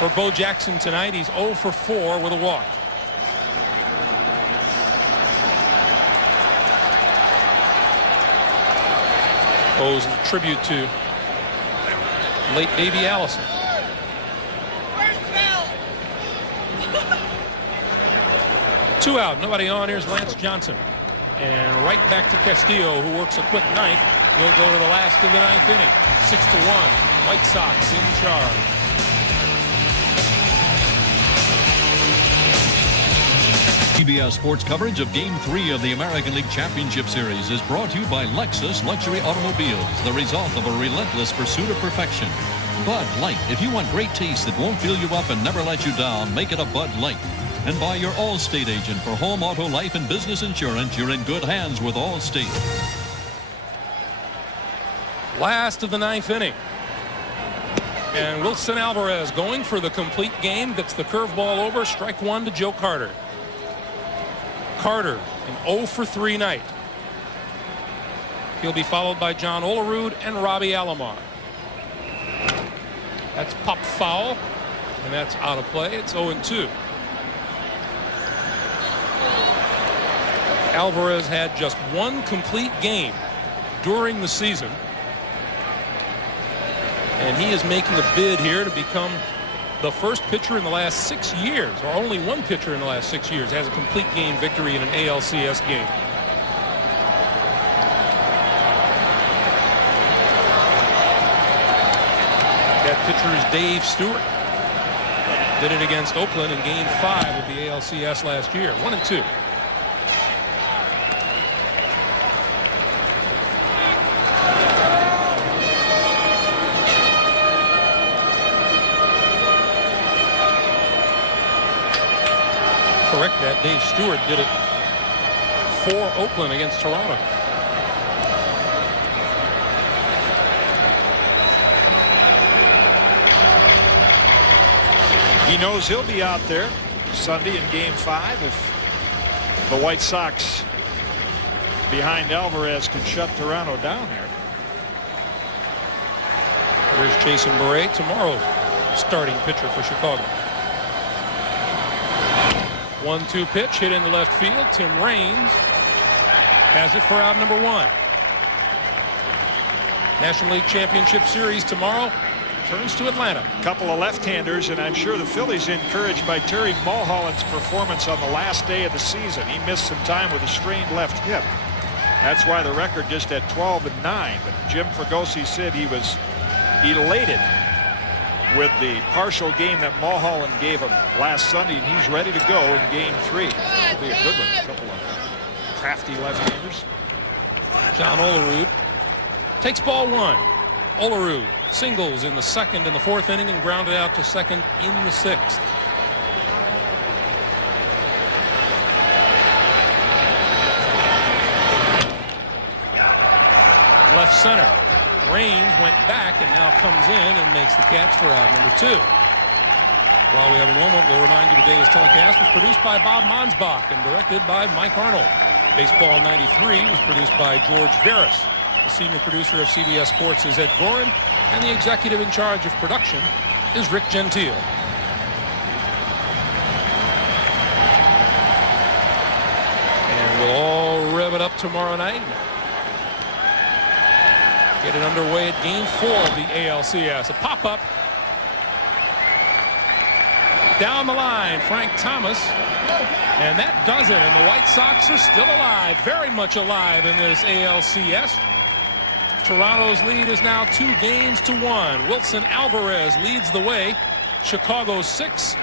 for Bo Jackson tonight. He's 0 for 4 with a walk. Owes a tribute to late Davey Allison. Two out, nobody on. Here's Lance Johnson. And right back to Castillo, who works a quick ninth. We'll go to the last of the 9th inning. 6-1. White Sox in charge. CBS Sports coverage of Game 3 of the American League Championship Series is brought to you by Lexus Luxury Automobiles, the result of a relentless pursuit of perfection. Bud Light. If you want great taste that won't fill you up and never let you down, make it a Bud Light. And by your Allstate agent for home, auto, life, and business insurance. You're in good hands with Allstate. Last of the 9th inning. And Wilson Alvarez going for the complete game. Gets the curveball over. Strike one to Joe Carter. Carter, an 0 for 3 night. He'll be followed by John Olerud and Robbie Alomar. That's popped foul, and that's out of play. It's 0-2. Alvarez had just one complete game during the season, and he is making a bid here to become the first pitcher in the last 6 years, or only one pitcher in the last 6 years, has a complete game victory in an ALCS game. That pitcher is Dave Stewart. Did it against Oakland in Game 5 of the ALCS last year. 1-2. Correct that. Dave Stewart did it for Oakland against Toronto. He knows he'll be out there Sunday in Game 5 if the White Sox behind Alvarez can shut Toronto down here. There's Jason Beret, tomorrow starting pitcher for Chicago. 1-2 pitch hit into left field. Tim Raines has it for out number 1. National League Championship Series tomorrow turns to Atlanta. A couple of left-handers, and I'm sure the Phillies encouraged by Terry Mulholland's performance on the last day of the season. He missed some time with a strained left hip. That's why the record just at 12-9. But Jim Fregosi said he was elated with the partial game that Mulholland gave him last Sunday, and he's ready to go in Game 3. It'll be a good one. A couple of crafty left-handers. John Olerud takes ball 1. Olerud singles in the 2nd and the 4th inning and grounded out to 2nd in the 6th. Left center. Raines went back and now comes in and makes the catch for out number 2. While we have a moment, we'll remind you today's telecast was produced by Bob Monsbach and directed by Mike Arnold. Baseball 93 was produced by George Veras. The senior producer of CBS Sports is Ed Gorin, and the executive in charge of production is Rick Gentile. And we'll all rev it up tomorrow night. Get it underway at Game 4 of the ALCS. A pop-up. Down the line, Frank Thomas. And that does it. And the White Sox are still alive, very much alive in this ALCS. Toronto's lead is now 2-1. Wilson Alvarez leads the way. Chicago 6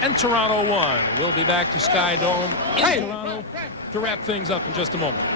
and Toronto 1. We'll be back to Sky Dome in Toronto to wrap things up in just a moment.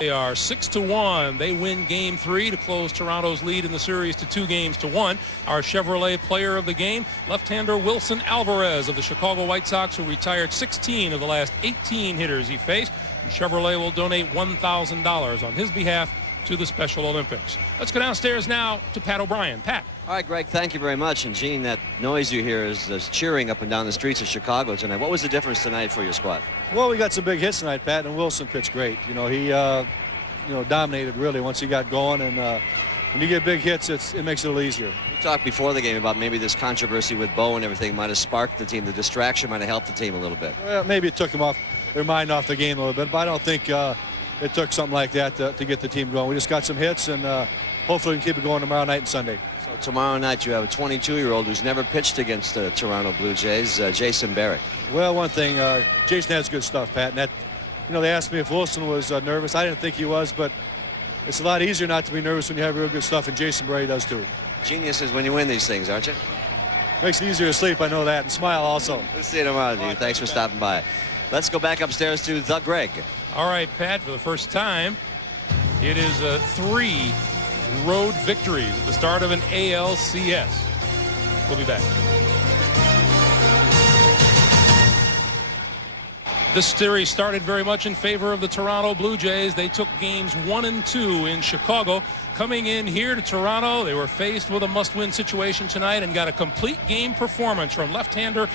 They are 6-1. They win Game 3 to close Toronto's lead in the series to 2-1. Our Chevrolet player of the game, left-hander Wilson Alvarez of the Chicago White Sox, who retired 16 of the last 18 hitters he faced. And Chevrolet will donate $1,000 on his behalf to the Special Olympics. Let's go downstairs now to Pat O'Brien. Pat. All right, Greg, thank you very much. And, Gene, that noise you hear is cheering up and down the streets of Chicago tonight. What was the difference tonight for your squad? Well, we got some big hits tonight, Pat, and Wilson pitched great. You know, he dominated really once he got going, and when you get big hits, it makes it a little easier. We talked before the game about maybe this controversy with Bo and everything might have sparked the team. The distraction might have helped the team a little bit. Well, maybe it took them off their mind off the game a little bit, but I don't think it took something like that to get the team going. We just got some hits, and hopefully we can keep it going tomorrow night and Sunday. So tomorrow night you have a 22-year-old who's never pitched against the Toronto Blue Jays, Jason Barrick. Well, one thing, Jason has good stuff, Pat, and that, they asked me if Wilson was nervous. I didn't think he was, but it's a lot easier not to be nervous when you have real good stuff, and Jason Barrick does too. Genius is when you win these things, aren't you? Makes it easier to sleep, I know that, and smile also. We'll see you tomorrow, Dean. Thanks for stopping by. Let's go back upstairs to the Greg. All right, Pat, for the first time, it is 3 road victories at the start of an ALCS. We'll be back. This series started very much in favor of the Toronto Blue Jays. They took games 1 and 2 in Chicago. Coming in here to Toronto, they were faced with a must-win situation tonight and got a complete game performance from left-hander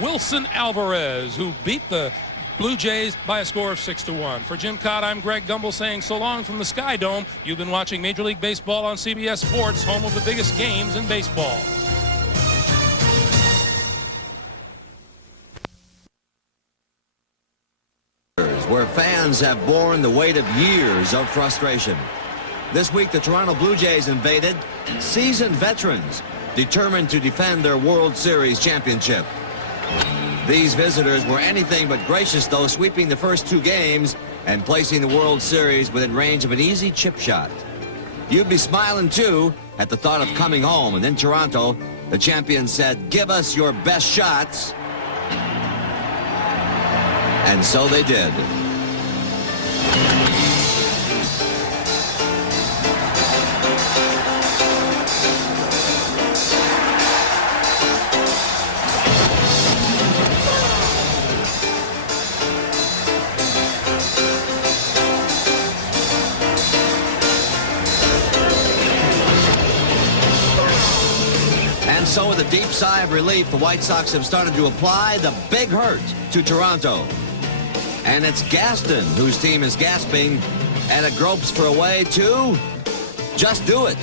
Wilson Alvarez, who beat the Blue Jays by a score of 6-1. For Jim Cott, I'm Greg Gumbel saying so long from the Sky Dome. You've been watching Major League Baseball on CBS Sports, home of the biggest games in baseball. Where fans have borne the weight of years of frustration. This week, the Toronto Blue Jays invaded seasoned veterans determined to defend their World Series championship. These visitors were anything but gracious, though, sweeping the first 2 games and placing the World Series within range of an easy chip shot. You'd be smiling, too, at the thought of coming home. And in Toronto, the champions said, "Give us your best shots." And so they did. And so with a deep sigh of relief, the White Sox have started to apply the big hurt to Toronto. And it's Gaston whose team is gasping, and it gropes for a way to just do it.